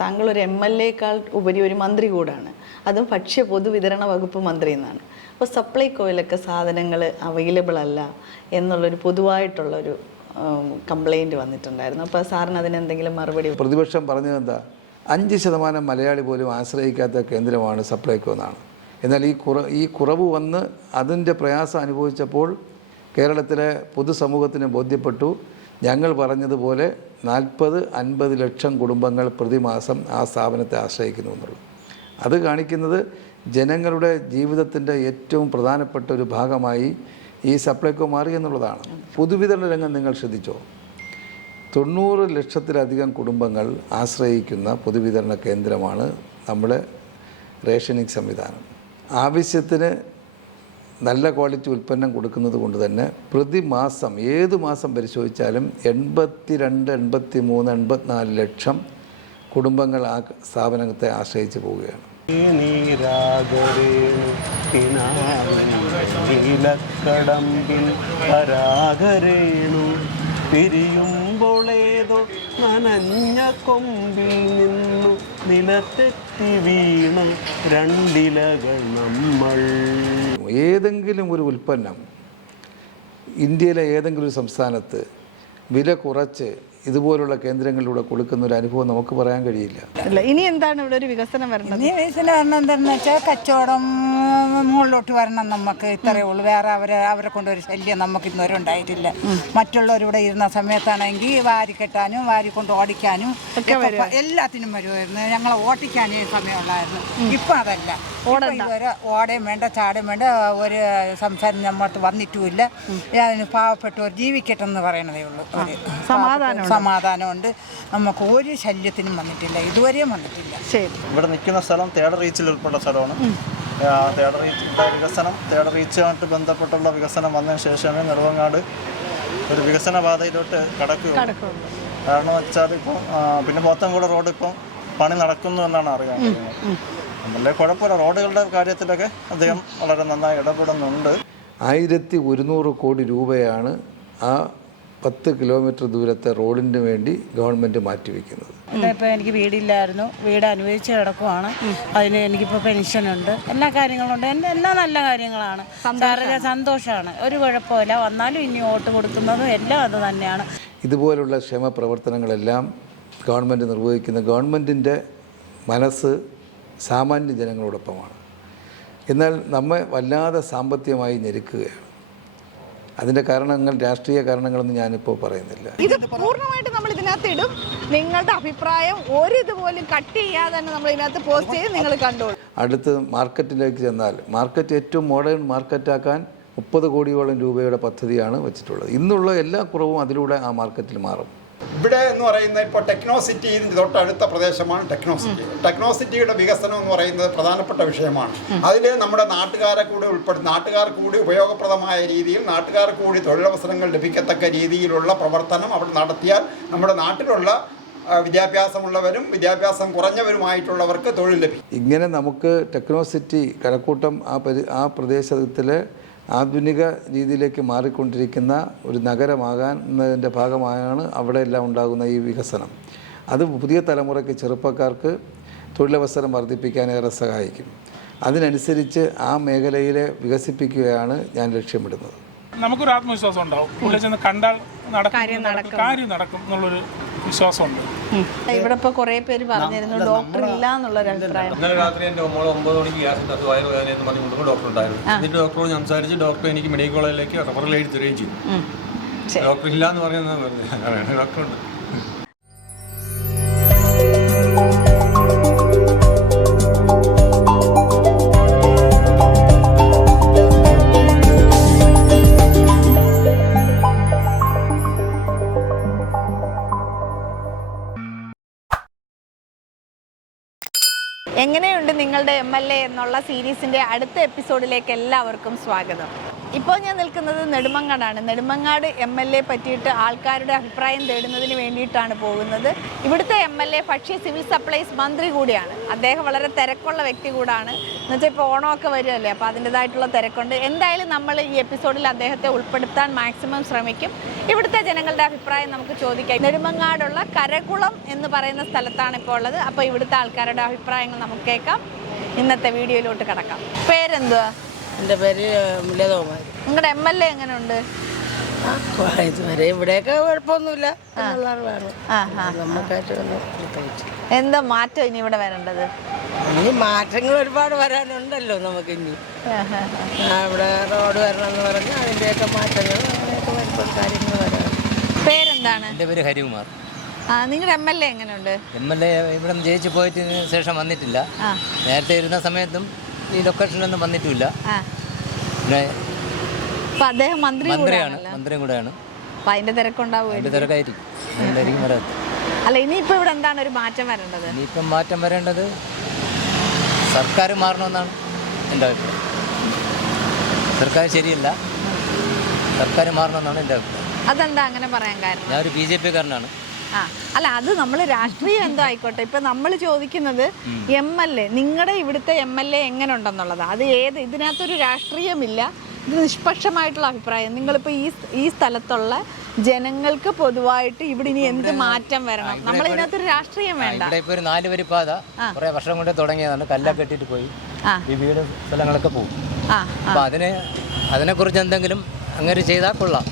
താങ്കൾ ഒരു MLA-യേക്കാൾ ഉപരി ഒരു മന്ത്രി കൂടാണ്, അതും ഭക്ഷ്യ പൊതുവിതരണ വകുപ്പ് മന്ത്രി എന്നാണ്. അപ്പോൾ സപ്ലൈകോയിലൊക്കെ സാധനങ്ങൾ അവൈലബിൾ അല്ല എന്നുള്ളൊരു പൊതുവായിട്ടുള്ളൊരു കംപ്ലൈൻറ്റ് വന്നിട്ടുണ്ടായിരുന്നു. അപ്പോൾ സാറിന് അതിനെന്തെങ്കിലും മറുപടി? പ്രതിപക്ഷം പറഞ്ഞത് എന്താ, 5% മലയാളി പോലും ആശ്രയിക്കാത്ത കേന്ദ്രമാണ് സപ്ലൈകോ എന്നാണ്. എന്നാൽ ഈ കുറവ് വന്ന് അതിൻ്റെ പ്രയാസം അനുഭവിച്ചപ്പോൾ കേരളത്തിലെ പൊതുസമൂഹത്തിന് ബോധ്യപ്പെട്ടു, ഞങ്ങൾ പറഞ്ഞതുപോലെ 40-50 ലക്ഷം കുടുംബങ്ങൾ പ്രതിമാസം ആ സ്ഥാപനത്തെ ആശ്രയിക്കുന്നു എന്നുള്ളത്. അത് കാണിക്കുന്നത് ജനങ്ങളുടെ ജീവിതത്തിൻ്റെ ഏറ്റവും പ്രധാനപ്പെട്ട ഒരു ഭാഗമായി ഈ സപ്ലൈകോ മാറി എന്നുള്ളതാണ്. പൊതുവിതരണ രംഗം നിങ്ങൾ ശ്രദ്ധിച്ചോ? 90 ലക്ഷത്തിലധികം കുടുംബങ്ങൾ ആശ്രയിക്കുന്ന പൊതുവിതരണ കേന്ദ്രമാണ് നമ്മുടെ റേഷനിങ് സംവിധാനം. ആവശ്യത്തിന് നല്ല ക്വാളിറ്റി ഉൽപ്പന്നം കൊടുക്കുന്നത് കൊണ്ട് തന്നെ പ്രതിമാസം ഏത് മാസം പരിശോധിച്ചാലും 82, 83, 84 ലക്ഷം കുടുംബങ്ങൾ ആ സ്ഥാപനത്തെ ആശ്രയിച്ച് പോവുകയാണ്. പിരിയുമ്പോളേതോ നനഞ്ഞ കൊമ്പിൽ നിന്നു നിലത്തെത്തി വീണ രണ്ടിലകൾ നമ്മൾ. ഏതെങ്കിലും ഒരു ഉൽപ്പന്നം ഇന്ത്യയിലെ ഏതെങ്കിലും ഒരു സംസ്ഥാനത്ത് വില കുറച്ച് ഇതുപോലുള്ള കേന്ദ്രങ്ങളിലൂടെ കൊടുക്കുന്ന ഒരു അനുഭവം നമുക്ക് പറയാൻ കഴിയില്ല. അല്ല, ഇനി എന്താണ് ഇവിടെ ഒരു വികസനം വരണം? ഇനി വികസനം വരണം എന്താണെന്ന് വെച്ചാൽ കച്ചവടം മുകളിലോട്ട് വരണം. നമുക്ക് ഇത്രയേ ഉള്ളൂ. വേറെ അവരെ കൊണ്ടൊരു ശല്യം നമുക്ക് ഇന്നുവരെ ഉണ്ടായിട്ടില്ല. മറ്റുള്ളവരിവിടെ ഇരുന്ന സമയത്താണെങ്കിൽ വാരി കെട്ടാനും വാരി കൊണ്ട് ഓടിക്കാനും എല്ലാത്തിനും വരുമായിരുന്നു. ഞങ്ങളെ ഓട്ടിക്കാനേ സമയമുള്ളായിരുന്നു. ഇപ്പം അതല്ല. ഇതുവരെ ഓടയും വേണ്ട ചാടയും വേണ്ട ഒരു സംസാരം നമ്മൾക്ക് വന്നിട്ടുമില്ല. അതിന് പാവപ്പെട്ടവർ ജീവിക്കട്ടെന്ന് പറയണതേ ഉള്ളൂ. സമാധാനമുണ്ട്. നമുക്ക് ഒരു ശല്യത്തിനും വന്നിട്ടില്ല, ഇതുവരെയും വന്നിട്ടില്ല. ഇവിടെ നിൽക്കുന്ന സ്ഥലം തേട റീച്ചിൽ ഉൾപ്പെട്ട സ്ഥലമാണ്. തേട റീച്ചുമായിട്ട് ബന്ധപ്പെട്ടുള്ള വികസനം വന്നതിന് ശേഷമേ നെടുമങ്ങാട് ഒരു വികസന പാതയിലോട്ട് കടക്കുകയുള്ളൂ. കാരണം വെച്ചാൽ ഇപ്പം പിന്നെ പോത്തൻകോട് റോഡ് ഇപ്പം പണി നടക്കുന്നു എന്നാണ് അറിയാൻ കഴിയുന്നത്. നമ്മളെ കുഴപ്പമില്ല, റോഡുകളുടെ കാര്യത്തിലൊക്കെ അദ്ദേഹം വളരെ നന്നായി ഇടപെടുന്നുണ്ട്. 1100 കോടി രൂപയാണ് ആ 10 കിലോമീറ്റർ ദൂരത്തെ റോഡിന് വേണ്ടി ഗവൺമെൻറ് മാറ്റിവെക്കുന്നത്. ഇപ്പോൾ എനിക്ക് വീടില്ലായിരുന്നു, വീട് അനുവദിച്ച് കിടക്കുവാണ്. അതിന് എനിക്കിപ്പോൾ പെൻഷനുണ്ട്, എല്ലാ കാര്യങ്ങളുണ്ട്. എല്ലാ നല്ല കാര്യങ്ങളാണ്. വളരെ സന്തോഷമാണ്, ഒരു കുഴപ്പമില്ല. വന്നാലും ഇനി വോട്ട് കൊടുക്കുന്നതും എല്ലാം അത് തന്നെയാണ്. ഇതുപോലുള്ള ക്ഷേമ പ്രവർത്തനങ്ങളെല്ലാം ഗവൺമെൻറ് നിർവഹിക്കുന്ന ഗവൺമെൻറ്റിൻ്റെ മനസ്സ് സാമാന്യ ജനങ്ങളോടൊപ്പമാണ്. എന്നാൽ നമ്മെ വല്ലാതെ സാമ്പത്തികമായി ഞെരുക്കുകയാണ്. അതിൻ്റെ കാരണങ്ങൾ രാഷ്ട്രീയ കാരണങ്ങളൊന്നും ഞാനിപ്പോൾ പറയുന്നില്ല. ഇത് പൂർണ്ണമായിട്ട് നമ്മൾ ഇതിനകത്ത് ഇടും. നിങ്ങളുടെ അഭിപ്രായം ഒരിതുപോലും കട്ട് ചെയ്യാതെ തന്നെ നമ്മൾ ഇതിനകത്ത് പോസ്റ്റ് ചെയ്ത് നിങ്ങൾ കണ്ടോളൂ. അടുത്ത് മാർക്കറ്റിലേക്ക് ചെന്നാൽ മാർക്കറ്റ് ഏറ്റവും മോഡേൺ മാർക്കറ്റാക്കാൻ 30 കോടിയോളം രൂപയുടെ പദ്ധതിയാണ് വെച്ചിട്ടുള്ളത്. ഇന്നുള്ള എല്ലാ കുറവും അതിലൂടെ ആ മാർക്കറ്റിൽ മാറും. ഇവിടെ എന്ന് പറയുന്നത് ഇപ്പോൾ ടെക്നോസിറ്റി തൊട്ടടുത്ത പ്രദേശമാണ് ടെക്നോസിറ്റിയുടെ വികസനം എന്ന് പറയുന്നത് പ്രധാനപ്പെട്ട വിഷയമാണ്. അതിൽ നമ്മുടെ നാട്ടുകാരെ കൂടി നാട്ടുകാർക്ക് കൂടി ഉപയോഗപ്രദമായ രീതിയിൽ നാട്ടുകാർക്ക് കൂടി തൊഴിലവസരങ്ങൾ ലഭിക്കത്തക്ക രീതിയിലുള്ള പ്രവർത്തനം അവിടെ നടത്തിയാൽ നമ്മുടെ നാട്ടിലുള്ള വിദ്യാഭ്യാസമുള്ളവരും വിദ്യാഭ്യാസം കുറഞ്ഞവരുമായിട്ടുള്ളവർക്ക് തൊഴിൽ ലഭിക്കും. ഇങ്ങനെ നമുക്ക് ടെക്നോസിറ്റി കഴക്കൂട്ടം ആ പ്രദേശത്തിലെ ആധുനിക രീതിയിലേക്ക് മാറിക്കൊണ്ടിരിക്കുന്ന ഒരു നഗരമാകാന്നതിൻ്റെ ഭാഗമായാണ് അവിടെ എല്ലാം ഉണ്ടാകുന്ന ഈ വികസനം. അത് പുതിയ തലമുറയ്ക്ക് ചെറുപ്പക്കാർക്ക് തൊഴിലവസരം വർദ്ധിപ്പിക്കാനേറെ സഹായിക്കും. അതിനനുസരിച്ച് ആ മേഖലയിലെ വികസിപ്പിക്കുകയാണ് ഞാൻ ലക്ഷ്യമിടുന്നത്. നമുക്കൊരു ആത്മവിശ്വാസം ഉണ്ടാവും. ഇവിടെ ചെന്ന് കണ്ടാൽ കാര്യം നടക്കും എന്നുള്ളൊരു വിശ്വാസമുണ്ട്. ഇവിടെ ഇപ്പോൾ കുറേ പേര് പറഞ്ഞിരുന്നു ഡോക്ടർ ഇല്ല എന്നുള്ളൊരു അഭിപ്രായം. ഇന്നലെ രാത്രി എൻ്റെ മോൾ 9 മണിക്ക് ഗ്യാസിൻ്റെ വയറുവേദന എന്ന് പറഞ്ഞുകൊണ്ട് ഡോക്ടർ ഉണ്ടായിരുന്നു. എന്നിട്ട് ഡോക്ടറോട് സംസാരിച്ച് ഡോക്ടർ എനിക്ക് മെഡിക്കൽ കോളേജിലേക്ക് റെഫറൽ എഴുതി തരികയും ചെയ്തു. ഡോക്ടർ ഇല്ല എന്ന് പറയുന്നത് ഡോക്ടറുണ്ട്. എങ്ങനെയുണ്ട് നിങ്ങളുടെ MLA എന്നുള്ള സീരീസിൻ്റെ അടുത്ത എപ്പിസോഡിലേക്ക് എല്ലാവർക്കും സ്വാഗതം. ഇപ്പോൾ ഞാൻ നിൽക്കുന്നത് നെടുമങ്ങാടാണ്. നെടുമങ്ങാട് MLA പറ്റിയിട്ട് ആൾക്കാരുടെ അഭിപ്രായം തേടുന്നതിന് വേണ്ടിയിട്ടാണ് പോകുന്നത്. ഇവിടുത്തെ MLA ഭക്ഷ്യ സിവിൽ സപ്ലൈസ് മന്ത്രി കൂടിയാണ്. അദ്ദേഹം വളരെ തിരക്കുള്ള വ്യക്തി കൂടാണ്. എന്നുവെച്ചാൽ ഇപ്പോൾ ഓണമൊക്കെ വരുമല്ലേ, അപ്പോൾ അതിൻ്റെതായിട്ടുള്ള തിരക്കുണ്ട്. എന്തായാലും നമ്മൾ ഈ എപ്പിസോഡിൽ അദ്ദേഹത്തെ ഉൾപ്പെടുത്താൻ മാക്സിമം ശ്രമിക്കും. ഇവിടുത്തെ ജനങ്ങളുടെ അഭിപ്രായം നമുക്ക് ചോദിക്കാം. നെടുമങ്ങാടുള്ള കരകുളം എന്ന് പറയുന്ന സ്ഥലത്താണ് ഇപ്പോൾ ഉള്ളത്. അപ്പോൾ ഇവിടുത്തെ ആൾക്കാരുടെ അഭിപ്രായങ്ങൾ നമുക്ക് കേൾക്കാം. ഇന്നത്തെ വീഡിയോയിലോട്ട് കടക്കാം. പേരെന്തുവാ? എൻ്റെ പേര് ലതകുമാരി. നിങ്ങളുടെ MLA എങ്ങനെയുണ്ട്? ഇതുവരെ ഇവിടെയൊക്കെ കുഴപ്പമൊന്നുമില്ല. നമുക്കായിട്ട് എന്താ മാറ്റം ഇനി ഇവിടെ വരേണ്ടത്? ഇനി മാറ്റങ്ങൾ ഒരുപാട് വരാനുണ്ടല്ലോ നമുക്ക്. ഇനി ഇവിടെ റോഡ് വരണമെന്ന് പറഞ്ഞാൽ അതിൻ്റെയൊക്കെ മാറ്റങ്ങൾ അങ്ങനെയൊക്കെ ഒരുപാട് കാര്യങ്ങൾ വരാൻ. പേരെന്താണ്? എൻ്റെ പേര് ഹരികുമാർ. നിങ്ങളുടെ MLA എങ്ങനെയുണ്ട്? MLA ഇവിടെ നിന്ന് ജയിച്ച് പോയിട്ട് ശേഷം വന്നിട്ടില്ല. നേരത്തെ ഇരുന്ന സമയത്തും ഈ ലൊക്കേഷനിലൊന്നും വന്നിട്ടില്ല. പിന്നെ അദ്ദേഹം മന്ത്രിയും കൂടെയാണ്. അപ്പൊ അതിന്റെ തിരക്കുണ്ടാവും. അതിൻ്റെ തിരക്കായിരിക്കും, അതുകൊണ്ടായിരിക്കും വരാത്തത്. അല്ല, ഇനിയിപ്പോ ഇവിടെ എന്താണ് ഒരു മാറ്റം വരേണ്ടത്? ഇനിയിപ്പം മാറ്റം വരേണ്ടത് സർക്കാർ മാറണമെന്നാണ് എൻ്റെ അഭിപ്രായം. സർക്കാർ ശരിയല്ല, സർക്കാർ മാറണമെന്നാണ് എൻ്റെ അഭിപ്രായം. അതെന്താ അങ്ങനെ പറയാൻ കാരണം? ഞാനൊരു BJP-കാരനാണ്. അല്ല, അത് നമ്മൾ രാഷ്ട്രീയം എന്തോ ആയിക്കോട്ടെ. ഇപ്പൊ നമ്മൾ ചോദിക്കുന്നത് MLA, നിങ്ങളുടെ ഇവിടുത്തെ MLA എങ്ങനെ ഉണ്ടെന്നുള്ളത്. അത് ഇതിനകത്തൊരു രാഷ്ട്രീയമില്ല, ഇത് നിഷ്പക്ഷമായിട്ടുള്ള അഭിപ്രായം. നിങ്ങളിപ്പോൾ ഈ സ്ഥലത്തുള്ള ജനങ്ങൾക്ക് പൊതുവായിട്ട് ഇവിടെ ഇനി എന്ത് മാറ്റം വരണം? നമ്മൾ ഇതിനകത്തൊരു രാഷ്ട്രീയം വേണ്ട. ഇവിടെ ഇപ്പോൾ ഒരു 4 വരി പാത കുറേ വർഷം കൊണ്ട് തുടങ്ങിയതാണ്. കല്ലൊക്കെ ഇട്ടിട്ട് പോയി ഈ വീട് സ്ഥലങ്ങളൊക്കെ പോകും. അപ്പോൾ അതിനെക്കുറിച്ച് എന്തെങ്കിലും അങ്ങനെ ചെയ്താൽ കൊള്ളാം,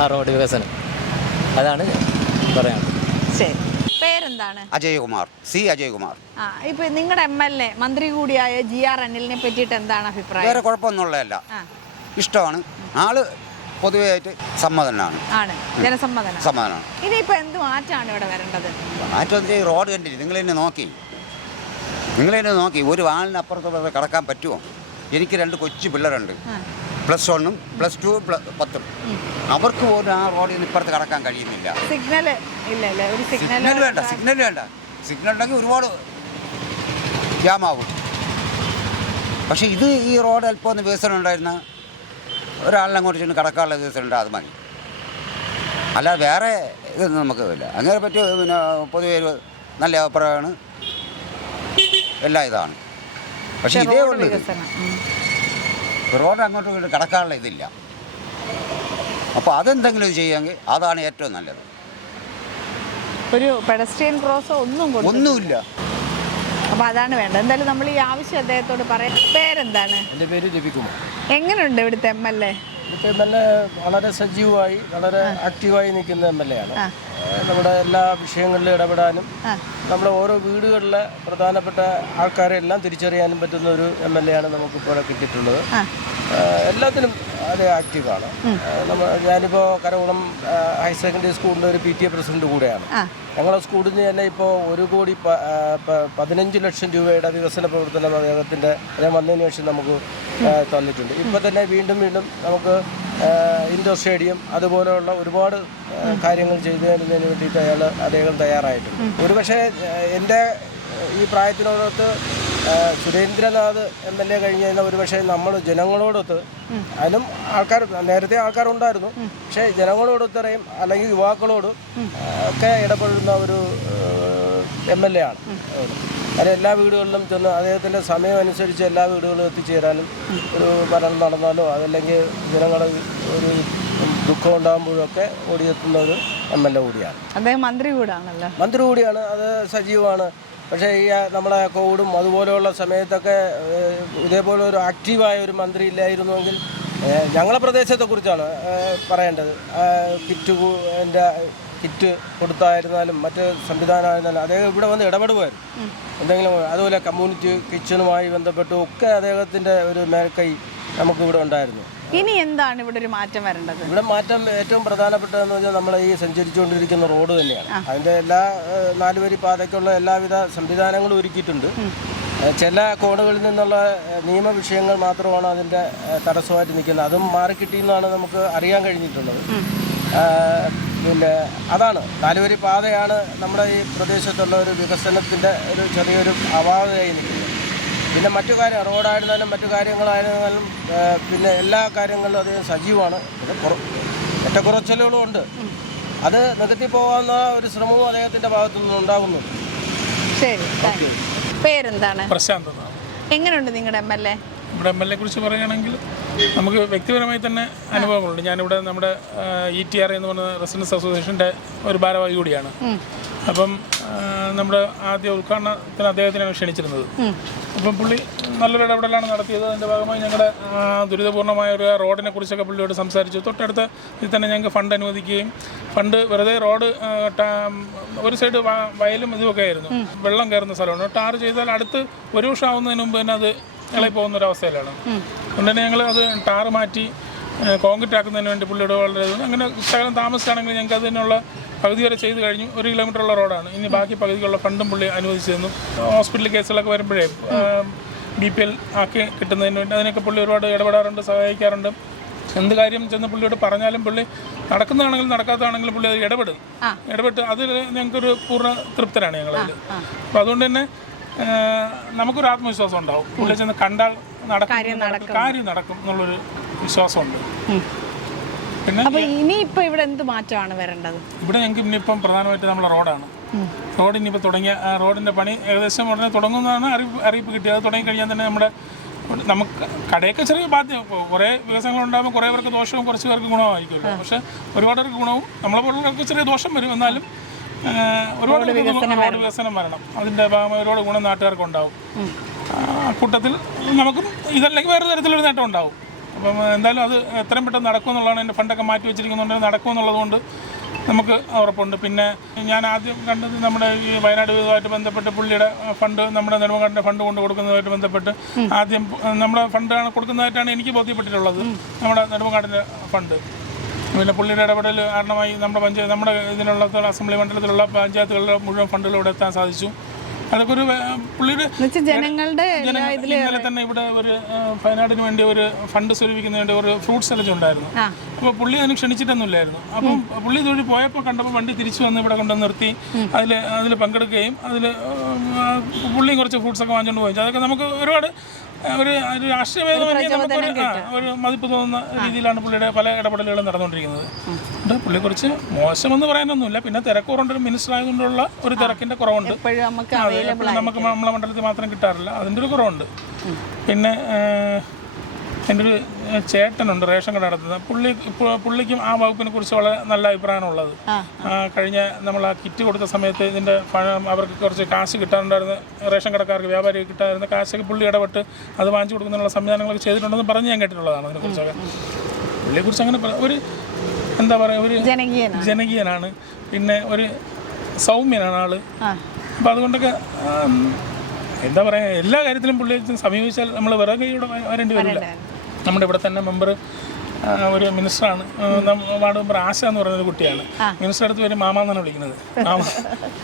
ആ റോഡ് വികസനം. അതാണ് പറയാം. ശരി. പേരെന്താണ്? അജയകുമാർ, C. അജയകുമാർ. ഇപ്പൊ നിങ്ങളുടെ MLA മന്ത്രി കൂടിയായ GR അനിലിനെ പറ്റിയിട്ട് എന്താണ് അഭിപ്രായം? വേറെ കുഴപ്പമൊന്നുമുള്ളതല്ല, ഇഷ്ടമാണ്. ആള് പൊതുവെയായിട്ട് സമ്മതനാണ്, സമ്മതനാണ്. ഇനിയിപ്പോ എന്ത് മാറ്റമാണ് ഇവിടെ വരേണ്ടത്? മാറ്റം റോഡ് കണ്ടിട്ട് നിങ്ങൾ തന്നെ നോക്കി ഒരു വാളിനപ്പുറത്തോടെ കടക്കാൻ പറ്റുമോ? എനിക്ക് 2 കൊച്ചു പിള്ളേരുണ്ട്, +1, +2, +10. അവർക്ക് പോലും ആ റോഡിൽ നിന്ന് ഇപ്പുറത്ത് കടക്കാൻ കഴിയുന്നില്ല. സിഗ്നൽ വേണ്ട. സിഗ്നൽ ഉണ്ടെങ്കിൽ ഒരുപാട് ജാമാവും. പക്ഷേ ഈ റോഡ് അല്പം ഒന്ന് വികസനം ഉണ്ടായിരുന്ന ഒരാളിനെ അങ്ങോട്ട് ചെന്ന് കടക്കാനുള്ള വികസനം ഉണ്ട്, അത് മതി. അല്ലാതെ വേറെ ഇതൊന്നും നമുക്ക് ഇല്ല. അങ്ങനെ പറ്റി പിന്നെ പൊതുവെ നല്ല അഭിപ്രായമാണ്, എല്ലാ ഇതാണ്. പക്ഷേ ഇതേ ഉള്ളൂ, റോഡ് അങ്ങോട്ടും ഇങ്ങോട്ട് കടക്കാനുള്ള ഇതില്ല. അപ്പോൾ അതെന്തെങ്കിലും ചെയ്യാമെങ്കിൽ അതാണ് ഏറ്റവും നല്ലത്. ഒരു പെഡസ്ട്രിയൻ ക്രോസോ ഒന്നുമില്ല. അപ്പോൾ അതാണ് വേണ്ടത്. എന്തായാലും നമ്മൾ ഈ ആവശ്യം അദ്ദേഹത്തോട് പറയാം. പേരെന്താണ്? എൻ്റെ പേര് രവികുമാർ. എങ്ങനെയുണ്ട് ഇവിടുത്തെ MLA? ഇവിടുത്തെ MLA വളരെ സജീവമായി, വളരെ ആക്റ്റീവായി നിൽക്കുന്ന MLA ആണ്. നമ്മുടെ എല്ലാ വിഷയങ്ങളിലും ഇടപെടാനും നമ്മുടെ ഓരോ വീടുകളിലെ പ്രധാനപ്പെട്ട ആൾക്കാരെ എല്ലാം തിരിച്ചറിയാനും പറ്റുന്ന ഒരു MLA ആണ് നമുക്കിപ്പോൾ കിട്ടിയിട്ടുള്ളത്. എല്ലാത്തിനും അത് ആക്റ്റീവാണ്. ഞാനിപ്പോൾ കരകുളം ഹയർ സെക്കൻഡറി സ്കൂളിൻ്റെ ഒരു PTA പ്രസിഡന്റ് കൂടെയാണ്. ഞങ്ങളുടെ സ്കൂളിൽ നിന്ന് തന്നെ ഇപ്പോൾ 1,15 ലക്ഷം രൂപയുടെ വികസന പ്രവർത്തനം അദ്ദേഹം വന്നതിന് ശേഷം നമുക്ക് തന്നിട്ടുണ്ട്. ഇപ്പോൾ തന്നെ വീണ്ടും നമുക്ക് ഇൻഡോർ സ്റ്റേഡിയം അതുപോലെയുള്ള ഒരുപാട് കാര്യങ്ങൾ ചെയ്തതിന് വേണ്ടിയിട്ട് അദ്ദേഹം തയ്യാറായിട്ടുണ്ട്. ഒരുപക്ഷെ എൻ്റെ ഈ പ്രായത്തിനോടൊത്ത് സുരേന്ദ്രനാഥ് MLA കഴിഞ്ഞ് കഴിഞ്ഞാൽ ഒരുപക്ഷെ നമ്മൾ ജനങ്ങളോടൊത്ത്, അതിനും നേരത്തെ ആൾക്കാരുണ്ടായിരുന്നു, പക്ഷേ ജനങ്ങളോടൊത്തറയും അല്ലെങ്കിൽ യുവാക്കളോട് ഒക്കെ ഇടപെടുന്ന ഒരു MLA ആണ്. അത് എല്ലാ വീടുകളിലും ചെന്ന് അദ്ദേഹത്തിൻ്റെ സമയം അനുസരിച്ച് എല്ലാ വീടുകളിലും എത്തിച്ചേരാനും, ഒരു മരണം നടന്നാലോ അതല്ലെങ്കിൽ ജനങ്ങൾ ഒരു ദുഃഖം ഉണ്ടാകുമ്പോഴൊക്കെ ഓടിയെത്തുന്ന ഒരു MLA കൂടിയാണ്. അദ്ദേഹം മന്ത്രി കൂടിയാണ്, അത് സജീവമാണ്. പക്ഷേ ഈ നമ്മളെ കോവിഡും അതുപോലെയുള്ള സമയത്തൊക്കെ ഇതേപോലെ ഒരു ആക്റ്റീവായ ഒരു മന്ത്രി ഇല്ലായിരുന്നുവെങ്കിൽ ഞങ്ങളെ പ്രദേശത്തെക്കുറിച്ചാണ് പറയേണ്ടത്. കിറ്റ് കൊടുത്തായിരുന്നാലും മറ്റ് സംവിധാനമായിരുന്നാലും അദ്ദേഹം ഇവിടെ വന്ന് ഇടപെടുമായിരുന്നു. എന്തെങ്കിലും അതുപോലെ കമ്മ്യൂണിറ്റി കിച്ചണുമായി ബന്ധപ്പെട്ടും ഒക്കെ അദ്ദേഹത്തിൻ്റെ ഒരു മേൽക്കൈ നമുക്കിവിടെ ഉണ്ടായിരുന്നു. ഇനി എന്താണ് ഇവിടെ ഒരു മാറ്റം വരേണ്ടത്? ഇവിടെ മാറ്റം ഏറ്റവും പ്രധാനപ്പെട്ടതെന്ന് വെച്ചാൽ നമ്മൾ ഈ സഞ്ചരിച്ചുകൊണ്ടിരിക്കുന്ന റോഡ് തന്നെയാണ്. അതിൻ്റെ എല്ലാ 4 വരി പാതയ്ക്കുള്ള എല്ലാവിധ സംവിധാനങ്ങളും ഒരുക്കിയിട്ടുണ്ട്. ചില കോണുകളിൽ നിന്നുള്ള നിയമവിഷയങ്ങൾ മാത്രമാണ് അതിൻ്റെ തടസ്സമായിട്ട് നിൽക്കുന്നത്. അതും മാറിക്കിട്ടിയെന്നാണ് നമുക്ക് അറിയാൻ കഴിഞ്ഞിട്ടുള്ളത്. പിന്നെ അതാണ് 4 വരി പാതയാണ് നമ്മുടെ ഈ പ്രദേശത്തുള്ള ഒരു വികസനത്തിൻ്റെ ഒരു ചെറിയൊരു അപാകതയായി നിൽക്കുന്നത്. പിന്നെ മറ്റു കാര്യം റോഡായിരുന്നാലും മറ്റു കാര്യങ്ങളായിരുന്നാലും പിന്നെ എല്ലാ കാര്യങ്ങളിലും അദ്ദേഹം സജീവമാണ്. പിന്നെ ഏറ്റക്കുറച്ചിലുകളും ഉണ്ട്. അത് നികത്തി പോകാവുന്ന ഒരു ശ്രമവും അദ്ദേഹത്തിൻ്റെ ഭാഗത്തു നിന്ന് ഉണ്ടാകുന്നുണ്ട്. ശരി, താങ്ക് യു. പേരെന്താണ്? പ്രശാന്ത്. എങ്ങനെയുണ്ട് നിങ്ങളുടെ MLA? നമ്മുടെ MLA കുറിച്ച് പറയുകയാണെങ്കിൽ നമുക്ക് വ്യക്തിപരമായി തന്നെ അനുഭവങ്ങളുണ്ട്. ഞാനിവിടെ നമ്മുടെ ETR എന്ന് പറയുന്ന റെസിഡൻസ് അസോസിയേഷൻ്റെ ഒരു ഭാരവാഹി കൂടിയാണ്. അപ്പം നമ്മുടെ ആദ്യ ഉദ്ഘാടനത്തിന് അദ്ദേഹത്തിനാണ് ക്ഷണിച്ചിരുന്നത്. അപ്പം പുള്ളി നല്ലൊരു ഇടപെടലാണ് നടത്തിയത്. അതിൻ്റെ ഭാഗമായി ഞങ്ങളുടെ ദുരിതപൂർണ്ണമായ ഒരു റോഡിനെ കുറിച്ചൊക്കെ പുള്ളിയോട് സംസാരിച്ചു. തൊട്ടടുത്ത ഇതിൽ തന്നെ ഞങ്ങൾക്ക് ഫണ്ട് അനുവദിക്കുകയും ഫണ്ട് വെറുതെ റോഡ് ഒരു സൈഡ് വയലും ഇതുമൊക്കെ ആയിരുന്നു, വെള്ളം കയറുന്ന സ്ഥലമാണ്. ടാർ ചെയ്താൽ അടുത്ത് ഒരു വർഷം ആവുന്നതിന് മുമ്പ് തന്നെ അത് ഇളകി പോകുന്നൊരവസ്ഥയിലാണ്. അതുകൊണ്ട് തന്നെ ഞങ്ങൾ അത് ടാർ മാറ്റി കോൺക്രീറ്റ് ആക്കുന്നതിന് വേണ്ടി പുള്ളിയോട് വളരെ അങ്ങനെ ശകലം താമസിച്ചാണെങ്കിൽ ഞങ്ങൾക്ക് അതിനുള്ള പകുതി വരെ ചെയ്ത് കഴിഞ്ഞു. 1 കിലോമീറ്ററുള്ള റോഡാണ്. ഇനി ബാക്കി പകുതിക്കുള്ള ഫണ്ടും പുള്ളി അനുവദിച്ചു തന്നു. ഹോസ്പിറ്റൽ കേസുകളൊക്കെ വരുമ്പോഴേ BPL ആക്കി കിട്ടുന്നതിന് വേണ്ടി അതിനൊക്കെ പുള്ളി ഒരുപാട് ഇടപെടാറുണ്ട്, സഹായിക്കാറുണ്ട്. എന്ത് കാര്യം ചെന്ന് പുള്ളിയോട് പറഞ്ഞാലും പുള്ളി നടക്കുന്നതാണെങ്കിലും നടക്കാത്തതാണെങ്കിലും പുള്ളി അത് ഇടപെട്ട് അതിൽ ഞങ്ങൾക്കൊരു പൂർണ്ണ തൃപ്തരാണ് ഞങ്ങളതിൽ. അപ്പോൾ അതുകൊണ്ട് തന്നെ നമുക്കൊരു ആത്മവിശ്വാസം ഉണ്ടാവും. പുള്ളി ചെന്ന് കണ്ടാൽ കാര്യം നടക്കും എന്നുള്ളൊരു വിശ്വാസമുണ്ട്. പിന്നെ ഇനിയിപ്പോൾ ഇവിടെ എന്ത് മാറ്റമാണ് വരേണ്ടത്? ഇവിടെ ഞങ്ങൾക്ക് ഇനിയിപ്പം പ്രധാനമായിട്ട് നമ്മളെ റോഡാണ്. റോഡ് ഇനിയിപ്പോൾ തുടങ്ങിയ റോഡിൻ്റെ പണി ഏകദേശം ഉടനെ തുടങ്ങുന്നതാണ് അറിയിപ്പ് കിട്ടിയത്. അത് തുടങ്ങിക്കഴിഞ്ഞാൽ തന്നെ നമുക്ക് കടയൊക്കെ ചെറിയ ബാധ്യത, കുറേ വികസനങ്ങളുണ്ടാകുമ്പോൾ കുറേ പേർക്ക് ദോഷവും കുറച്ച് പേർക്ക് ഗുണമായിരിക്കുമല്ലോ. പക്ഷേ ഒരുപാട് പേർക്ക് ഗുണവും നമ്മളെ പോലുള്ളവർക്ക് ചെറിയ ദോഷം വരും. എന്നാലും ഒരുപാട് റോഡ് വികസനം വരണം. അതിൻ്റെ ഭാഗമായി ഒരുപാട് ഗുണം നാട്ടുകാർക്ക് ഉണ്ടാവും. കൂട്ടത്തിൽ നമുക്കും ഇതല്ലെങ്കിൽ വേറെ തരത്തിലൊരു നേട്ടം ഉണ്ടാവും. അപ്പം എന്തായാലും അത് എത്രയും പെട്ടെന്ന് നടക്കുമെന്നുള്ളതാണ്. എൻ്റെ ഫണ്ടൊക്കെ മാറ്റി വെച്ചിരിക്കുന്നുണ്ടെങ്കിൽ നടക്കുമെന്നുള്ളതുകൊണ്ട് നമുക്ക് ഉറപ്പുണ്ട്. പിന്നെ ഞാൻ ആദ്യം കണ്ടത് നമ്മുടെ ഈ വയനാട് ഇതുമായിട്ട് ബന്ധപ്പെട്ട് പുള്ളിയുടെ ഫണ്ട്, നമ്മുടെ നെടുമങ്ങാടിൻ്റെ ഫണ്ട് കൊണ്ട് കൊടുക്കുന്നതുമായിട്ട് ബന്ധപ്പെട്ട് ആദ്യം നമ്മുടെ ഫണ്ടാണ് കൊടുക്കുന്നതായിട്ടാണ് എനിക്ക് ബോധ്യപ്പെട്ടിട്ടുള്ളത്, നമ്മുടെ നെടുമങ്ങാടിൻ്റെ ഫണ്ട്. പിന്നെ പുള്ളിയുടെ ഇടപെടൽ കാരണമായി നമ്മുടെ ഇതിനുള്ള അസംബ്ലി മണ്ഡലത്തിലുള്ള പഞ്ചായത്തുകളിലെ മുഴുവൻ ഫണ്ടുകൾ ഇവിടെ എത്താൻ സാധിച്ചു. അതൊക്കെ ഒരു പുള്ളിയുടെ ഇന്നലെ തന്നെ ഇവിടെ ഒരു വയനാടിന് വേണ്ടി ഒരു ഫണ്ട് സ്വരൂപിക്കുന്നതിന് വേണ്ടി ഒരു ഫ്രൂട്ട് ചലഞ്ച് ഉണ്ടായിരുന്നു. അപ്പോൾ പുള്ളി അതിന് ക്ഷണിച്ചിട്ടൊന്നുമില്ലായിരുന്നു. അപ്പം പുള്ളി ഇതുവഴി പോയപ്പോൾ കണ്ടപ്പോൾ വണ്ടി തിരിച്ചു വന്ന് ഇവിടെ കൊണ്ടുവന്ന് നിർത്തി അതിൽ പങ്കെടുക്കുകയും പുള്ളിയും കുറച്ച് ഫ്രൂട്ട്സൊക്കെ വാങ്ങിച്ചുകൊണ്ട് പോയി. അതൊക്കെ നമുക്ക് ഒരുപാട് ഒരു രാഷ്ട്രീയഭേദമന്യേ ഒരു മതിപ്പ് തോന്നുന്ന രീതിയിലാണ് പുള്ളിയുടെ പല ഇടപെടലുകളും നടന്നുകൊണ്ടിരിക്കുന്നത്. പുള്ളിയെക്കുറിച്ച് മോശമെന്ന് പറയാനൊന്നുമില്ല. പിന്നെ തിരക്കുറവുണ്ട്, മിനിസ്റ്റർ ആയതുകൊണ്ടുള്ള ഒരു തിരക്കിൻ്റെ കുറവുണ്ട്. നമുക്ക് നമ്മളെ മണ്ഡലത്തിൽ മാത്രം കിട്ടാറില്ല, അതിൻ്റെ ഒരു കുറവുണ്ട്. പിന്നെ എൻ്റെ ഒരു ചേട്ടനുണ്ട് റേഷൻ കട നടത്തുന്നത്. പുള്ളിക്കും ആ വകുപ്പിനെ കുറിച്ച് വളരെ നല്ല അഭിപ്രായമാണുള്ളത്. കഴിഞ്ഞ നമ്മൾ ആ കിറ്റ് കൊടുത്ത സമയത്ത് ഇതിൻ്റെ അവർക്ക് കുറച്ച് കാശ് കിട്ടാറുണ്ടായിരുന്ന റേഷൻ കടക്കാർക്ക് വ്യാപാരി കിട്ടാറുന്ന കാശൊക്കെ പുള്ളി ഇടപെട്ട് അത് വാങ്ങിച്ചു കൊടുക്കുന്നതിനുള്ള സംവിധാനങ്ങളൊക്കെ ചെയ്തിട്ടുണ്ടെന്ന് പറഞ്ഞ് ഞാൻ കേട്ടിട്ടുള്ളതാണ്. അതിനെക്കുറിച്ചൊക്കെ പുള്ളിയെക്കുറിച്ച് അങ്ങനെ ഒരു എന്താ പറയുക, ഒരു ജനകീയനാണ്. പിന്നെ ഒരു സൗമ്യനാണ് ആള്. അപ്പോൾ അതുകൊണ്ടൊക്കെ എന്താ പറയുക, എല്ലാ കാര്യത്തിലും പുള്ളിയെ സമീപിച്ചാൽ നമ്മൾ വെറുതെ കൈയോടെ വരേണ്ടി വരില്ല. നമ്മുടെ ഇവിടെ തന്നെ മെമ്പർ ഒരു മിനിസ്റ്ററാണ്, വാർഡ് മെമ്പർ ആശ എന്ന് പറയുന്ന ഒരു കുട്ടിയാണ്. മിനിസ്റ്റർ അടുത്ത് പേര് മാമ എന്നാണ് വിളിക്കുന്നത്.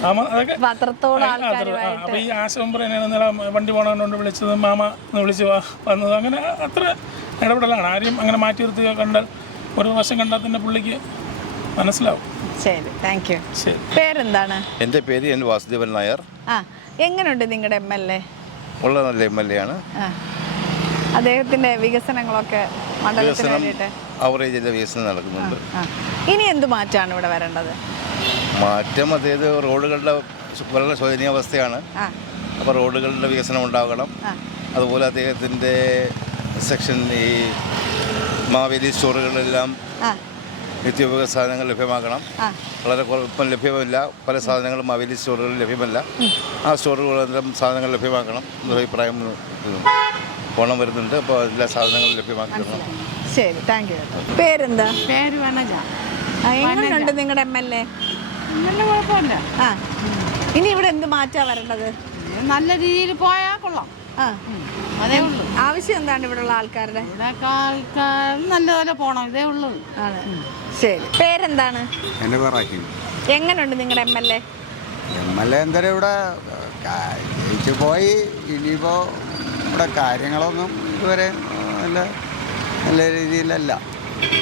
മാമ അതൊക്കെ. അപ്പോൾ ഈ ആശ മെമ്പർ തന്നെയാണ് ഇന്നലെ വണ്ടി പോകണമെന്നുകൊണ്ട് വിളിച്ചത്, മാമ എന്ന് വിളിച്ച് വന്നത്. അങ്ങനെ അത്ര ഇടപെടലാണ്. ആരെയും അങ്ങനെ മാറ്റി നിർത്തുക കണ്ടാൽ ഒരു വശം കണ്ടാൽ തന്നെ പുള്ളിക്ക് മനസ്സിലാവും. ശരി, താങ്ക് യു. പേരെന്താണ്? എൻ്റെ പേര് എൻ വാസുദേവൻ നായർ. എങ്ങനെയുണ്ട് നിങ്ങളുടെ MLA? ഉള്ള നല്ല MLA ആണ്. അദ്ദേഹത്തിന്റെ വികസനങ്ങളൊക്കെ മണ്ഡലത്തിന് വേണ്ടിയിട്ട് അവറേജിലെ വികസനം നടക്കുന്നുണ്ട്. ഇനി എന്ത് മാറ്റമാണ് ഇവിടെ വരേണ്ടത്? മാറ്റം അതായത് റോഡുകളുടെ വളരെ ശോചനീയാവസ്ഥയാണ്. അപ്പോൾ റോഡുകളുടെ വികസനം ഉണ്ടാകണം. അതുപോലെ അദ്ദേഹത്തിൻ്റെ സെക്ഷൻ ഈ മാവേലി സ്റ്റോറുകളിലെല്ലാം നിത്യോപയോഗ സാധനങ്ങൾ ലഭ്യമാക്കണം. വളരെ ഇപ്പം ലഭ്യമല്ല, പല സാധനങ്ങളും മാവേലി സ്റ്റോറുകളിൽ ലഭ്യമല്ല. ആ സ്റ്റോറുകളെല്ലാം സാധനങ്ങൾ ലഭ്യമാക്കണം എന്ന അഭിപ്രായം ഓണം വരുന്നുണ്ട്. അപ്പോൾ എല്ലാ സാധനങ്ങളും ലഭ്യമാക്കണം. ശരി, താങ്ക് യു. പേരെന്താ? പേര് വനജ. എങ്ങനെയുണ്ട് നിങ്ങളുടെ MLA? നല്ല കുഴപ്പമില്ല. ഇനി ഇവിടെ എന്ത് മാറ്റാ വരേണ്ടത്? നല്ല രീതിയിൽ പോയാൽ കൊള്ളാം. അതേ ഉള്ളൂ. ആവശ്യം എന്താണ് ഇവിടെയുള്ള ആൾക്കാരുടെ? ആൾക്കാർ നല്ലപോലെ പോകണം, ഇതേ ഉള്ളൂ. ശരി, പേരെന്താണ്? എൻ്റെ പേര് റഹീം. എങ്ങനെയുണ്ട് നിങ്ങളുടെ MLA? MLA എന്തായാലും ഇവിടെ ജയിച്ചു പോയി. ഇനിയിപ്പോൾ ഇവിടെ കാര്യങ്ങളൊന്നും ഇതുവരെ നല്ല രീതിയിലല്ല.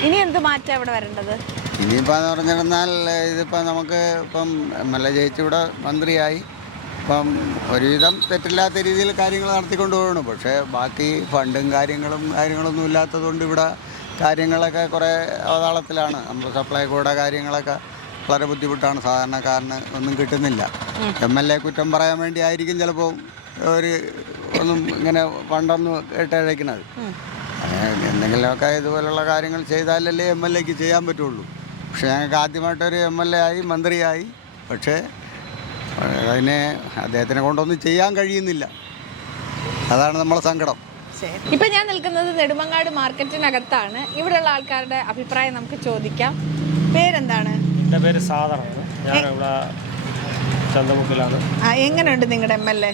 ഇനി എന്ത് മാറ്റാണ് ഇവിടെ വരേണ്ടത്? ഇനിയിപ്പോൾ എന്ന് പറഞ്ഞിരുന്നാൽ ഇതിപ്പോൾ നമുക്ക് ഇപ്പം MLA ജയിച്ചിവിടെ മന്ത്രിയായി. ഇപ്പം ഒരുവിധം തെറ്റില്ലാത്ത രീതിയിൽ കാര്യങ്ങൾ നടത്തിക്കൊണ്ട് പോകണം. പക്ഷേ ബാക്കി ഫണ്ടും കാര്യങ്ങളൊന്നും ഇല്ലാത്തതുകൊണ്ട് ഇവിടെ കാര്യങ്ങളൊക്കെ കുറേ അവതാളത്തിലാണ്. നമ്മൾ സപ്ലൈകോയുടെ കാര്യങ്ങളൊക്കെ വളരെ ബുദ്ധിമുട്ടാണ്. സാധാരണക്കാരന് ഒന്നും കിട്ടുന്നില്ല. MLA കുറ്റം പറയാൻ വേണ്ടി ആയിരിക്കും ചിലപ്പോൾ ഒന്നും ഇങ്ങനെ ഫണ്ടൊന്നും ഇട്ടഴിക്കുന്നത്. എന്തെങ്കിലുമൊക്കെ ഇതുപോലുള്ള കാര്യങ്ങൾ ചെയ്താലല്ലേ MLAക്ക് ചെയ്യാൻ പറ്റുള്ളൂ. പക്ഷേ ഞങ്ങൾക്ക് ആദ്യമായിട്ടൊരു MLA ആയി, മന്ത്രിയായി. പക്ഷേ അദ്ദേഹത്തിനെ കൊണ്ടൊന്നും ചെയ്യാൻ കഴിയുന്നില്ല. അതാണ് നമ്മളെ സങ്കടം. ഇപ്പം ഞാൻ നിൽക്കുന്നത് നെടുമങ്ങാട് മാർക്കറ്റിനകത്താണ്. ഇവിടെയുള്ള ആൾക്കാരുടെ അഭിപ്രായം നമുക്ക് ചോദിക്കാം. പേരെന്താണ്? എൻ്റെ പേര് സാദറാണ്. ഞാനിവിടെ ചന്തമുക്കിലാണ്. എങ്ങനെയുണ്ട് നിങ്ങളുടെ MLA?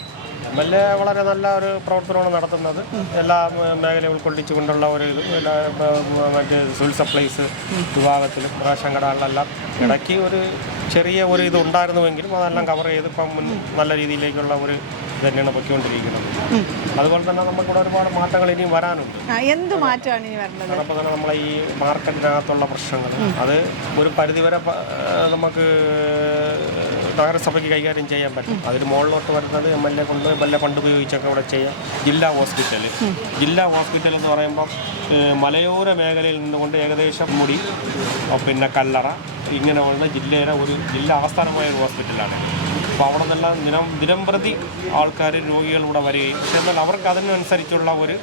MLA വളരെ നല്ല ഒരു പ്രവർത്തനമാണ് നടത്തുന്നത്. എല്ലാ മേഖലയും ഉൾക്കൊള്ളിച്ചുകൊണ്ടുള്ള ഒരു ഇത് മറ്റ് സിവിൽ സപ്ലൈസ് വിഭാഗത്തിലും റേഷൻ കടകളിലെല്ലാം ഇടയ്ക്ക് ഒരു ചെറിയ ഒരു ഇത് ഉണ്ടായിരുന്നുവെങ്കിലും അതെല്ലാം കവർ ചെയ്ത് ഇപ്പം നല്ല രീതിയിലേക്കുള്ള ഒരു ഇത് തന്നെയാണ് പൊയ്ക്കൊണ്ടിരിക്കുന്നത്. അതുപോലെ തന്നെ നമുക്കിവിടെ ഒരുപാട് മാറ്റങ്ങൾ ഇനിയും വരാനുണ്ട്. എന്ത് മാറ്റമാണ് ഇനി വരുന്നത്? അപ്പോൾ തന്നെ നമ്മളെ ഈ മാർക്കറ്റിനകത്തുള്ള പ്രശ്നങ്ങൾ അത് ഒരു പരിധിവരെ നമുക്ക് നഗരസഭയ്ക്ക് കൈകാര്യം ചെയ്യാൻ പറ്റും. അതിന് മുകളിലോട്ട് വരുന്നത് MLA ഫണ്ട് ഉപയോഗിച്ചൊക്കെ ഇവിടെ ചെയ്യാം. ജില്ലാ ഹോസ്പിറ്റൽ എന്ന് പറയുമ്പം മലയോര മേഖലയിൽ നിന്നുകൊണ്ട് ഏകദേശം മുടി പിന്നെ കല്ലറ ഇങ്ങനെ വരുന്ന ജില്ലാ ആസ്ഥാനമായ ഒരു ഹോസ്പിറ്റലാണ്. അപ്പോൾ അവിടെ നിന്നെല്ലാം ദിനംപ്രതി ആൾക്കാർ രോഗികൾ ഇവിടെ വരികയും പക്ഷേ എന്നാൽ അവർക്ക് അതിനനുസരിച്ചുള്ള ഒരു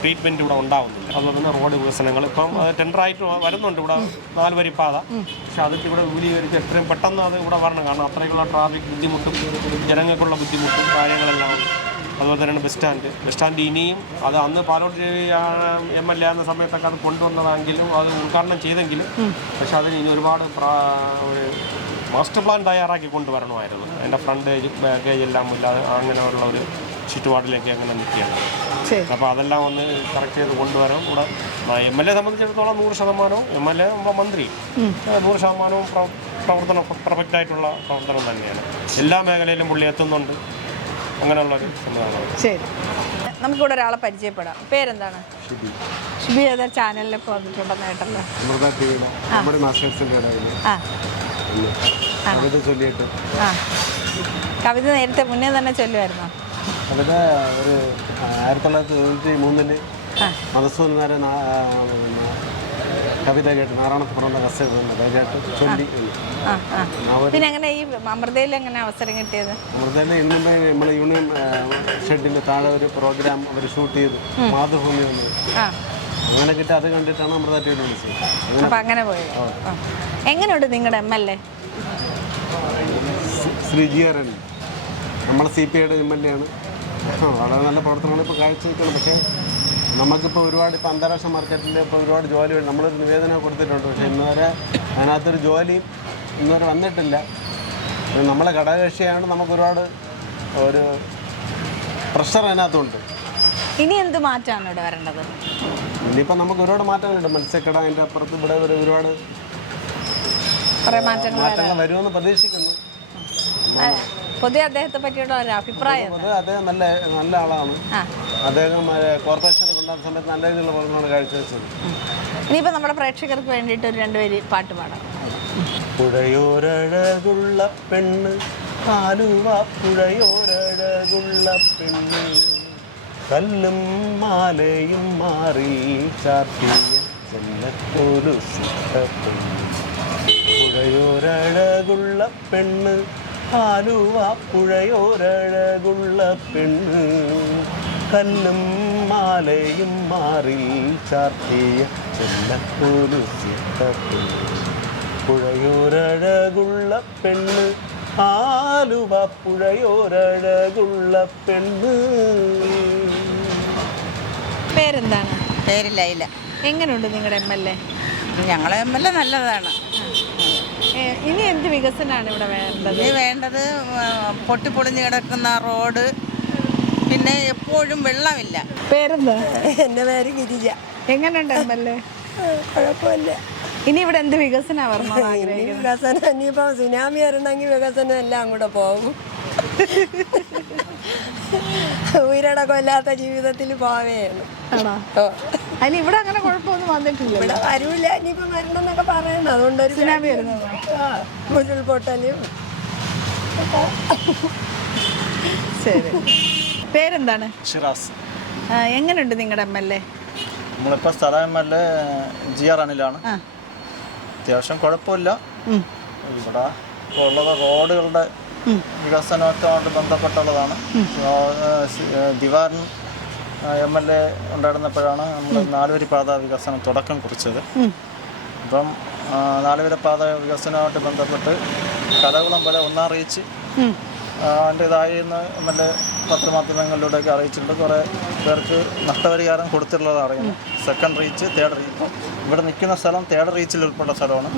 ട്രീറ്റ്മെൻറ്റ് ഇവിടെ ഉണ്ടാവുന്നില്ല. അതുപോലെ തന്നെ റോഡ് വികസനങ്ങൾ ഇപ്പം അത് ടെൻഡറായിട്ട് വരുന്നുണ്ട്. ഇവിടെ 4 വരി പാത. പക്ഷെ അതൊക്കെ ഇവിടെ വിപുലീകരിച്ച് എത്രയും പെട്ടെന്ന് അത് ഇവിടെ വരണം. കാരണം അത്രയ്ക്കുള്ള ട്രാഫിക് ബുദ്ധിമുട്ടും ജനങ്ങൾക്കുള്ള ബുദ്ധിമുട്ടും കാര്യങ്ങളെല്ലാം ഉണ്ട്. അതുപോലെ തന്നെയാണ് ബസ് സ്റ്റാൻഡ് ഇനിയും അത് അന്ന് പാലോട്ട് MLA ആകുന്ന സമയത്തൊക്കെ അത് കൊണ്ടുവന്നതാണെങ്കിലും അത് ഉദ്ഘാടനം ചെയ്തെങ്കിലും പക്ഷെ അതിന് ഇനി ഒരുപാട് ഒരു മാസ്റ്റർ പ്ലാൻ തയ്യാറാക്കി കൊണ്ടുവരണമായിരുന്നു. അതിൻ്റെ ഫ്രണ്ടേജ് ബാഗേജ് എല്ലാം ഇല്ലാതെ അങ്ങനെയുള്ള ഒരു ചുറ്റുപാടിലേക്ക് അങ്ങനെ നിൽക്കുകയാണ്. അപ്പോൾ അതെല്ലാം ഒന്ന് കറക്റ്റ് ചെയ്ത് കൊണ്ടുവരാം. ഇവിടെ MLA സംബന്ധിച്ചിടത്തോളം 100%, MLA മന്ത്രി 100% പ്രവർത്തനം പെർഫെക്റ്റായിട്ടുള്ള പ്രവർത്തനം തന്നെയാണ്. എല്ലാ മേഖലയിലും പുള്ളി എത്തുന്നുണ്ട്. അങ്ങനെയുള്ളൊരു സംവിധാനം. ശരി, നമുക്കിവിടെ ഒരാളെ പരിചയപ്പെടാം. പേരെന്താണ്? ഷിബി. ഏതാ ചാനലിലൊക്കെ വന്നിട്ടുണ്ടെന്ന് കേട്ടല്ലോ. കവിത നേരത്തെ മുന്നേ തന്നെ ചൊല്ലുമായിരുന്നോ? കവിത ഒരു 1993 മധുസൂദനൻ കവിത കേട്ട് നാരായണത്ത് പറഞ്ഞ കേട്ട് ചൊല്ലി. പിന്നെ എങ്ങനെ ഈ അമൃതയിൽ എങ്ങനെ അവസരം കിട്ടിയത്? അമൃതയിൽ ഇന്നിൻ്റെ നമ്മൾ യൂണിയൻ ഷെഡിൻ്റെ താഴെ ഒരു പ്രോഗ്രാം അവർ ഷൂട്ട് ചെയ്തു. മാതൃഭൂമി വന്നത് അങ്ങനെ കിട്ടി. അത് കണ്ടിട്ടാണ് അമൃത TV വിളിച്ചത്. അപ്പം അങ്ങനെ പോയത്. എങ്ങനെയുണ്ട് നിങ്ങളുടെ MLA? ശ്രീജിയരൻ നമ്മളെ CPIയുടെ MLA ആണ്. വളരെ നല്ല പ്രവർത്തനങ്ങൾ ഇപ്പോൾ കാഴ്ചവെക്കണം. പക്ഷേ നമുക്കിപ്പോൾ ഒരുപാട് ഇപ്പോൾ അന്താരാഷ്ട്ര മാർക്കറ്റിൽ ഇപ്പോൾ ഒരുപാട് ജോലി നമ്മളൊരു നിവേദനം കൊടുത്തിട്ടുണ്ട്. പക്ഷേ ഇന്നുവരെ അതിനകത്തൊരു ജോലിയും ഇന്നുവരെ വന്നിട്ടില്ല. നമ്മളെ ഘടകകക്ഷിയാണ്. നമുക്ക് ഒരുപാട് ഒരു പ്രഷർ അതിനകത്തുണ്ട്. ഇനി എന്ത് മാറ്റമാണ് ഇവിടെ വരേണ്ടത്? ഇനിയിപ്പോൾ നമുക്ക് ഒരുപാട് മാറ്റങ്ങളുണ്ട്. മത്സ്യക്കട അതിൻ്റെ അപ്പുറത്ത് ഇവിടെ ഒരുപാട് മാറ്റങ്ങൾ വരുമെന്ന് പ്രതീക്ഷിക്കുന്നു. പൊതുവെ അദ്ദേഹത്തെ പറ്റിയുള്ള ഒരു അഭിപ്രായം? അദ്ദേഹം നല്ല ആളാണ്. അദ്ദേഹം കോർപ്പറേഷനെ കൊണ്ടുവന്ന സമയത്ത് നല്ല രീതിയിലുള്ള പ്രവർത്തനമാണ് കാഴ്ചവെച്ചത്. ഇനിയിപ്പോൾ നമ്മുടെ പ്രേക്ഷകർക്ക് വേണ്ടിയിട്ട് ഒരു 2 വരി പാട്ട് പാടാം. പുഴയോരഴകുള്ള പെണ്ണ്, ആലുവ പുഴയോരഴകുള്ള പെണ്ണ്, കല്ലും മാലയും മാറി ചാർത്തിയ ചെല്ലത്തോലു പെണ്ണ്. പുഴയോരഴകുള്ള പെണ്ണ്, ആലുവ പുഴയോരഴകുള്ള പെണ്ണ്, കല്ലും മാലയും മാറി ചാർത്തിയ ചെല്ലത്തോലു പെണ്ണ്. പുഴയോരഴകുള്ള പെണ്ണ്, ആലുവ പുഴയോരഴകുള്ള പെണ്ണ്. പേരെന്താണ്? പേര് ലൈല. എങ്ങനെയുണ്ട് നിങ്ങളുടെ MLA? ഞങ്ങളെ MLA നല്ലതാണ്. ഇനി എന്ത് വികസനമാണ് ഇവിടെ വേണ്ടത്? ഇനി വേണ്ടത് പൊട്ടിപ്പൊളിഞ്ഞ് കിടക്കുന്ന റോഡ്, പിന്നെ എപ്പോഴും വെള്ളമില്ല. പേരെന്താ? എൻ്റെ പേര് ഗിരിജ. എങ്ങനെയുണ്ട് MLA? കുഴപ്പമില്ല. ഇനി ഇവിടെ എന്ത് വികസനം വരണം? വികസനം ഇനിയിപ്പോൾ സുനാമി വരണമെങ്കിൽ വികസനം എല്ലാം കൂടെ പോകും. ഉയരടക്കമില്ലാത്ത ജീവിതത്തിൽ പോവുകയാണ്. അതിന് ഇവിടെ അങ്ങനെ കുഴപ്പമൊന്നും വന്നിട്ടില്ല. ഇവിടെ വരൂല, ഇനിയിപ്പോൾ വരണമെന്നൊക്കെ പറയുന്നത്. അതുകൊണ്ടൊരു സുനാമി വരുന്നത്, ഉരുൾപൊട്ടലും ശരി. പേരെന്താണ്? ഷിറാസ്. എങ്ങനെയുണ്ട് നിങ്ങളുടെ MLA? നമ്മളിപ്പോൾ സ്ഥലം MLA GR അനിലാണ്. അത്യാവശ്യം കുഴപ്പമില്ല. ഇവിടെ ഇപ്പോൾ ഉള്ളത് റോഡുകളുടെ വികസനവുമായിട്ട് ബന്ധപ്പെട്ടുള്ളതാണ്. ദിവാരൻ MLA ഉണ്ടായിരുന്നപ്പോഴാണ് നമ്മൾ 4 വരി പാത വികസനം തുടക്കം കുറിച്ചത്. അപ്പം 4 വരി പാത വികസനവുമായിട്ട് ബന്ധപ്പെട്ട് കലകുളം പോലെ 1 റീച്ച് അതിൻ്റെതായി MLA പത്രമാധ്യമങ്ങളിലൂടെയൊക്കെ അറിയിച്ചിട്ടുണ്ട്. കുറേ പേർക്ക് നഷ്ടപരിഹാരം കൊടുത്തിട്ടുള്ളത് അറിയുന്നു. 2nd reach, 3rd reach. ഇവിടെ നിൽക്കുന്ന സ്ഥലം 3rd റീച്ചിൽ ഉൾപ്പെട്ട സ്ഥലമാണ്.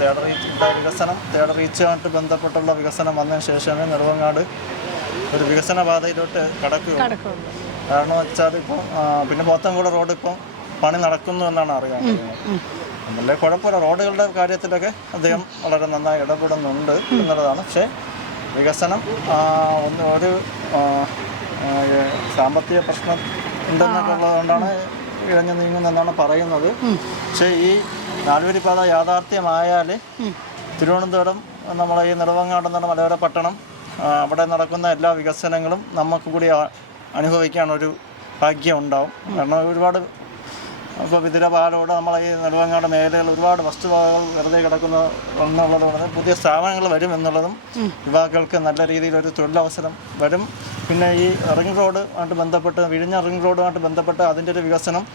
3rd റീച്ചിൻ്റെ വികസനം 3rd റീച്ചുമായിട്ട് ബന്ധപ്പെട്ടുള്ള വികസനം വന്നതിന് ശേഷമേ നെടുമങ്ങാട് ഒരു വികസന പാതയിലോട്ട് കടക്കുകയുള്ളൂ. കാരണം വെച്ചാൽ ഇപ്പം പിന്നെ പോത്തൻകുളം റോഡ് ഇപ്പം പണി നടക്കുന്നു എന്നാണ് അറിയാൻ കഴിയുന്നത്. നമ്മളെ കുഴപ്പമില്ല, റോഡുകളുടെ കാര്യത്തിലൊക്കെ അദ്ദേഹം വളരെ നന്നായി ഇടപെടുന്നുണ്ട് എന്നുള്ളതാണ്. പക്ഷേ വികസനം ഒരു സാമ്പത്തിക പ്രശ്നം ഉണ്ടെന്നൊക്കെ ഉള്ളതുകൊണ്ടാണ് ഇഴഞ്ഞു നീങ്ങുന്നതെന്നാണ് പറയുന്നത്. പക്ഷേ ഈ 4 വരി പാത യാഥാർത്ഥ്യമായാൽ തിരുവനന്തപുരം നമ്മളെ ഈ നെടുമങ്ങാട് എന്ന മലയോര പട്ടണം അവിടെ നടക്കുന്ന എല്ലാ വികസനങ്ങളും നമുക്ക് കൂടി അനുഭവിക്കാനൊരു ഭാഗ്യം ഉണ്ടാവും. കാരണം ഒരുപാട് ഇപ്പോൾ വിതിരപാലോട് നമ്മളെ ഈ നെടുമങ്ങാട് മേഖലകൾ ഒരുപാട് വസ്തുവകകൾ വെറുതെ കിടക്കുന്ന എന്നുള്ളതുകൊണ്ട് പുതിയ സ്ഥാപനങ്ങൾ വരും എന്നുള്ളതും യുവാക്കൾക്ക് നല്ല രീതിയിലൊരു തൊഴിലവസരം വരും. പിന്നെ ഈ റിംഗ് റോഡുമായിട്ട് ബന്ധപ്പെട്ട് വിഴിഞ്ഞ റിംഗ് റോഡുമായിട്ട് ബന്ധപ്പെട്ട് അതിൻ്റെ ഒരു വികസനം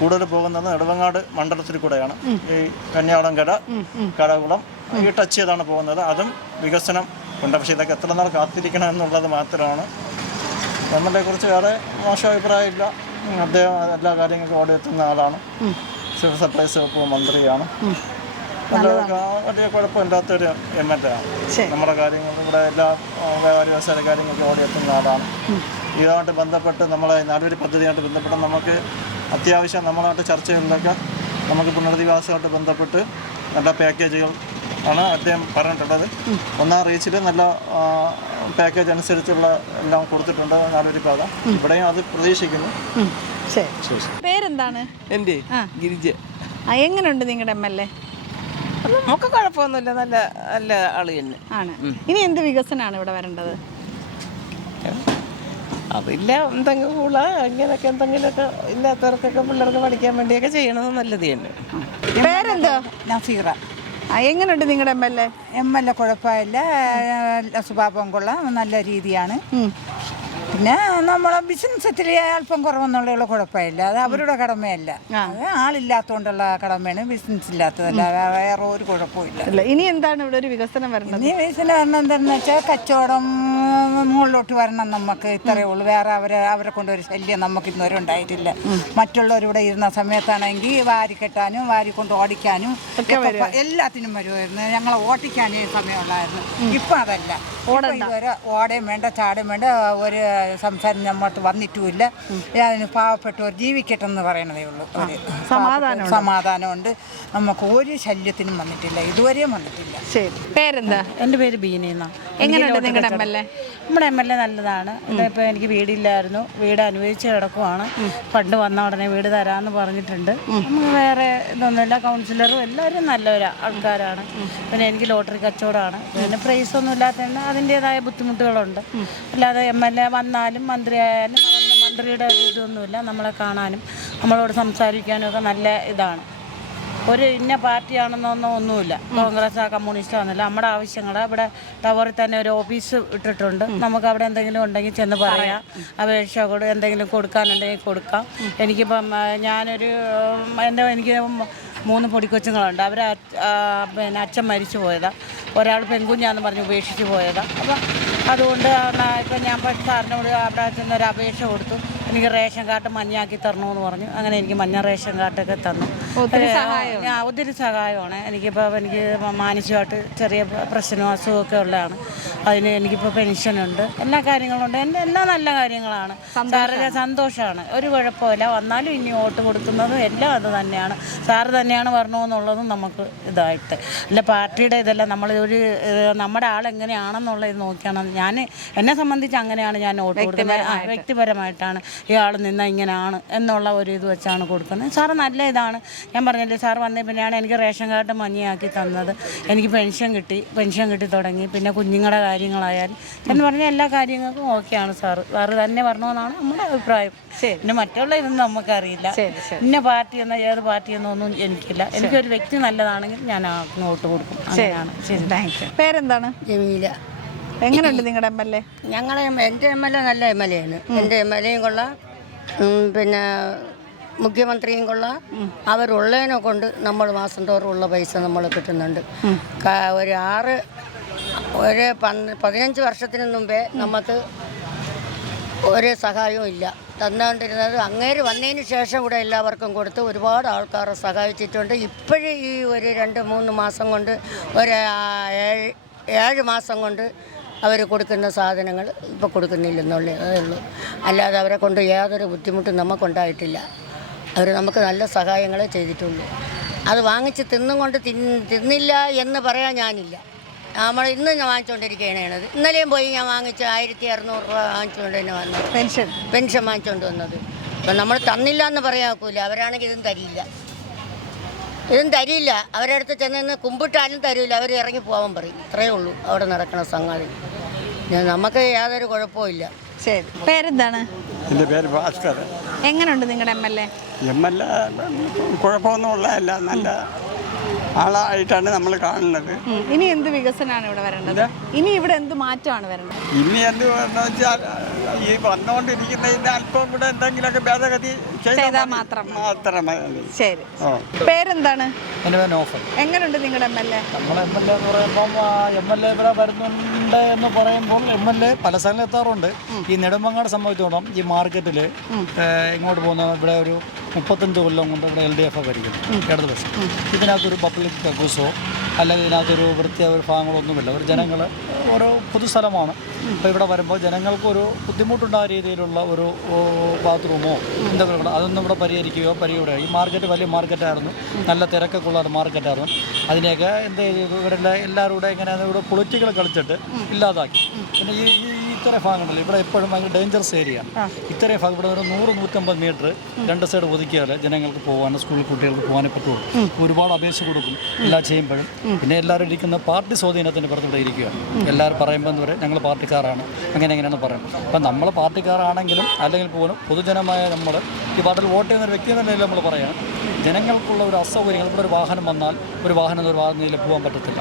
കൂടുതൽ പോകുന്നത് നെടുമങ്ങാട് മണ്ഡലത്തിൽ കൂടെയാണ്. ഈ കന്യാകുളംകര, കടകുളം ഈ ടച്ച് ചെയ്താണ് പോകുന്നത്. അതും വികസനം ഉണ്ട്. പക്ഷേ ഇതൊക്കെ എത്ര നാൾ കാത്തിരിക്കണം എന്നുള്ളത് മാത്രമാണ്. നമ്മളെക്കുറിച്ച് വേറെ മോശം അഭിപ്രായമില്ല. അദ്ദേഹം എല്ലാ കാര്യങ്ങൾക്കും ഓടിയെത്തുന്ന ആളാണ്. സിവിൽ സപ്ലൈസ് വകുപ്പ് മന്ത്രിയാണ്. വലിയ കുഴപ്പമില്ലാത്തൊരു MLA ആണ്. നമ്മുടെ കാര്യങ്ങൾ ഇവിടെ എല്ലാ വ്യവസായ കാര്യങ്ങൾക്ക് ഓടിയെത്തുന്ന ആളാണ്. ഇതുമായിട്ട് ബന്ധപ്പെട്ട് നമ്മളെ 4 വരി പദ്ധതിയായിട്ട് ബന്ധപ്പെട്ട് നമുക്ക് അത്യാവശ്യം നമ്മളായിട്ട് ചർച്ചകളിലൊക്കെ നമുക്ക് പുനരധിവാസമായിട്ട് ബന്ധപ്പെട്ട് നല്ല പാക്കേജുകൾ ആണ് അദ്ദേഹം പറഞ്ഞിട്ടുള്ളത്. 1 റീച്ചിൽ നല്ല പാക്കേജ് അനുസരിച്ചുള്ള എല്ലാം കൊടുത്തിട്ടുണ്ട് 4 വരി പാത. ഇവിടെയും അത് പ്രതീക്ഷിക്കുന്നു. പേരെന്താണ്? എൻ്റെ ഗിരിജ. എങ്ങനെയുണ്ട് നിങ്ങളുടെ MLA? നമുക്ക് കുഴപ്പമൊന്നുമില്ല, നല്ല നല്ല ആള് തന്നെ ആണ്. ഇനി എന്ത് വികസനമാണ് ഇവിടെ വരേണ്ടത്? അതില്ല, എന്തെങ്കിലും കൂള അങ്ങനെയൊക്കെ എന്തെങ്കിലുമൊക്കെ ഇല്ലാത്തവർക്കൊക്കെ പിള്ളേർക്ക് പഠിക്കാൻ വേണ്ടിയൊക്കെ ചെയ്യണത് നല്ലത് തന്നെ. പേരെന്തോ? നസീറ. എങ്ങനെയുണ്ട് നിങ്ങളുടെ MLA? കുഴപ്പമില്ല, സ്വഭാവം കൊള്ളാം, നല്ല രീതിയാണ്. പിന്നെ നമ്മളെ ബിസിനസ്സിൽ അല്പം കുറവെന്നുള്ള കുഴപ്പമില്ല. അത് അവരുടെ കടമയല്ല, അത് ആളില്ലാത്തതുകൊണ്ടുള്ള കടമയാണ്, ബിസിനസ് ഇല്ലാത്തതല്ല. വേറെ ഒരു കുഴപ്പമില്ല. ഇനി എന്താണ് ഇവിടെ ഒരു വികസനം വരണം? ഇനി വികസനം വരണം എന്താണെന്ന് വെച്ചാൽ കച്ചവടം മുകളിലോട്ട് വരണം. നമുക്ക് ഇത്രയേ ഉള്ളൂ. വേറെ അവരെ കൊണ്ടൊരു ശല്യം നമുക്ക് ഇന്നുവരെ ഉണ്ടായിട്ടില്ല. മറ്റുള്ളവരിവിടെ ഇരുന്ന സമയത്താണെങ്കിൽ വാരി കെട്ടാനും വാരി കൊണ്ട് ഓടിക്കാനും എല്ലാത്തിനും വരുമായിരുന്നു. ഞങ്ങളെ ഓട്ടിക്കാനേ സമയമുള്ളായിരുന്നു. ഇപ്പം അതല്ല. ഇതുവരെ ഓടയും വേണ്ട, ചാടയും വേണ്ട, ഒരു സംസാരം നമ്മൾക്ക് വന്നിട്ടുമില്ല. അതിന് പാവപ്പെട്ടവർ ജീവിക്കട്ടെ എന്ന് പറയണതേ ഉള്ളൂ. സമാധാനമുണ്ട്. നമുക്ക് ഒരു ശല്യത്തിനും വന്നിട്ടില്ല, ഇതുവരെയും വന്നിട്ടില്ല. ശരി. പേരെന്താ? എൻ്റെ പേര് ബീന. എങ്ങനെയുണ്ട് നിങ്ങളുടെ MLA? നമ്മുടെ MLA നല്ലതാണ്. ഇതിപ്പോൾ എനിക്ക് വീടില്ലായിരുന്നു, വീട് അനുവദിച്ച് കിടക്കുവാണ്. ഫണ്ട് വന്ന ഉടനെ വീട് തരാമെന്ന് പറഞ്ഞിട്ടുണ്ട്. നമുക്ക് വേറെ ഇതൊന്നുമില്ല. കൗൺസിലറും എല്ലാവരും നല്ലൊരു ആൾക്കാരാണ്. പിന്നെ എനിക്ക് ലോട്ടറി കച്ചവടമാണ്. പിന്നെ പ്രൈസ് ഒന്നും ഇല്ലാത്തതുകൊണ്ട് അതിൻ്റേതായ ബുദ്ധിമുട്ടുകളുണ്ട്. അല്ലാതെ MLA വന്നാലും മന്ത്രിയായാലും മന്ത്രിയുടെ ഇതൊന്നുമില്ല. നമ്മളെ കാണാനും നമ്മളോട് സംസാരിക്കാനും ഒക്കെ നല്ല ഇതാണ്. ഒരു ഇന്ന പാർട്ടിയാണെന്നൊന്നും ഒന്നുമില്ല. കോൺഗ്രസ് കമ്മ്യൂണിസ്റ്റ് ആണെന്നില്ല. നമ്മുടെ ആവശ്യങ്ങൾ ഇവിടെ ടവറിൽ തന്നെ ഒരു ഓഫീസ് ഇട്ടിട്ടുണ്ട്. നമുക്ക് അവിടെ എന്തെങ്കിലും ഉണ്ടെങ്കിൽ ചെന്ന് പറയാം. അപേക്ഷ എന്തെങ്കിലും കൊടുക്കാനുണ്ടെങ്കിൽ കൊടുക്കാം. എനിക്കിപ്പം എനിക്ക് 3 പൊടിക്കൊച്ചുങ്ങളുണ്ട്. അവർ പിന്നെ അച്ഛൻ മരിച്ചു പോയതാണ്. ഒരാൾ പെൺകുഞ്ഞാന്ന് പറഞ്ഞ് ഉപേക്ഷിച്ച് പോയതാണ്. അപ്പം അതുകൊണ്ട് ഇപ്പം ഞാൻ സാറിനോട് അവിടെ ചെന്നൊരു അപേക്ഷ കൊടുത്തു. എനിക്ക് റേഷൻ കാർഡ് മഞ്ഞാക്കി തരണമെന്ന് പറഞ്ഞു. അങ്ങനെ എനിക്ക് മഞ്ഞ റേഷൻ കാർഡൊക്കെ തന്നു. ഒത്തിരി സഹായമാണ്. എനിക്ക് മാനസികമായിട്ട് ചെറിയ പ്രശ്നവും അസുഖമൊക്കെ ഉള്ളതാണ്. അതിന് എനിക്കിപ്പോൾ പെൻഷനുണ്ട്, എല്ലാ കാര്യങ്ങളുണ്ട്. എല്ലാം നല്ല കാര്യങ്ങളാണ്. സാറിന് സന്തോഷമാണ്, ഒരു കുഴപ്പമില്ല. വന്നാലും ഇനി വോട്ട് കൊടുക്കുന്നതും എല്ലാം അത് തന്നെയാണ്. സാറ് തന്നെയാണ് വരണമെന്നുള്ളതും നമുക്ക് ഇതായിട്ട് അല്ല പാർട്ടിയുടെ ഇതല്ല. നമ്മുടെ ആളെങ്ങനെയാണെന്നുള്ള ഇത് നോക്കിയാണ് എന്നെ സംബന്ധിച്ച് അങ്ങനെയാണ് ഞാൻ വോട്ട് കൊടുക്കുന്നത്. വ്യക്തിപരമായിട്ടാണ് ഇയാൾ നിന്നാൽ ഇങ്ങനെയാണ് എന്നുള്ള ഒരു ഇത് വെച്ചാണ് കൊടുക്കുന്നത്. സാറ് നല്ല ഇതാണ്. ഞാൻ പറഞ്ഞില്ലേ സാർ വന്നേ പിന്നെയാണ് എനിക്ക് റേഷൻ കാർഡ് മഞ്ഞയാക്കി തന്നത്, എനിക്ക് പെൻഷൻ കിട്ടി തുടങ്ങി. പിന്നെ കുഞ്ഞുങ്ങളുടെ കാര്യങ്ങളായാലും എന്ന് പറഞ്ഞാൽ എല്ലാ കാര്യങ്ങൾക്കും ഓക്കെയാണ് സാറ് തന്നെ വരണമെന്നാണ് നമ്മുടെ അഭിപ്രായം. പിന്നെ മറ്റുള്ള ഇതൊന്നും നമുക്കറിയില്ല. ഇന്ന പാർട്ടിയെന്നോ ഏത് പാർട്ടിയെന്നോ ഒന്നും എനിക്കില്ല. എനിക്കൊരു വ്യക്തി നല്ലതാണെങ്കിൽ ഞാൻ വോട്ട് കൊടുക്കും. അങ്ങനെയാണ്. ശരി, താങ്ക് യു. പേരെന്താണ്? ജമീല. എങ്ങനെയുണ്ട് നിങ്ങളുടെ MLA? എൻ്റെ MLA നല്ല MLA ആണ്. എൻ്റെ MLAയും കൊള്ളാം, പിന്നെ മുഖ്യമന്ത്രിയും കൊള്ളാം. അവരുള്ളതിനെ കൊണ്ട് നമ്മൾ മാസം തോറും ഉള്ള പൈസ നമ്മൾ കിട്ടുന്നുണ്ട്. ഒരു 15 വർഷത്തിന് മുമ്പേ നമുക്ക് ഒരു സഹായവും ഇല്ല തന്നുകൊണ്ടിരുന്നത്. അങ്ങേര് വന്നതിന് ശേഷം ഇവിടെ എല്ലാവർക്കും കൊടുത്ത് ഒരുപാട് ആൾക്കാരെ സഹായിച്ചിട്ടുണ്ട്. ഇപ്പോഴും ഈ ഒരു 2-3 മാസം കൊണ്ട് ഒരു 7 മാസം കൊണ്ട് അവർ കൊടുക്കുന്ന സാധനങ്ങൾ ഇപ്പോൾ കൊടുക്കുന്നില്ലെന്നുള്ളതേ ഉള്ളൂ. അല്ലാതെ അവരെ കൊണ്ട് യാതൊരു ബുദ്ധിമുട്ടും നമുക്കുണ്ടായിട്ടില്ല. അവർ നമുക്ക് നല്ല സഹായങ്ങളെ ചെയ്തിട്ടുള്ളൂ. അത് വാങ്ങിച്ച് തിന്നില്ല എന്ന് പറയാൻ ഞാനില്ല. നമ്മൾ ഇന്ന് ഞാൻ വാങ്ങിച്ചുകൊണ്ടിരിക്കുകയാണത്. ഇന്നലെയും പോയി ഞാൻ വാങ്ങിച്ച 1600 രൂപ വാങ്ങിച്ചുകൊണ്ട് തന്നെ വന്നത്, പെൻഷൻ വാങ്ങിച്ചുകൊണ്ട് വന്നത്. ഇപ്പം നമ്മൾ തന്നില്ല എന്ന് പറയാൻ ഒക്കില്ല. അവരാണെങ്കിൽ ഇതും തരില്ല. അവരുടെ അടുത്ത് ചെന്ന് കുമ്പിട്ടാലും തരില്ല. അവർ ഇറങ്ങി പോകാൻ പറയും. ഇത്രയേ ഉള്ളൂ അവിടെ നടക്കുന്ന സംഗതി. നമുക്ക് യാതൊരു കുഴപ്പമില്ല. ശരി, പേരെന്താണ്? എൻ്റെ പേര് ഭാസ്കർ. എങ്ങനെയുണ്ട് നിങ്ങളുടെ MLA? MLA കുഴപ്പമൊന്നും ഉള്ളതല്ല, നല്ല ആളായിട്ടാണ് നമ്മൾ കാണുന്നത്. ഇനി എന്ത് വികസനമാണ് ഇവിടെ വരേണ്ടത്? ഇനി ഇവിടെ എന്ത് മാറ്റമാണ് വരേണ്ടത്? ഇനി എന്ത് വെച്ചാൽ ഈ വന്നുകൊണ്ടിരിക്കുന്നതിന് അല്പം കൂടെ എന്തെങ്കിലുമൊക്കെ ഭേദഗതി ചെയ്താൽ മാത്രമേ. ശരി, പേരെന്താണ്? എൻ്റെ പേര് നോഫൽ. എങ്ങനെയുണ്ട് നിങ്ങളുടെ MLA? നമ്മുടെ MLA എന്ന് പറയുമ്പം MLA ഇവിടെ വരുന്നുണ്ട് എന്ന് പറയുമ്പോൾ MLA പല സ്ഥലം എത്താറുണ്ട്. ഈ നെടുമങ്ങാട് സംബന്ധിച്ചോളം ഈ മാർക്കറ്റിൽ ഇങ്ങോട്ട് പോകുന്ന ഇവിടെ ഒരു 35 കൊല്ലം കൊണ്ട് ഇവിടെ LDF ഭരിക്കുന്നു, ഇടതുപക്ഷം. ഇതിനകത്തൊരു പബ്ലിക് കക്കൂസോ അല്ലെങ്കിൽ ഇതിനകത്തൊരു വൃത്തിയായ ഒരു ഭാഗങ്ങളൊന്നുമില്ല. ഒരു ജനങ്ങൾ ഓരോ പൊതുസ്ഥലമാണ്. അപ്പോൾ ഇവിടെ വരുമ്പോൾ ജനങ്ങൾക്കൊരു ബുദ്ധിമുട്ടുണ്ടായ രീതിയിലുള്ള ഒരു ബാത്റൂമോ എന്തെങ്കിലും അതൊന്നും ഇവിടെ പരിഹരിക്കുകയോ ഈ മാർക്കറ്റ് വലിയ മാർക്കറ്റായിരുന്നു, നല്ല തിരക്കൊക്കെ ഉള്ള മാർക്കറ്റായിരുന്നു. അതിനെയൊക്കെ എന്ത് ചെയ്തു ഇവരുടെ എല്ലാവരും കൂടെ ഇങ്ങനെ ഇവിടെ പൊളിറ്റിക്കൽ കളിച്ചിട്ട് ഇല്ലാതാക്കി. പിന്നെ ഈ ഇത്തരം ഭാഗങ്ങളിൽ ഇവിടെ എപ്പോഴും ഭയങ്കര ഡേഞ്ചറസ് ഏരിയയാണ്. ഇത്രയും ഭാഗം ഇവിടെ ഒരു 100-150 മീറ്റർ 2 സൈഡ് ഒതുക്കിയാൽ ജനങ്ങൾക്ക് പോകാനും സ്കൂളിൽ കുട്ടികൾക്ക് പോകാനേ പറ്റുള്ളൂ. ഒരുപാട് അപേക്ഷ കൊടുക്കും എല്ലാം ചെയ്യുമ്പോഴും. പിന്നെ എല്ലാവരും ഇരിക്കുന്ന പാർട്ടി സ്വാധീനത്തിൻ്റെ പുറത്ത് ഇവിടെ ഇരിക്കുകയാണ്. എല്ലാവരും പറയുമ്പോൾ എന്താ പറയുക, ഞങ്ങൾ പാർട്ടിക്കാരാണ് എങ്ങനെയാണെന്ന് പറയും. അപ്പം നമ്മൾ പാർട്ടിക്കാരാണെങ്കിലും അല്ലെങ്കിൽ പോലും പൊതുജനമായ നമ്മൾ ഈ പാർട്ടിയിൽ വോട്ട് ചെയ്യുന്ന ഒരു വ്യക്തി തന്നെ നമ്മൾ പറയുകയാണ്. ജനങ്ങൾക്കുള്ള ഒരു അസൗകര്യങ്ങൾ, ഇവിടെ ഒരു വാഹനം വന്നാൽ ഒരു വാഹനം പോകാൻ പറ്റത്തില്ല.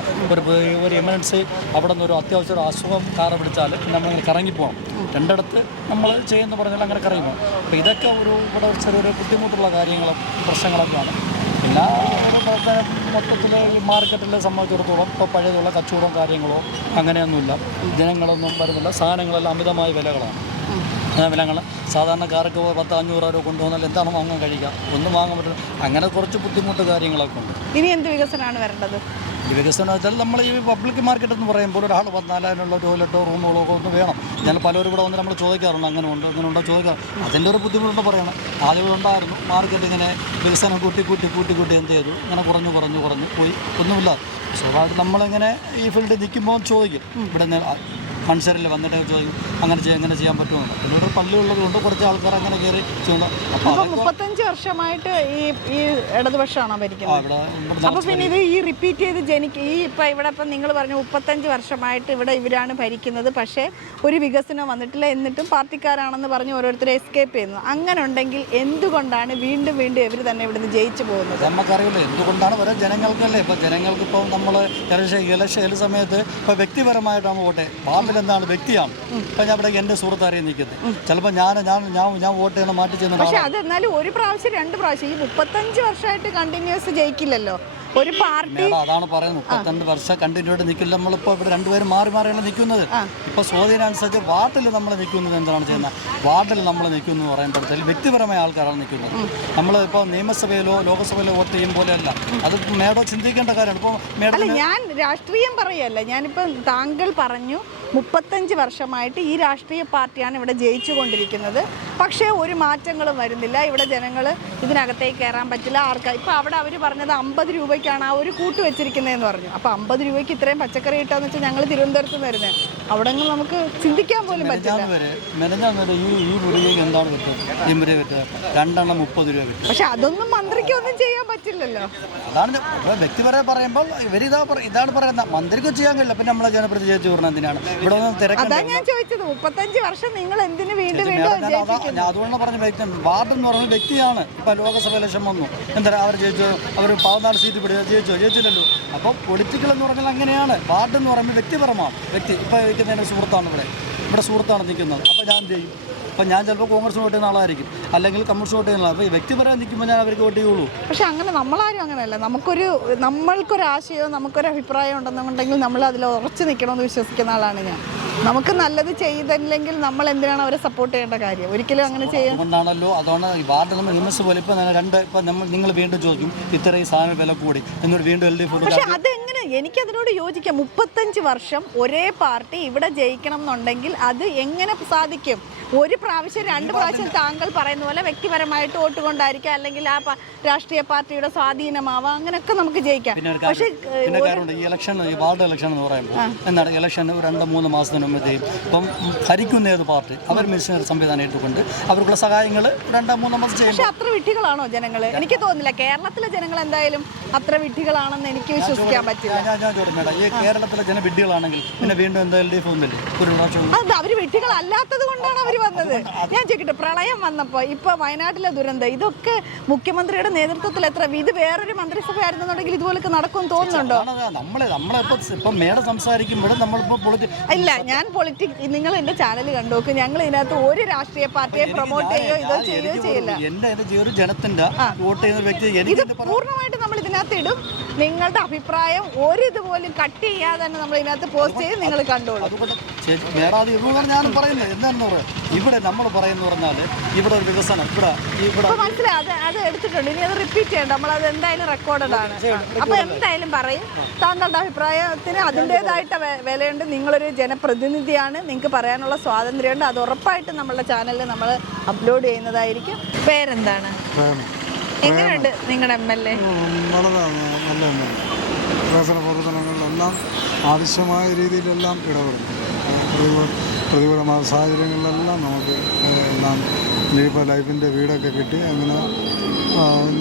ഒരു എമർജൻസി അവിടെ നിന്ന് ഒരു അത്യാവശ്യം ഒരു അസുഖം കാറ് പിടിച്ചാൽ നമ്മളിങ്ങനെ കറങ്ങിപ്പോകണം. രണ്ടിടത്ത് നമ്മൾ ചെയ്യുമെന്ന് പറഞ്ഞാൽ അങ്ങനെ കറങ്ങി. അപ്പോൾ ഇതൊക്കെ ഇവിടെ ഒരു ചെറിയൊരു ബുദ്ധിമുട്ടുള്ള കാര്യങ്ങളും പ്രശ്നങ്ങളൊക്കെയാണ്. പിന്നെ മൊത്തത്തിൽ ഈ മാർക്കറ്റിലെ സംബന്ധിച്ചിടത്തോളം ഇപ്പോൾ പഴയതുള്ള കച്ചവടവും കാര്യങ്ങളോ അങ്ങനെയൊന്നുമില്ല. ജനങ്ങളൊന്നും വരുന്നില്ല. സാധനങ്ങളെല്ലാം അമിതമായ വിലകളാണ്. വിലങ്ങൾ സാധാരണക്കാർക്ക് 1000-500 രൂപ കൊണ്ടുവന്നാൽ എന്താണ് വാങ്ങാൻ കഴിയുക? ഒന്നും വാങ്ങാൻ പറ്റില്ല. അങ്ങനെ കുറച്ച് ബുദ്ധിമുട്ട് കാര്യങ്ങളൊക്കെ ഉണ്ട്. ഇനി എന്ത് വികസനമാണ് വരേണ്ടത്? ഈ വികസനം വെച്ചാൽ നമ്മൾ ഈ പബ്ലിക് മാർക്കറ്റ് എന്ന് പറയുമ്പോൾ ഒരാൾ വന്നാൽ അതിനുള്ള ടോയ്ലറ്റോ റൂമുകളോ ഒക്കെ ഒന്ന് വേണം. ഞാൻ പലരും ഇവിടെ വന്ന് നമ്മൾ ചോദിക്കാറുണ്ട്, അങ്ങനെ ഉണ്ടോ ചോദിക്കാം. അതിൻ്റെ ഒരു ബുദ്ധിമുട്ടുണ്ടോ പറയണം. ആദ്യം ഉണ്ടായിരുന്നു മാർക്കറ്റ് ഇങ്ങനെ വികസനം കൂട്ടി എന്ത് ചെയ്തു, ഇങ്ങനെ കുറഞ്ഞു പോയി. ഒന്നുമില്ല. സ്വാഭാവികം നമ്മളിങ്ങനെ ഈ ഫീൽഡിൽ നിൽക്കുമ്പോൾ ചോദിക്കും, ഇവിടെ മനുഷ്യരിൽ വന്നിട്ട് ചോദിക്കും അങ്ങനെ ചെയ്യാൻ പറ്റുമോ. പിന്നെ ഒരു പള്ളി ഉള്ളതുകൊണ്ട് കുറച്ച് ആൾക്കാർ അങ്ങനെ കയറി ചെയ്യുന്നു. അപ്പോൾ 35 വർഷമായിട്ട് ഈ ഇടതുപക്ഷമാണോ ഭരിക്കുന്നത്? അപ്പോൾ പിന്നെ ഇത് ഈ റിപ്പീറ്റ് ചെയ്ത് ഇപ്പം നിങ്ങൾ പറഞ്ഞു 35 വർഷമായിട്ട് ഇവരാണ് ഭരിക്കുന്നത്, പക്ഷേ ഒരു വികസനം വന്നിട്ടില്ല, എന്നിട്ടും പാർട്ടിക്കാരാണെന്ന് പറഞ്ഞ് ഓരോരുത്തർ എസ്കേപ്പ് ചെയ്യുന്നു. അങ്ങനെ ഉണ്ടെങ്കിൽ എന്തുകൊണ്ടാണ് വീണ്ടും ഇവർ തന്നെ ഇവിടുന്ന് ജയിച്ചു പോകുന്നത്? നമുക്കറിയില്ല എന്തുകൊണ്ടാണ്. ഓരോ ജനങ്ങൾക്കല്ലേ. ഇപ്പോൾ ജനങ്ങൾക്ക് ഇപ്പോൾ നമ്മൾ ഇലക്ഷൻ സമയത്ത് ഇപ്പോൾ വ്യക്തിപരമായിട്ടാണ് വോട്ട്. എന്താണ് വ്യക്തിയാണ്. ഇപ്പം ഞാൻ ഇവിടെ എൻ്റെ സുഹൃത്താരെയും നിൽക്കുന്നത്. ചിലപ്പോൾ ഞാൻ വോട്ട് ചെയ്യണം മാറ്റി ചെയ്യുന്ന. പക്ഷെ അത് എന്നാലും 1 പ്രാവശ്യം 2 പ്രാവശ്യം ഈ 35 വർഷമായിട്ട് കണ്ടിന്യൂസ് ജയിക്കില്ലല്ലോ ഒരു പാർട്ടി. അതാണ് പറയുന്നത്, 32 വർഷം കണ്ടിന്യൂ ആയിട്ട് നിൽക്കില്ല. നമ്മളിപ്പോൾ ഇവിടെ രണ്ടുപേരും മാറിയാണ് നിൽക്കുന്നത്. ഇപ്പോൾ സ്വാധീനം അനുസരിച്ച് വാർഡിൽ നമ്മൾ നിൽക്കുന്നത് എന്താണ് ചെയ്യുന്നത്? വാർഡിൽ നമ്മൾ നിൽക്കുന്നു പറയുമ്പോഴത്തേക്ക് വ്യക്തിപരമായ ആൾക്കാരാണ് നിൽക്കുന്നത്. നമ്മളിപ്പോൾ നിയമസഭയിലോ ലോകസഭയിലോ വോട്ട് ചെയ്യും പോലെയല്ല. അത് മേഡം ചിന്തിക്കേണ്ട കാര്യമാണ്. ഇപ്പോൾ ഞാൻ രാഷ്ട്രീയം പറയല്ല, ഞാനിപ്പോൾ താങ്കൾ പറഞ്ഞു 35 വർഷമായിട്ട് ഈ രാഷ്ട്രീയ പാർട്ടിയാണ് ഇവിടെ ജയിച്ചുകൊണ്ടിരിക്കുന്നത്, പക്ഷേ ഒരു മാറ്റങ്ങളും വരുന്നില്ല. ഇവിടെ ജനങ്ങൾ ഇതിനകത്തേക്ക് കയറാൻ പറ്റില്ല. ഇപ്പോൾ അവിടെ അവർ പറഞ്ഞത് 50 രൂപയ്ക്കാണ് ആ ഒരു കൂട്ട് വെച്ചിരിക്കുന്നതെന്ന് പറഞ്ഞു. അപ്പോൾ 50 രൂപയ്ക്ക് ഇത്രയും പച്ചക്കറി കിട്ടാന്ന് വെച്ചാൽ ഞങ്ങൾ തിരുവനന്തപുരത്ത് നിന്ന് വരുന്നത് അവിടെ നമുക്ക് ചിന്തിക്കാൻ പോലും പറ്റില്ല. മെനഞ്ഞാൽ ഈ ഗുളികയ്ക്ക് എന്താണ് കിട്ടുന്നത്? ഇമ്മരെ കിട്ടുക 2 എണ്ണം 30 രൂപ കിട്ടും. പക്ഷെ അതൊന്നും മന്ത്രിക്ക് ഒന്നും ചെയ്യാൻ പറ്റില്ലല്ലോ. അതാണ് വ്യക്തിപരമായി പറയുമ്പോൾ ഇതാണ് പറയുന്നത്. മന്ത്രിക്ക് ചെയ്യാൻ കഴിയില്ല. പിന്നെ നമ്മളെ ജനപ്രതിനിധി പറഞ്ഞ എന്തിനാണ് ഇവിടെ തിരക്ക്? അതാ ഞാൻ ചോദിച്ചത്, 35 വർഷം നിങ്ങൾ എന്തിനു വീണ്ടും അതുകൊണ്ട് പറഞ്ഞ വ്യക്തി വാർഡ് എന്ന് പറയുന്ന വ്യക്തിയാണ്. ഇപ്പം ലോകസഭ ഇലക്ഷൻ വന്നു, എന്താ അവർ ജയിച്ചു, അവർ 14 സീറ്റ് ജയിച്ചില്ലല്ലോ. അപ്പോൾ പൊളിറ്റിക്കൽ എന്ന് പറഞ്ഞാൽ അങ്ങനെയാണ്. വാർഡ് എന്ന് പറയുമ്പോൾ വ്യക്തിപരമാണ്. ഇപ്പോൾ ഇരിക്കുന്ന എൻ്റെ സുഹൃത്താണ് ഇവിടെ സുഹൃത്താണ് നിൽക്കുന്നത്. അപ്പോൾ ഞാൻ ചെയ്യും. അപ്പം ഞാൻ ചിലപ്പോൾ കോൺഗ്രസ് വോട്ട് ചെയ്യുന്ന ആളായിരിക്കും, അല്ലെങ്കിൽ കമ്മ്യൂണിസ്റ്റ് വോട്ട് ചെയ്യുന്ന ആൾ. അപ്പോൾ ഈ വ്യക്തിപരം നിൽക്കുമ്പോൾ ഞാൻ അവർക്ക് വോട്ട് ചെയ്യുള്ളൂ. പക്ഷെ അങ്ങനെ നമ്മളാരും അങ്ങനെയല്ല. നമ്മൾക്കൊരാശയമോ നമുക്കൊരു അഭിപ്രായം ഉണ്ടെന്നുണ്ടെങ്കിൽ നമ്മൾ അതിൽ ഉറച്ചു നിൽക്കണമെന്ന് വിശ്വസിക്കുന്ന ആളാണ് ഞാൻ. നമുക്ക് നല്ലത് ചെയ്തില്ലെങ്കിൽ നമ്മൾ എന്തിനാണ് അവരെ സപ്പോർട്ട് ചെയ്യേണ്ട കാര്യം? ഒരിക്കലും അങ്ങനെ ചെയ്യാൻ അതുകൊണ്ടാണല്ലോ. അതുകൊണ്ട് ഈ വാർഡ് നമ്മൾ നിയമസഭ പോലെ ഇപ്പം നിങ്ങൾ വീണ്ടും ചോദിക്കും ഇത്രയും സാധനം വില കൂടി എന്നോട് വീണ്ടും LDF. പക്ഷെ അതെങ്ങനെ? എനിക്കതിനോട് യോജിക്കാം. 35 വർഷം ഒരേ പാർട്ടി ഇവിടെ ജയിക്കണം എന്നുണ്ടെങ്കിൽ അത് എങ്ങനെ സാധിക്കും? ഒരു പ്രാവശ്യം 2 പ്രാവശ്യം താങ്കൾ പറയുന്ന പോലെ വ്യക്തിപരമായിട്ട് വോട്ട് കൊണ്ടായിരിക്കാം, അല്ലെങ്കിൽ ആ രാഷ്ട്രീയ പാർട്ടിയുടെ സ്വാധീനമാവാം, അങ്ങനെയൊക്കെ നമുക്ക് ജയിക്കാം. പക്ഷേ ഈ ഇലക്ഷൻ, ഈ വാർഡ് ഇലക്ഷൻ എന്ന് പറയുമ്പോൾ എന്താണ് ഇലക്ഷൻ 2-3 മാസത്തിന് മുമ്പത്തേക്കും ഇപ്പം ഭരിക്കുന്ന ഏത് പാർട്ടി അവർ മിഷനറി സംവിധാനം എടുത്തുകൊണ്ട് അവർക്കുള്ള സഹായങ്ങൾ 2-3 മാസം ചെയ്യും. പക്ഷെ അത്ര വിഡ്ഢികളാണോ ജനങ്ങൾ? എനിക്ക് തോന്നുന്നില്ല. കേരളത്തിലെ ജനങ്ങൾ എന്തായാലും അത്ര വിഡ്ഢികളാണെന്ന് എനിക്ക് വിശ്വസിക്കാൻ പറ്റില്ല. ഈ കേരളത്തിലെ ജന വിഡ്ഢികളാണെങ്കിൽ പിന്നെ വീണ്ടും എന്താ LDF ഒന്നില്ലേ ഒരു പ്രാവശ്യം? അത് അവർ വിഡ്ഢികളല്ലാത്തത് കൊണ്ടാണ് അവർ വന്നത്. ഞാൻ ചോദിക്കട്ടെ, പ്രളയം വന്നപ്പോൾ ഇപ്പൊ വയനാട്ടിലെ ദുരന്തം, ഇതൊക്കെ മുഖ്യമന്ത്രിയുടെ നേതൃത്വത്തിൽ ഇത് വേറൊരു മന്ത്രിസഭ ആയിരുന്നുണ്ടെങ്കിൽ ഇതുപോലൊക്കെ നടക്കും തോന്നുന്നുണ്ടോ? മേഡം സംസാരിക്കുമ്പോഴും ഇല്ല, ഞാൻ നിങ്ങൾ എന്റെ ചാനൽ കണ്ടു നോക്ക്. ഞങ്ങൾ ഇതിനകത്ത് ഒരു രാഷ്ട്രീയ പാർട്ടിയെ പ്രൊമോട്ട് ചെയ്യോ ഇതോ ചെയ്യുകയോ ചെയ്യില്ല. ഒരു ജനത്തിന്റെ വോട്ട് ചെയ്യുന്ന വ്യക്തി ഇത് പൂർണ്ണമായിട്ട് നമ്മൾ ഇതിനകത്ത് ഇടും. നിങ്ങളുടെ അഭിപ്രായം ഇതുപോലും കട്ട് ചെയ്യാതെ തന്നെ നമ്മൾ ഇതിനകത്ത് പോസ്റ്റ് ചെയ്ത് നിങ്ങൾ കണ്ടോളൂ. ഞാൻ പറയുന്നത് എന്താണെന്ന് പറയാം, ഇവിടെ നമ്മൾ പറയുന്ന പറഞ്ഞാൽ ഇവിടെ ഒരു വികസനം ഇവിടെ മനസ്സിലായി. അത് എടുത്തിട്ടുണ്ട്. ഇനി അത് റിപ്പീറ്റ് ചെയ്യണ്ട. നമ്മളത് എന്തായാലും റെക്കോർഡഡ് ആണ്. അപ്പൊ എന്തായാലും പറയും. താങ്കളുടെ അഭിപ്രായത്തിന് അതിൻ്റെതായിട്ട് വിലയുണ്ട്. നിങ്ങളൊരു ജനപ്രതിനിധിയാണ്, നിങ്ങൾക്ക് പറയാനുള്ള സ്വാതന്ത്ര്യമുണ്ട്. അത് ഉറപ്പായിട്ടും നമ്മളുടെ ചാനലിൽ നമ്മൾ അപ്ലോഡ് ചെയ്യുന്നതായിരിക്കും. പേരെന്താണ്? എങ്ങനെയുണ്ട് നിങ്ങളുടെ MLA? വളരെ നല്ല വികസന പ്രവർത്തനങ്ങളിലെല്ലാം ആവശ്യമായ രീതിയിലെല്ലാം ഇടപെടുന്നു. പ്രതികൂലമായ സാഹചര്യങ്ങളിലെല്ലാം നമുക്ക് എല്ലാം ഇപ്പോൾ ലൈഫിൻ്റെ വീടൊക്കെ കിട്ടി. അങ്ങനെ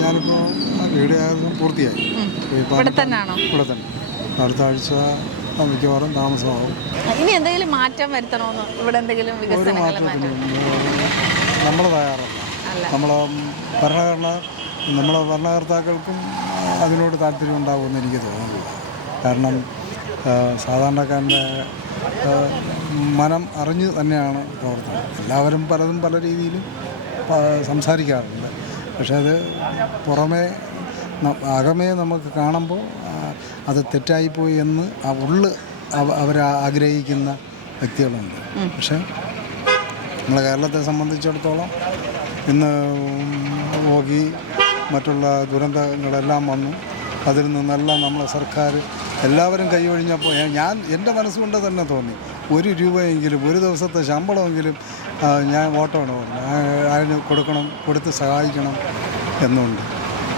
ഞാനിപ്പോൾ വീട് ഏകദേശം പൂർത്തിയായി. ഇവിടെ തന്നെ. അടുത്ത ആഴ്ച മിക്കവാറും താമസമാകും. ഇനി എന്തെങ്കിലും മാറ്റം വരുത്തണമെന്നോ? ഇവിടെ എന്തെങ്കിലും വികസനങ്ങൾ നമ്മൾ തയ്യാറല്ല. നമ്മളെ ഭരണകർത്താക്കൾക്കും അതിനോട് താല്പര്യം ഉണ്ടാകുമെന്ന് എനിക്ക് തോന്നുന്നില്ല. കാരണം സാധാരണക്കാരൻ്റെ മനം അറിഞ്ഞ് തന്നെയാണ് പ്രവർത്തനം. എല്ലാവരും പലതും പല രീതിയിലും സംസാരിക്കാറുണ്ട്. പക്ഷേ അത് പുറമേ അകമേ നമുക്ക് കാണുമ്പോൾ അത് തെറ്റായിപ്പോയി എന്ന് അവർ ആഗ്രഹിക്കുന്ന വ്യക്തികളുണ്ട്. പക്ഷേ നമ്മളെ കേരളത്തെ സംബന്ധിച്ചിടത്തോളം ഇന്ന് ഓഗി മറ്റുള്ള ദുരന്തങ്ങളെല്ലാം വന്നു. അതിൽ നിന്നെല്ലാം നമ്മളെ സർക്കാർ എല്ലാവരും കൈയൊഴിഞ്ഞപ്പോൾ എൻ്റെ മനസ്സുകൊണ്ട് തന്നെ തോന്നി, 1 രൂപയെങ്കിലും ഒരു ദിവസത്തെ ശമ്പളമെങ്കിലും ഞാൻ വോട്ടാണ് അതിന് കൊടുത്ത് സഹായിക്കണം എന്നുണ്ട്.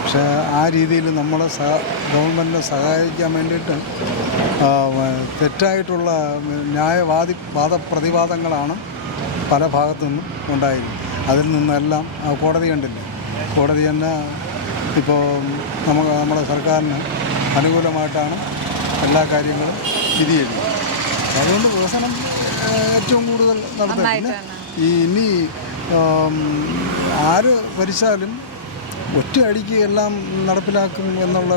പക്ഷേ ആ രീതിയിൽ നമ്മളെ ഗവൺമെൻറ്റിനെ സഹായിക്കാൻ വേണ്ടിയിട്ട് തെറ്റായിട്ടുള്ള വാദപ്രതിവാദങ്ങളാണ് പല ഭാഗത്തു നിന്നും ഉണ്ടായിരുന്നു. അതിൽ നിന്നെല്ലാം കോടതി കണ്ടില്ലേ, കോടതി തന്നെ ഇപ്പോൾ നമ്മുടെ സർക്കാരിന് അനുകൂലമായിട്ടാണ് എല്ലാ കാര്യങ്ങളും വിധി എഴുതുന്നത്. അതുകൊണ്ട് വികസനം ഏറ്റവും കൂടുതൽ നടത്തുന്നത്. ഇനി ആര് ഭരിച്ചാലും ഒറ്റയടിക്ക് എല്ലാം നടപ്പിലാക്കും എന്നുള്ള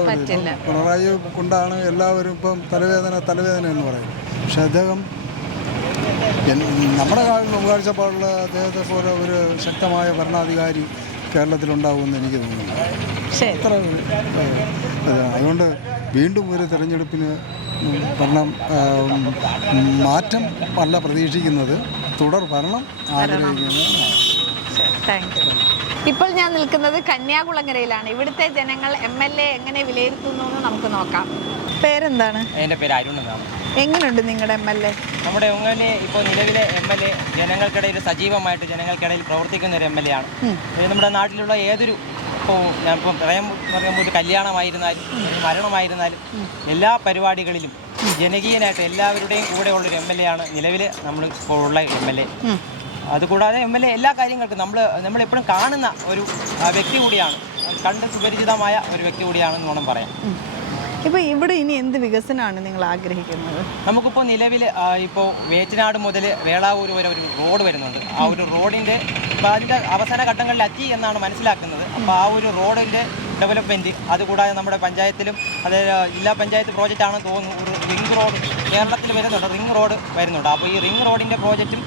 പിണറായി കൊണ്ടാണ് എല്ലാവരും ഇപ്പം തലവേദന എന്ന് പറയും. പക്ഷെ അദ്ദേഹം നമ്മുടെ കാഴ്ചപ്പാടുള്ള അദ്ദേഹത്തെ പോലെ ഒരു ശക്തമായ ഭരണാധികാരി കേരളത്തിലുണ്ടാകുമെന്ന് എനിക്ക് തോന്നുന്നു. അത്ര അതുകൊണ്ട് വീണ്ടും ഒരു തെരഞ്ഞെടുപ്പിന് മാറ്റം അല്ല പ്രതീക്ഷിക്കുന്നത്, തുടർ ഭരണം ആഗ്രഹിക്കുന്നതാണ്. ഇപ്പോൾ ഞാൻ നിൽക്കുന്നത് കന്യാകുളങ്ങരയിലാണ്. ഇവിടുത്തെ ജനങ്ങൾ MLA എങ്ങനെ വിലയിരുത്തുന്നു എന്ന് നമുക്ക് നോക്കാം. പേരെന്താണ്? എൻ്റെ പേര് അരുൺ എന്നാണ്. എങ്ങനെയുണ്ട് നിങ്ങളുടെ MLA? നമ്മുടെ ഇപ്പോൾ നിലവിലെ MLA ജനങ്ങൾക്കിടയിൽ സജീവമായിട്ട് ജനങ്ങൾക്കിടയിൽ പ്രവർത്തിക്കുന്ന ഒരു MLA ആണ്. നമ്മുടെ നാട്ടിലുള്ള ഏതൊരു ഞാനിപ്പോൾ പ്രളയം പറയുമ്പോൾ കല്യാണമായിരുന്നാലും മരണമായിരുന്നാലും എല്ലാ പരിപാടികളിലും ജനകീയനായിട്ട് എല്ലാവരുടെയും കൂടെ ഉള്ളൊരു MLA ആണ് നിലവിൽ നമ്മൾ ഇപ്പോൾ ഉള്ള MLA. അതുകൂടാതെ MLA എല്ലാ കാര്യങ്ങൾക്കും നമ്മളെപ്പോഴും കാണുന്ന ഒരു വ്യക്തി കൂടിയാണ്, കണ്ട് സുപരിചിതമായ ഒരു വ്യക്തി കൂടിയാണെന്ന് വേണം പറയാം. ഇപ്പോൾ ഇവിടെ ഇനി എന്ത് വികസനമാണ് നിങ്ങൾ ആഗ്രഹിക്കുന്നത്? നമുക്കിപ്പോൾ നിലവിൽ ഇപ്പോൾ വേറ്റനാട് മുതൽ വേളാവൂർ വരെ ഒരു റോഡ് വരുന്നുണ്ട്. ആ ഒരു റോഡിൻ്റെ ഇപ്പോൾ അതിൻ്റെ അവസാന ഘട്ടങ്ങളിൽ എത്തി എന്നാണ് മനസ്സിലാക്കുന്നത്. അപ്പോൾ ആ ഒരു റോഡിൻ്റെ ഡെവലപ്മെൻറ്റ്, അതുകൂടാതെ നമ്മുടെ പഞ്ചായത്തിലും അതായത് ജില്ലാ പഞ്ചായത്ത് പ്രോജക്റ്റ് ആണെന്ന് തോന്നുന്നു, ഒരു റിംഗ് റോഡ് കേരളത്തിൽ വരുന്നുണ്ട്, റിംഗ് റോഡ് വരുന്നുണ്ട്. അപ്പോൾ ഈ റിംഗ് റോഡിൻ്റെ പ്രോജക്റ്റും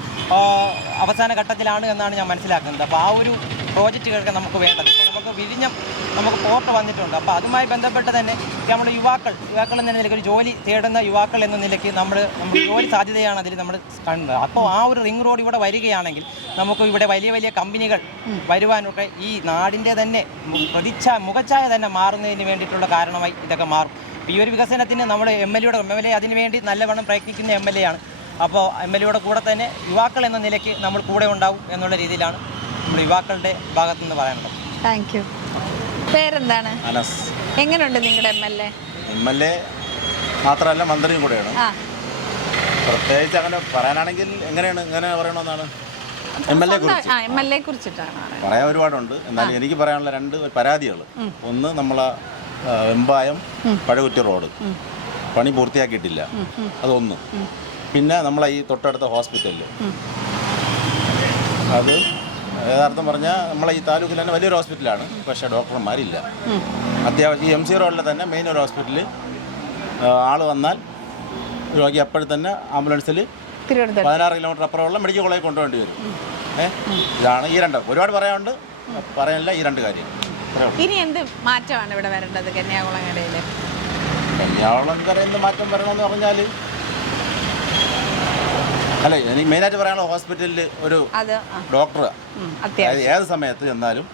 അവസാന ഘട്ടത്തിലാണ് എന്നാണ് ഞാൻ മനസ്സിലാക്കുന്നത്. അപ്പോൾ ആ ഒരു പ്രോജക്റ്റുകൾക്ക് നമുക്ക് വേണ്ടത് ഇപ്പോൾ നമുക്ക് വിഴിഞ്ഞം നമുക്ക് പോർട്ട് വന്നിട്ടുണ്ട്. അപ്പോൾ അതുമായി ബന്ധപ്പെട്ട് തന്നെ നമ്മുടെ യുവാക്കൾ എന്ന നിലയ്ക്ക് ഒരു ജോലി തേടുന്ന യുവാക്കൾ എന്ന നിലയ്ക്ക് നമ്മുടെ ജോലി സാധ്യതയാണ് അതിൽ നമ്മൾ കാണുന്നത്. അപ്പോൾ ആ ഒരു റിംഗ് റോഡ് ഇവിടെ വരികയാണെങ്കിൽ നമുക്ക് ഇവിടെ വലിയ വലിയ കമ്പനികൾ വരുവാനൊക്കെ ഈ നാടിൻ്റെ തന്നെ മുഖച്ഛായ തന്നെ മാറുന്നതിന് വേണ്ടിയിട്ടുള്ള കാരണമായി ഇതൊക്കെ മാറും. ഈ ഒരു വികസനത്തിന് നമ്മൾ MLA അതിനുവേണ്ടി നല്ലവണ്ണം പ്രയത്നിക്കുന്ന MLA ആണ്. അപ്പോൾ MLA കൂടെ തന്നെ യുവാക്കൾ എന്ന നിലയ്ക്ക് നമ്മൾ കൂടെ ഉണ്ടാവും എന്നുള്ള രീതിയിലാണ് നമ്മുടെ യുവാക്കളുടെ ഭാഗത്തു നിന്ന് പറയാനുള്ളത്. Thank you. പേരെന്താണ്? അനസ്. എങ്ങനെയുണ്ട് നിങ്ങളുടെ MLA? മാത്രമല്ല മന്ത്രിയും കൂടെയാണ്. പ്രത്യേകിച്ച് അങ്ങനെ പറയാനാണെങ്കിൽ എങ്ങനെ പറയണമെന്നാണ് MLA കുറിച്ചിട്ടാണ് പറയാൻ ഒരുപാടുണ്ട്. എന്നാലും എനിക്ക് പറയാനുള്ള 2 പരാതികൾ. ഒന്ന്, നമ്മളെ വെമ്പായം പഴകുറ്റി റോഡ് പണി പൂർത്തിയാക്കിയിട്ടില്ല, അതൊന്ന്. പിന്നെ നമ്മളെ ഈ തൊട്ടടുത്ത ഹോസ്പിറ്റലിൽ, അത് യഥാർത്ഥം പറഞ്ഞാൽ നമ്മളെ ഈ താലൂക്കിൽ തന്നെ വലിയൊരു ഹോസ്പിറ്റലാണ്, പക്ഷേ ഡോക്ടർമാരില്ല. അത്യാവശ്യം ഈ MC റോഡിൽ തന്നെ മെയിൻ ഒരു ഹോസ്പിറ്റലിൽ ആൾ വന്നാൽ രോഗി അപ്പോഴും തന്നെ ആംബുലൻസിൽ 16 കിലോമീറ്റർ അപ്പുറമുള്ള മെഡിക്കൽ കോളേജിൽ കൊണ്ടുപോകേണ്ടി വരും. ഇതാണ് ഈ 2. ഒരുപാട് പറയാനുണ്ട്, പറയാനില്ല ഈ 2 കാര്യം. ഇനി എന്ത് മാറ്റമാണ് ഇവിടെ വരേണ്ടത് കന്യാകുളങ്ങരയിൽ? കന്യാകുളങ്കരയിൽ മാറ്റം വരണമെന്ന് പറഞ്ഞാൽ അല്ല, എനിക്ക് മെയിനായിട്ട് പറയാനുള്ള ഹോസ്പിറ്റലിൽ ഒരു ഡോക്ടർ ഏത് സമയത്ത് ചെന്നാലും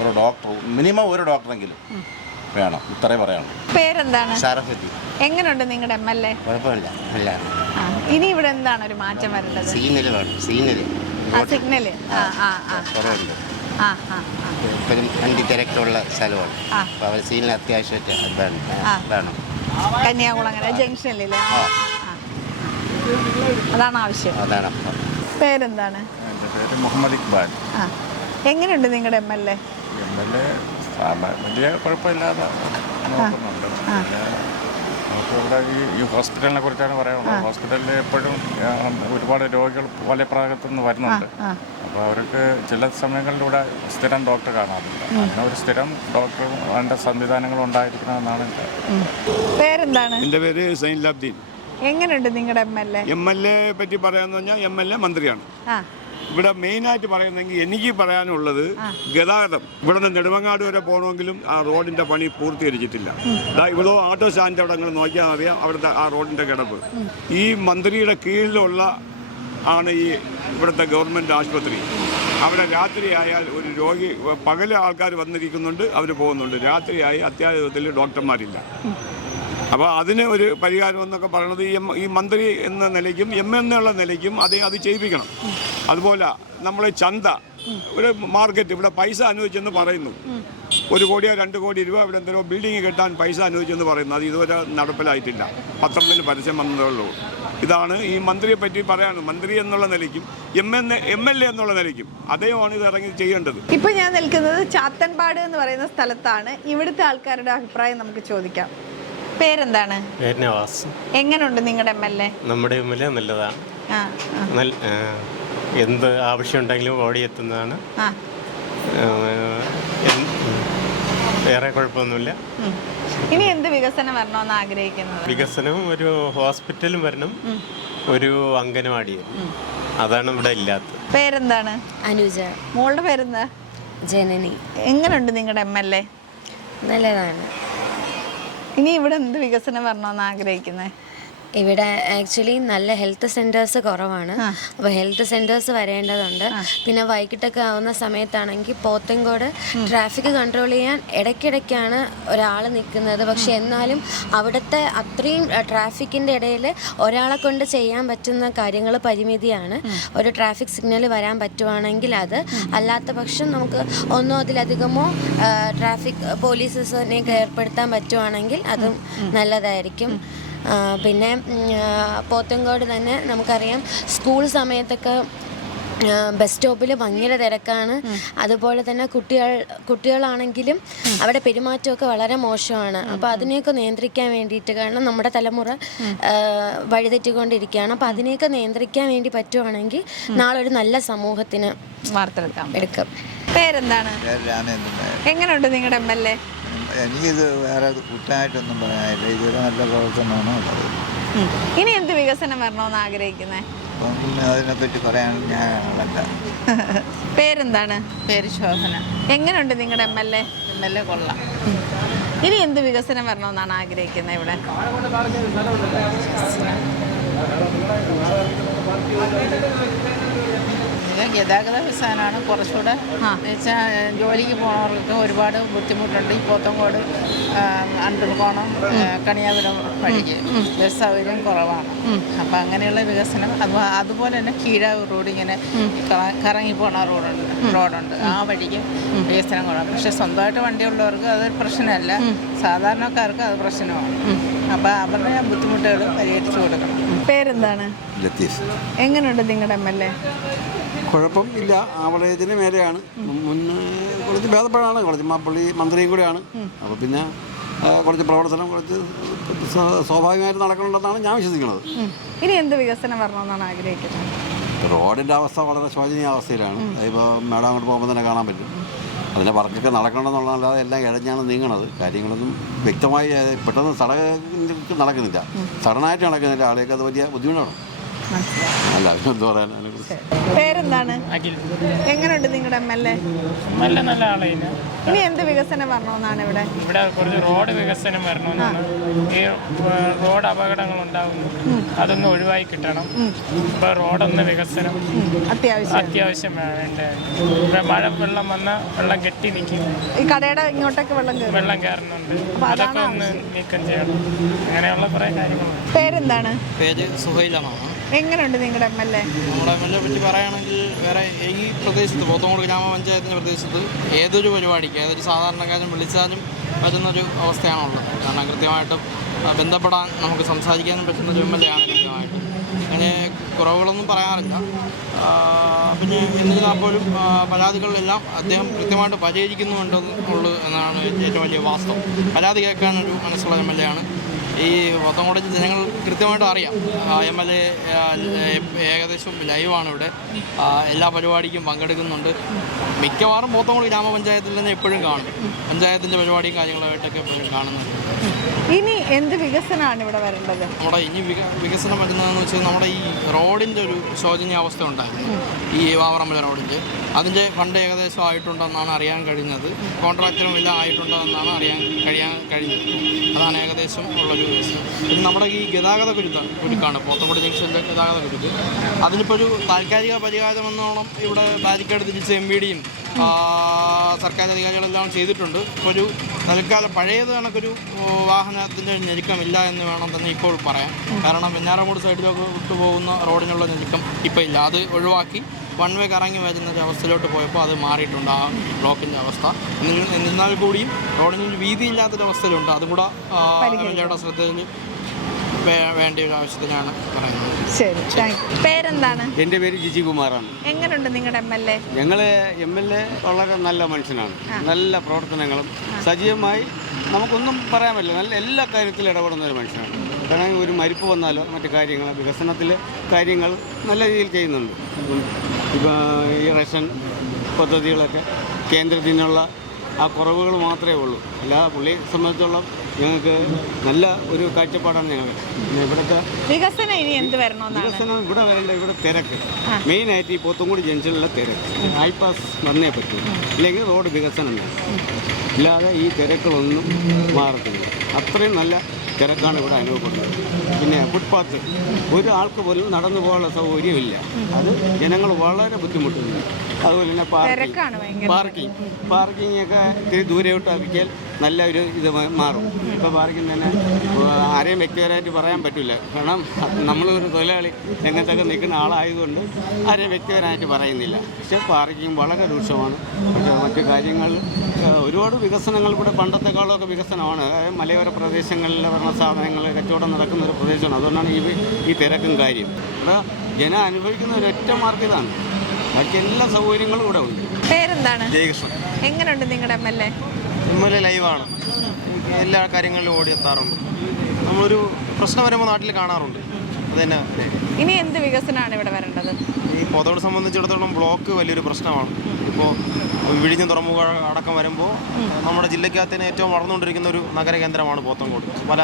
ഒരു ഡോക്ടർ, മിനിമം ഒരു ഡോക്ടറെങ്കിലും വേണം. ഇത്രയും പറയാനുള്ളൂ. പേരെന്താണ്? എങ്ങനെയുണ്ട് നിങ്ങളുടെ MLA? കുഴപ്പമില്ല. ഇനി ഇവിടെ എന്താണ് ഒരു മാറ്റം വരേണ്ടത്? സിഗ്നൽ സിഗ്നല് എപ്പോഴും വണ്ടി തിരക്കുള്ള സ്ഥലമാണ്. അപ്പോൾ അവർ സിഗ്നൽ അത്യാവശ്യമായിട്ട് വേണം. കന്യാകുളങ്ങര ജംഗ്ഷനിലെ അതാണ് ആവശ്യം. പേരെന്താണ്? എൻ്റെ പേര് മുഹമ്മദ് ഇക്ബാൽ. എങ്ങനെയുണ്ട് നിങ്ങളുടെ MLA? വലിയ കുഴപ്പമില്ലാതെ നോക്കുന്നുണ്ട്. നമുക്കിവിടെ ഈ ഹോസ്പിറ്റലിനെ കുറിച്ചാണ് പറയാനുള്ളത്. ഹോസ്പിറ്റലിൽ എപ്പോഴും ഒരുപാട് രോഗികൾ പല ഭാഗത്തു നിന്ന് വരുന്നുണ്ട്. അപ്പോൾ അവർക്ക് ചില സമയങ്ങളിലൂടെ സ്ഥിരം ഡോക്ടർ കാണാറുണ്ട്. അങ്ങനെ ഒരു സ്ഥിരം ഡോക്ടർ അതിൻ്റെ സംവിധാനങ്ങൾ ഉണ്ടായിരിക്കണമെന്നാണ് എൻ്റെ. പേരെന്താണ്? എൻ്റെ പേര് സൈനുലാബ്ദീൻ. എങ്ങനെയുണ്ട് നിങ്ങളുടെ MLA പറ്റി പറയാന്ന് പറഞ്ഞാൽ MLA മന്ത്രിയാണ്. ഇവിടെ മെയിനായിട്ട് പറയുന്നെങ്കിൽ എനിക്ക് പറയാനുള്ളത് ഗതാഗതം. ഇവിടെ നിന്ന് നെടുമങ്ങാട് വരെ പോകണമെങ്കിലും ആ റോഡിൻ്റെ പണി പൂർത്തീകരിച്ചിട്ടില്ല. ഇവിടെ ഓട്ടോ സ്റ്റാൻഡ് അവിടെ നിങ്ങൾ നോക്കിയാൽ അറിയാം അവിടുത്തെ ആ റോഡിൻ്റെ കിടപ്പ്. ഈ മന്ത്രിയുടെ കീഴിലുള്ള ആണ് ഈ ഇവിടുത്തെ ഗവൺമെൻറ് ആശുപത്രി. അവിടെ രാത്രിയായാൽ ഒരു രോഗി, പകല് ആൾക്കാർ വന്നിരിക്കുന്നുണ്ട്, അവർ പോകുന്നുണ്ട്. രാത്രിയായി അത്യാഹിതത്തിൽ ഡോക്ടർമാരില്ല. അപ്പോൾ അതിന് ഒരു പരിഹാരം എന്നൊക്കെ പറയുന്നത് ഈ മന്ത്രി എന്ന നിലയ്ക്കും എന്നുള്ള നിലയ്ക്കും അത് ചെയ്യിപ്പിക്കണം. അതുപോലെ നമ്മൾ ചന്ത, ഒരു മാർക്കറ്റ്, ഇവിടെ പൈസ അനുവദിച്ചെന്ന് പറയുന്നു. 1 കോടിയോ 2 കോടി രൂപ ഇവിടെ എന്തെങ്കിലും ബിൽഡിങ് കെട്ടാൻ പൈസ അനുവദിച്ചെന്ന് പറയുന്നു. അത് ഇതുവരെ നടപ്പിലായിട്ടില്ല. പത്രത്തിന് പരസ്യം വന്നതേ ഉള്ളൂ. ഇതാണ് ഈ മന്ത്രിയെ പറ്റി പറയാനുള്ളത്. മന്ത്രി എന്നുള്ള നിലയ്ക്കും MLA എന്നുള്ള നിലയ്ക്കും അദ്ദേഹമാണ് ഇത് ഇറങ്ങി ചെയ്യേണ്ടത്. ഇപ്പോൾ ഞാൻ നിൽക്കുന്നത് ചാത്തൻപാട് എന്ന് പറയുന്ന സ്ഥലത്താണ്. ഇവിടുത്തെ ആൾക്കാരുടെ അഭിപ്രായം നമുക്ക് ചോദിക്കാം. പേരെന്താണ്? എങ്ങനെയുണ്ട് നിങ്ങളുടെ MLA? നമ്മുടെ MLA നല്ലതാണ്. എന്ത് ആവശ്യമുണ്ടെങ്കിലും ഓടിയെത്തുന്നതാണ്. വേറെ കുഴപ്പമൊന്നുമില്ല. ഇനി എന്ത് വികസനം വരണമെന്ന് ആഗ്രഹിക്കുന്നത്? വികസനം ഒരു ഹോസ്പിറ്റലും വരണം, ഒരു അംഗനവാടിയും. അതാണ് ഇവിടെ ഇല്ലാത്തത്. പേരെന്താണ്? അനുജ. മോളുടെ പേരെന്താ? ജനനി. എങ്ങനെയുണ്ട് നിങ്ങളുടെ MLA? നല്ലതാണ്. ഇനി ഇവിടെ എന്ത് വികസനം വരണമെന്ന് ആഗ്രഹിക്കുന്നത്? ഇവിടെ ആക്ച്വലി നല്ല ഹെൽത്ത് സെൻറ്റേഴ്സ് കുറവാണ്. അപ്പോൾ ഹെൽത്ത് സെൻറ്റേഴ്സ് വരേണ്ടതുണ്ട്. പിന്നെ വൈകിട്ടൊക്കെ ആവുന്ന സമയത്താണെങ്കിൽ പോത്തങ്കോട് ട്രാഫിക് കൺട്രോൾ ചെയ്യാൻ ഇടയ്ക്കിടയ്ക്കാണ് ഒരാൾ നിൽക്കുന്നത്. പക്ഷെ എന്നാലും അവിടുത്തെ അത്രയും ട്രാഫിക്കിൻ്റെ ഇടയിൽ ഒരാളെ കൊണ്ട് ചെയ്യാൻ പറ്റുന്ന കാര്യങ്ങൾ പരിമിതിയാണ്. ഒരു ട്രാഫിക് സിഗ്നൽ വരാൻ പറ്റുവാണെങ്കിൽ അത്, അല്ലാത്ത പക്ഷം നമുക്ക് ഒന്നോ അതിലധികമോ ട്രാഫിക് പോലീസസിനെയൊക്കെ ഏർപ്പെടുത്താൻ പറ്റുവാണെങ്കിൽ അതും നല്ലതായിരിക്കും. പിന്നെ പോത്തൻകോട് തന്നെ നമുക്കറിയാം സ്കൂൾ സമയത്തൊക്കെ ബസ് സ്റ്റോപ്പിൽ ഭയങ്കര തിരക്കാണ്. അതുപോലെ തന്നെ കുട്ടികളാണെങ്കിലും അവിടെ പെരുമാറ്റമൊക്കെ വളരെ മോശമാണ്. അപ്പോൾ അതിനെയൊക്കെ നിയന്ത്രിക്കാൻ വേണ്ടിയിട്ട്, കാരണം നമ്മുടെ തലമുറ വഴിതെറ്റിക്കൊണ്ടിരിക്കുകയാണ്. അപ്പോൾ അതിനെയൊക്കെ നിയന്ത്രിക്കാൻ വേണ്ടി പറ്റുവാണെങ്കിൽ നാളെ ഒരു നല്ല സമൂഹത്തിന് എടുക്കാം. പേരെന്താണ്? എങ്ങനെയുണ്ട് നിങ്ങളുടെ MLA? എനിക്കിത് വേറെ കുറ്റമായിട്ടൊന്നും പറയാനില്ല. ഇതൊരു നല്ല പ്രവർത്തനമാണ് ഉള്ളത്. ഇനി എന്ത് വികസനം വരണമെന്ന് ആഗ്രഹിക്കുന്നത്? അതിനെപ്പറ്റി പറയാൻ ഞാനല്ല. പേരെന്താണ്? പേര് ശോഭന. എങ്ങനെയുണ്ട് നിങ്ങളുടെ MLA? MLA കൊള്ളാം. ഇനി എന്ത് വികസനം വരണമെന്നാണ് ആഗ്രഹിക്കുന്നത് ഇവിടെ? ഗതാഗത വികസനമാണ് കുറച്ചുകൂടെ. വെച്ചാൽ ജോലിക്ക് പോകുന്നവർക്ക് ഒരുപാട് ബുദ്ധിമുട്ടുണ്ട്. ഈ പോത്തൻകോട് അണ്ടർകോണം കണിയാപുരം വഴിക്ക് ബസ് സൗകര്യം കുറവാണ്. അപ്പം അങ്ങനെയുള്ള വികസനം, അതുപോലെ തന്നെ കീഴാവ് റോഡ് ഇങ്ങനെ കറങ്ങി പോണ റോഡുണ്ട്. ആ വഴിക്ക് വികസനം കുറവാണ്. പക്ഷെ സ്വന്തമായിട്ട് വണ്ടിയുള്ളവർക്ക് അതൊരു പ്രശ്നമല്ല, സാധാരണക്കാർക്ക് അത് പ്രശ്നമാണ്. അപ്പം അവരുടെ ബുദ്ധിമുട്ടുകൾ പരിഹരിച്ചു കൊടുക്കണം. പേരെന്താണ്? ലത്തീഫ്. എങ്ങനെയുണ്ട് നിങ്ങളുടെ MLA? കുഴപ്പം ഇല്ല, ആവറേജിന് മേലെയാണ്. മുന്നേ കുറച്ച് ഭേദപ്പെടാണ്, കുറച്ച് പുള്ളി മന്ത്രിയും കൂടെയാണ്. അപ്പോൾ പിന്നെ കുറച്ച് പ്രവർത്തനം കുറച്ച് സ്വാഭാവികമായിട്ട് നടക്കണമെന്നാണ് ഞാൻ വിശ്വസിക്കുന്നത്. ഇനി എന്ത് വികസനം വരണമെന്നാണ് ആഗ്രഹിക്കുന്നത്? റോഡിൻ്റെ അവസ്ഥ വളരെ ശോചനീയ അവസ്ഥയിലാണ്. അതിപ്പോൾ മേഡം അങ്ങോട്ട് പോകുമ്പോൾ തന്നെ കാണാൻ പറ്റും. അതിൻ്റെ വർക്കൊക്കെ നടക്കണമെന്നുള്ളതല്ലാതെ എല്ലാം ഇഴഞ്ഞാണ് നീങ്ങണത്. കാര്യങ്ങളൊന്നും വ്യക്തമായി പെട്ടെന്ന് നടക്കുന്നില്ല, സഡനായിട്ട് നടക്കുന്നില്ല. ആളെയൊക്കെ അത് വലിയ ബുദ്ധിമുട്ടാണ്. അല്ല എന്ത് പറയാൻ. പേരെന്താണ്? എങ്ങനെയുണ്ട് നിങ്ങളുടെ MLA? നല്ല ആളേന്. ഇനി എന്ത് വികസനം വരണമെന്നാണ് ഇവിടെ? ഇവിടെ കുറച്ച് റോഡ് വികസനം വരണമെന്നാണ്. ഈ റോഡ് അപകടങ്ങൾ ഉണ്ടാകുന്നു, അതൊന്ന് ഒഴിവായി കിട്ടണം. ഇപ്പൊ റോഡൊന്ന് വികസനം അത്യാവശ്യം വേണ്ട. ഇവിടെ മഴ വെള്ളം വന്നാൽ വെള്ളം കെട്ടി നിൽക്കും. ഈ കടയുടെ ഇങ്ങോട്ടൊക്കെ വെള്ളം കയറുന്നുണ്ട്, അതൊക്കെ ഒന്ന് നീക്കം ചെയ്യണം. അങ്ങനെയുള്ള കുറെ കാര്യങ്ങളുണ്ട്. പേരെന്താണ്? പേര് സുഹൈലാണ്. എങ്ങനെയുണ്ട് നിങ്ങളുടെ MLA? നമ്മുടെ MLA പറ്റി പറയുകയാണെങ്കിൽ വേറെ ഈ പ്രദേശത്ത് പോത്തൻകോട് ഗ്രാമപഞ്ചായത്തിൻ്റെ പ്രദേശത്ത് ഏതൊരു പരിപാടിക്ക് ഏതൊരു സാധാരണക്കാരും വിളിച്ചാലും പറ്റുന്നൊരു അവസ്ഥയാണുള്ളത്. കാരണം കൃത്യമായിട്ടും ബന്ധപ്പെടാൻ നമുക്ക് സംസാരിക്കാനും പറ്റുന്നൊരു MLA ആണ് കൃത്യമായിട്ട്. അങ്ങനെ കുറവുകളൊന്നും പറയാറില്ല. പിന്നെ എന്നിരുന്നാൽ പോലും പരാതികളിലെല്ലാം അദ്ദേഹം കൃത്യമായിട്ട് പരിഹരിക്കുന്നുണ്ടെന്നുള്ളൂ എന്നാണ് ഏറ്റവും വലിയ വാസ്തവം. പരാതി കേൾക്കാനൊരു മനസ്സുള്ള MLA ആണ്. ഈ പോത്തൻകോട് ജനങ്ങൾ കൃത്യമായിട്ടും അറിയാം. MLA ഏകദേശം ലൈവാണ് ഇവിടെ, എല്ലാ പരിപാടിക്കും പങ്കെടുക്കുന്നുണ്ട്. മിക്കവാറും പോത്തൻകോട് ഗ്രാമപഞ്ചായത്തിൽ തന്നെ എപ്പോഴും കാണും. പഞ്ചായത്തിൻ്റെ പരിപാടിയും കാര്യങ്ങളുമായിട്ടൊക്കെ എപ്പോഴും കാണുന്നുണ്ട്. ഇനി എന്ത് വികസനമാണ് ഇവിടെ വരേണ്ടത്? നമ്മുടെ ഇനി വികസനം വരുന്നതെന്ന് വെച്ചാൽ നമ്മുടെ ഈ റോഡിൻ്റെ ഒരു ശോചനീയാവസ്ഥ ഉണ്ടായിരുന്നു. ഈ വാവറമ്പല റോഡിൻ്റെ അതിൻ്റെ ഫണ്ട് ഏകദേശം ആയിട്ടുണ്ടെന്നാണ് അറിയാൻ കഴിഞ്ഞത്. കോൺട്രാക്ടറും എല്ലാം ആയിട്ടുണ്ടെന്നാണ് അറിയാൻ കഴിഞ്ഞത്. അതാണ് ഏകദേശം ഉള്ളൊരു വികസനം. പിന്നെ നമ്മുടെ ഈ ഗതാഗത കുരുക്കാണ് പോത്തൻകോട് ജംഗ്ഷനിലെ ഗതാഗത കുരുക്ക്. അതിനിപ്പോൾ ഒരു താൽക്കാലിക പരിഹാരമെന്നോണം ഇവിടെ ബാരിക്കേഡ് തിരിച്ച് MVDയും സർക്കാർ അധികാരികളെല്ലാം ചെയ്തിട്ടുണ്ട്. ഇപ്പോൾ ഒരു തൽക്കാലം പഴയത് കണക്കൊരു വാഹനത്തിൻ്റെ ഞെരുക്കമില്ല എന്ന് വേണം തന്നെ ഇപ്പോൾ പറയാം. കാരണം വെഞ്ഞാറമൂട് സൈഡിലൊക്കെ വിട്ടുപോകുന്ന റോഡിനുള്ള ഞെരുക്കം ഇപ്പോൾ ഇല്ല. അത് ഒഴിവാക്കി വൺ വേ കറങ്ങി വരുന്നൊരു അവസ്ഥയിലോട്ട് പോയപ്പോൾ അത് മാറിയിട്ടുണ്ട്, ആ ബ്ലോക്കിൻ്റെ അവസ്ഥ. എന്നിരുന്നാൽ കൂടിയും റോഡിനൊരു വീതിയില്ലാത്തൊരവസ്ഥയിലുണ്ട്. അതും കൂടെ MLAയുടെ ശ്രദ്ധയിൽ വേണ്ട ഒരു ആവശ്യത്തിനാണ് പറയുന്നത്. ശരി, താങ്ക് യു. പേരെന്താണ്? എൻ്റെ പേര് ജിജി കുമാറാണ്. എങ്ങനെയുണ്ട് നിങ്ങളുടെ MLA? ഞങ്ങൾ MLA വളരെ നല്ല മനുഷ്യനാണ്. നല്ല പ്രവർത്തനങ്ങളും സജീവമായി നമുക്കൊന്നും പറയാൻ പറ്റില്ല. നല്ല എല്ലാ കാര്യത്തിലും ഇടപെടുന്ന ഒരു മനുഷ്യനാണ്. കാരണം ഒരു മരിപ്പ് വന്നാലോ മറ്റു കാര്യങ്ങൾ വികസനത്തിലെ കാര്യങ്ങൾ നല്ല രീതിയിൽ ചെയ്യുന്നുണ്ട്. ഇപ്പോൾ ഈ റേഷൻ പദ്ധതികളൊക്കെ കേന്ദ്രത്തിൽ നിന്നുള്ള ആ കുറവുകൾ മാത്രമേ ഉള്ളൂ. അല്ലാതെ പുള്ളിയെ സംബന്ധിച്ചോളം ഞങ്ങൾക്ക് നല്ല ഒരു കാഴ്ചപ്പാടാണ് ഞങ്ങൾ. പിന്നെ ഇവിടുത്തെ വികസനം ഇനി എന്ത് വരണമെന്നാണ്? വികസനം ഇവിടെ വരേണ്ട ഇവിടെ തിരക്ക്, മെയിനായിട്ട് ഈ പോത്തൻകോട് ജംഗ്ഷനിലുള്ള തിരക്ക് ഹൈപാസ് വന്നേ പറ്റൂ. ഇല്ലെങ്കിൽ റോഡ് വികസനം ഇല്ലാതെ ഈ തിരക്കുകളൊന്നും മാറത്തില്ല. അത്രയും നല്ല തിരക്കാണ് ഇവിടെ അനുഭവപ്പെടുന്നത്. പിന്നെ ഫുട്പാത്ത് ഒരാൾക്ക് പോലും നടന്നു പോകാനുള്ള സൗകര്യമില്ല. അത് ജനങ്ങൾ വളരെ ബുദ്ധിമുട്ടുണ്ട്. അതുപോലെ തന്നെ പാർക്കിംഗ് ഒക്കെ ഇത്തിരി ദൂരെയോട്ട് ആക്കിയാൽ നല്ല ഒരു ഇത് മാറും. ഇപ്പോൾ പാർക്കിംഗ് തന്നെ ആരെയും വ്യക്തിപരമായിട്ട് പറയാൻ പറ്റില്ല. കാരണം നമ്മളൊരു തൊഴിലാളി രംഗത്തൊക്കെ നിൽക്കുന്ന ആളായതുകൊണ്ട് ആരെയും വ്യക്തിപരമായിട്ട് പറയുന്നില്ല. പക്ഷേ പാർക്കിംഗ് വളരെ രൂക്ഷമാണ്. മറ്റു കാര്യങ്ങൾ ഒരുപാട് വികസനങ്ങൾ ഇവിടെ പണ്ടത്തെക്കാളൊക്കെ വികസനമാണ്. മലയോര പ്രദേശങ്ങളിൽ പറഞ്ഞ ഭക്ഷണ സാധനങ്ങൾ കച്ചവടം നടക്കുന്ന ഒരു പ്രദേശമാണ്. അതുകൊണ്ടാണ് ഈ തിരക്കും കാര്യം. ഇവിടെ ജനം അനുഭവിക്കുന്ന ഒരൊറ്റ മാർഗ്ഗം ഇതാണ്. ബാക്കി എല്ലാ സൗകര്യങ്ങളും ഇവിടെ ഉണ്ട്. പേരെന്താണ്? ജയകൃഷ്ണൻ. എങ്ങനെയുണ്ട് നിങ്ങളുടെ MLA? MLA ലൈവാണ്, എല്ലാ കാര്യങ്ങളിലും ഓടിയെത്താറുണ്ട്. നമ്മളൊരു പ്രശ്നം വരുമ്പോൾ നാട്ടിൽ കാണാറുണ്ട്. അത് തന്നെ. ഇനി എന്ത് വികസനമാണ് ഇവിടെ വരേണ്ടത്? ഈ പോത്തോട് സംബന്ധിച്ചിടത്തോളം ബ്ലോക്ക് വലിയൊരു പ്രശ്നമാണ്. ഇപ്പോൾ വിഴിഞ്ഞം തുറമുഖ അടക്കം വരുമ്പോൾ നമ്മുടെ ജില്ലയ്ക്കകത്ത് തന്നെ ഏറ്റവും വളർന്നുകൊണ്ടിരിക്കുന്ന ഒരു നഗര കേന്ദ്രമാണ് പോത്തങ്കോട്. പല